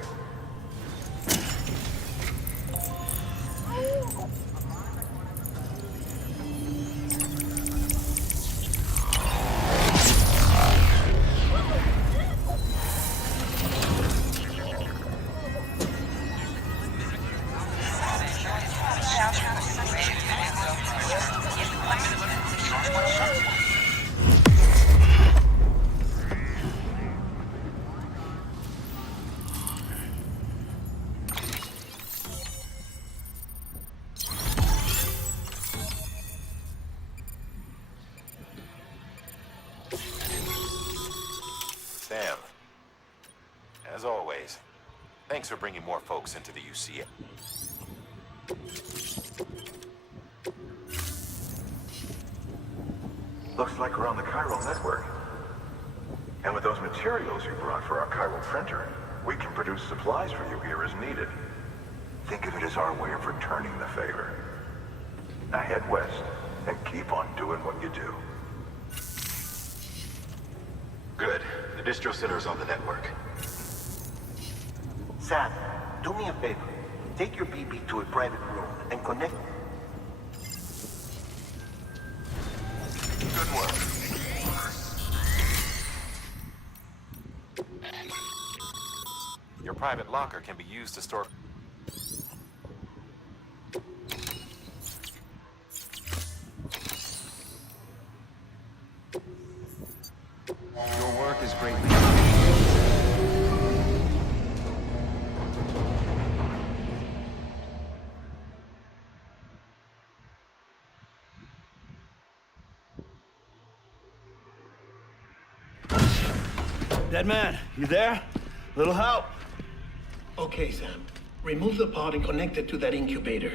Sam, as always, thanks for bringing more folks into the UCA. Looks like we're on the chiral network. And with those materials you brought for our chiral printer, we can produce supplies for you here as needed. Think of it as our way of returning the favor. Now head west and keep on doing what you do. Good. The distro center's on the network. Sam, do me a favor. Take your BB to a private room and connect. Good work. Your private locker can be used to store... Your work is greatly Dead man, you there? Little help? Okay, Sam. Remove the pod and connect it to that incubator.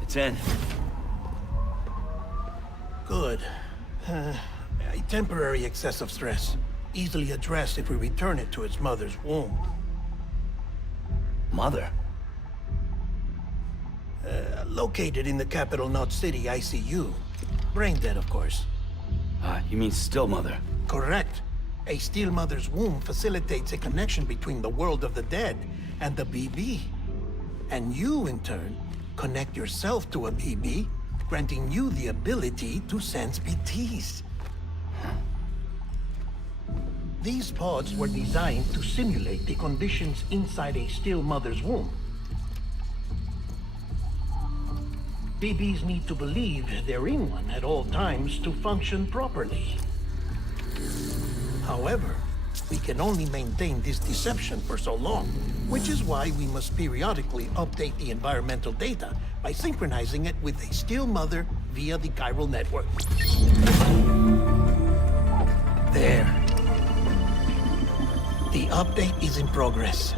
It's in. Good. A temporary excess of stress. Easily addressed if we return it to its mother's womb. Mother? Located in the capital Knot City ICU. Brain dead, of course. You mean still mother? Correct. A still mother's womb facilitates a connection between the world of the dead and the BB. And you, in turn, connect yourself to a BB, granting you the ability to sense BTs. These pods were designed to simulate the conditions inside a still mother's womb. BBs need to believe they're in one at all times to function properly. However, we can only maintain this deception for so long, which is why we must periodically update the environmental data by synchronizing it with a still mother via the chiral network. There. The update is in progress.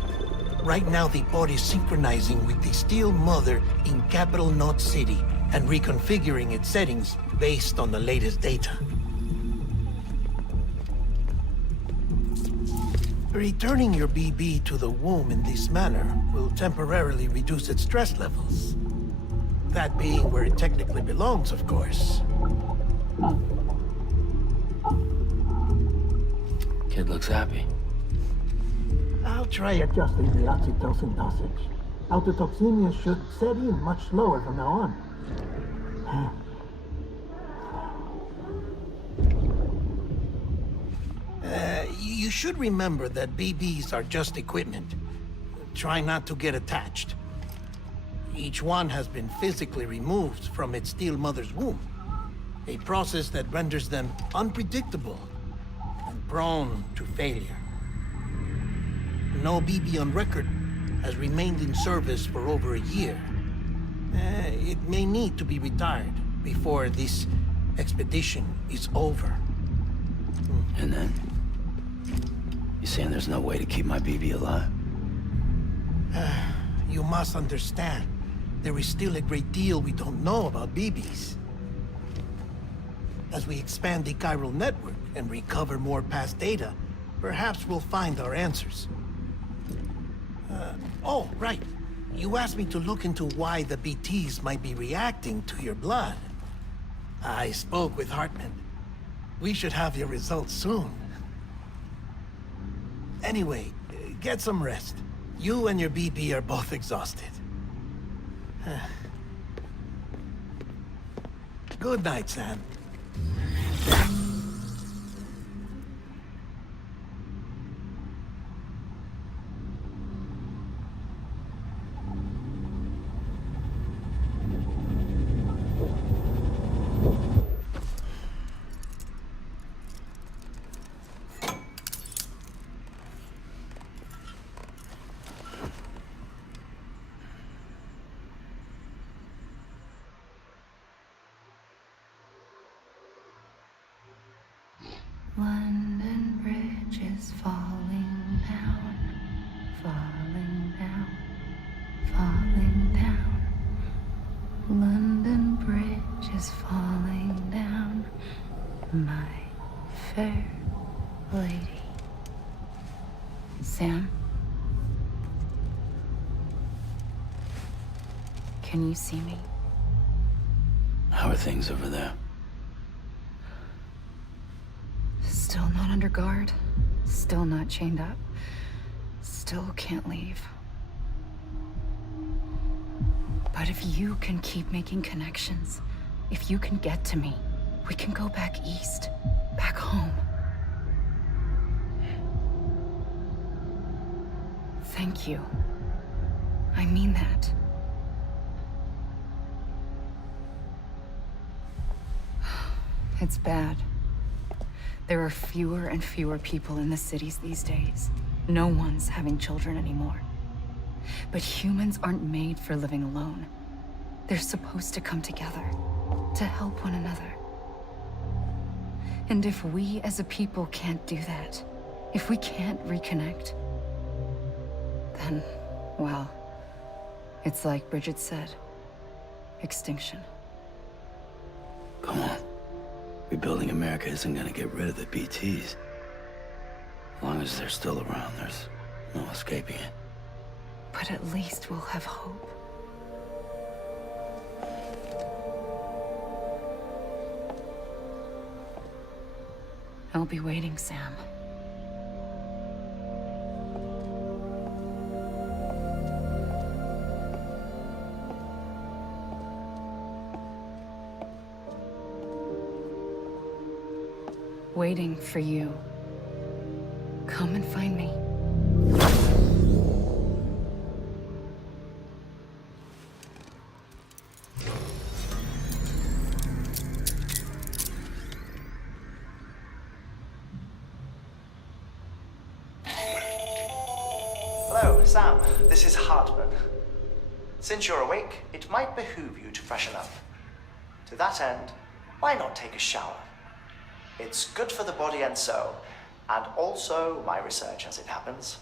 Right now, the pod is synchronizing with the still mother in capital Knot City and reconfiguring its settings based on the latest data. Returning your BB to the womb in this manner will temporarily reduce its stress levels. That being where it technically belongs, of course. Kid looks happy. I'll try adjusting the oxytocin dosage. Autotoxemia should set in much slower from now on. You should remember that BBs are just equipment. Try not to get attached. Each one has been physically removed from its still mother's womb. A process that renders them unpredictable and prone to failure. No BB on record has remained in service for over a year. It may need to be retired before this expedition is over. And then? You saying there's no way to keep my BB alive? You must understand, there is still a great deal we don't know about BBs. As we expand the chiral network and recover more past data, perhaps we'll find our answers. Oh, right. You asked me to look into why the BTs might be reacting to your blood. I spoke with Hartman. We should have your results soon. Anyway, get some rest. You and your BP are both exhausted. Good night, Sam. London Bridge is falling down, falling down, falling down. London Bridge is falling down, my fair lady. Sam? Can you see me? How are things over there? Still not under guard. Still not chained up. Still can't leave. But if you can keep making connections, if you can get to me, we can go back east, back home. Thank you. I mean that. It's bad. There are fewer and fewer people in the cities these days. No one's having children anymore. But humans aren't made for living alone. They're supposed to come together, to help one another. And if we as a people can't do that, if we can't reconnect, then, well, it's like Bridget said, extinction. Come on. Rebuilding America isn't gonna get rid of the BTs. As long as they're still around, there's no escaping it. But at least we'll have hope. I'll be waiting, Sam. Waiting for you. Come and find me. Hello, Sam. This is Hartman. Since you're awake, it might behoove you to freshen up. To that end, why not take a shower? It's good for the body and soul, and also my research as it happens.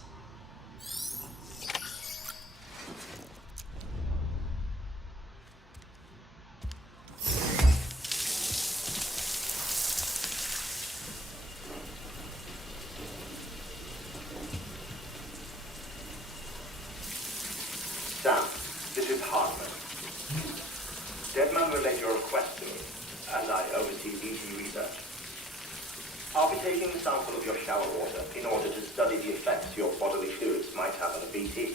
Sam, this is Hartman. Deadman relayed your request to me, as I oversee BT research. I'll be taking a sample of your shower water in order to study the effects your bodily fluids might have on a BT.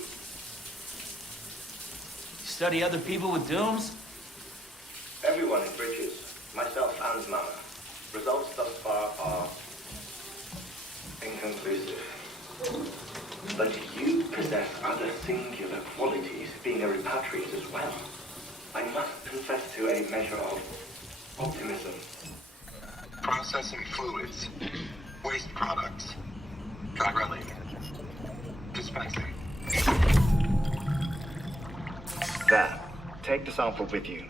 Study other people with dooms? Everyone in Bridges, myself and Mama. Results thus far are inconclusive. But you possess other singular qualities, being a repatriate as well. I must confess to a measure of optimism. Processing fluids. Waste products. Chirally. Dispensing. There. Take the sample with you.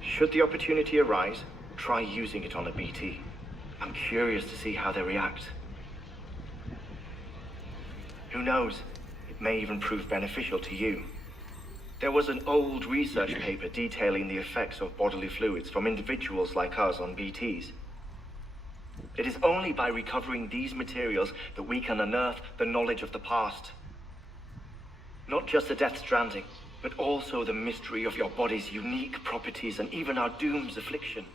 Should the opportunity arise, try using it on a BT. I'm curious to see how they react. Who knows? It may even prove beneficial to you. There was an old research paper detailing the effects of bodily fluids from individuals like us on BTs. It is only by recovering these materials that we can unearth the knowledge of the past. Not just the Death Stranding, but also the mystery of your body's unique properties and even our doom's affliction.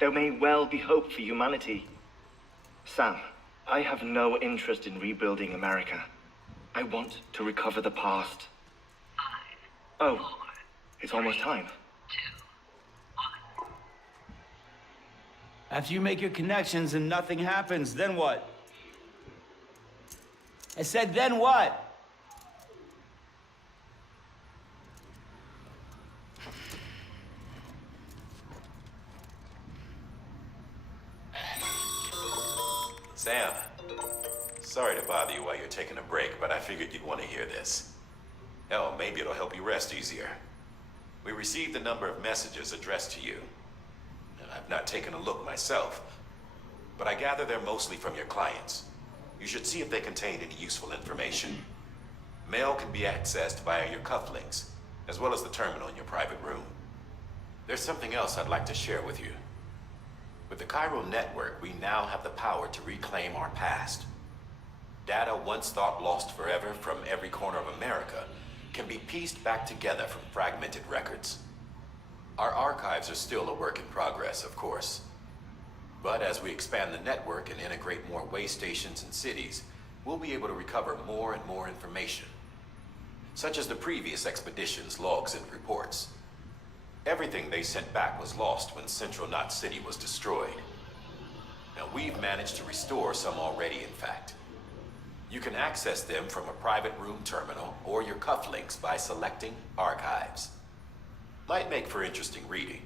There may well be hope for humanity. Sam, I have no interest in rebuilding America. I want to recover the past. Oh, it's almost time. After you make your connections and nothing happens, then what? I said, then what? Sam, sorry to bother you while you're taking a break, but I figured you'd want to hear this. Hell, maybe it'll help you rest easier. We received a number of messages addressed to you. And I've not taken a look myself, but I gather they're mostly from your clients. You should see if they contain any useful information. Mail can be accessed via your cufflinks, as well as the terminal in your private room. There's something else I'd like to share with you. With the Cairo network, we now have the power to reclaim our past. Data once thought lost forever from every corner of America can be pieced back together from fragmented records. Our archives are still a work in progress, of course. But as we expand the network and integrate more way stations and cities, we'll be able to recover more and more information, such as the previous expedition's logs and reports. Everything they sent back was lost when Central Knot City was destroyed. Now we've managed to restore some already, in fact. You can access them from a private room terminal or your cufflinks by selecting Archives. Might make for interesting reading.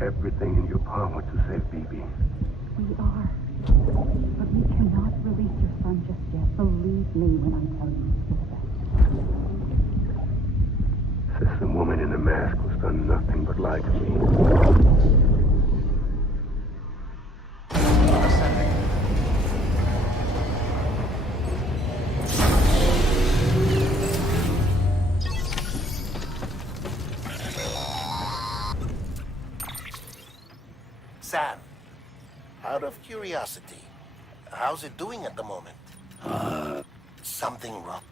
Everything in your power to save BB. We are. But we cannot release your son just yet. Believe me when I tell you it's for the best. Says the woman in the mask who's done nothing but lie to me. Sam, out of curiosity, how's it doing at the moment? Something wrong?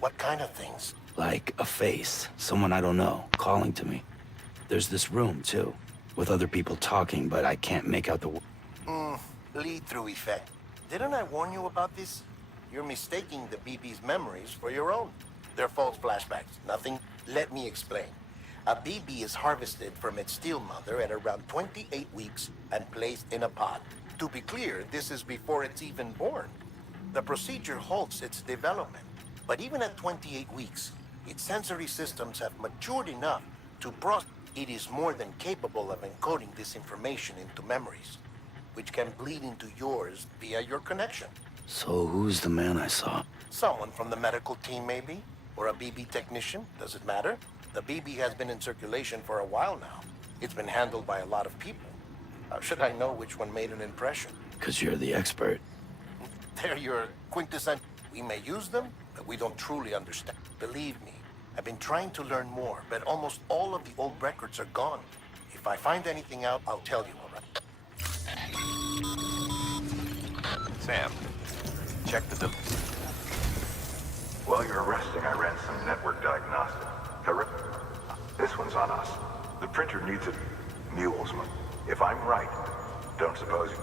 What kind of things? Like a face, someone I don't know, calling to me. There's this room, too, with other people talking, but I can't make out the... Lead-through effect. Didn't I warn you about this? You're mistaking the BB's memories for your own. They're false flashbacks, nothing. Let me explain. A BB is harvested from its steel mother at around 28 weeks and placed in a pod. To be clear, this is before it's even born. The procedure halts its development. But even at 28 weeks, its sensory systems have matured enough to process. It is more than capable of encoding this information into memories, which can bleed into yours via your connection. So who's the man I saw? Someone from the medical team, maybe? Or a BB technician? Does it matter? The BB has been in circulation for a while now. It's been handled by a lot of people. How should I know which one made an impression? 'Cause you're the expert. They're your quintessential. We may use them, but we don't truly understand. Believe me, I've been trying to learn more, but almost all of the old records are gone. If I find anything out, I'll tell you, all right? Sam, check the... While you're resting, I ran some network diagnostics. This one's on us. The printer needs a mulesman. If I'm right, don't suppose you...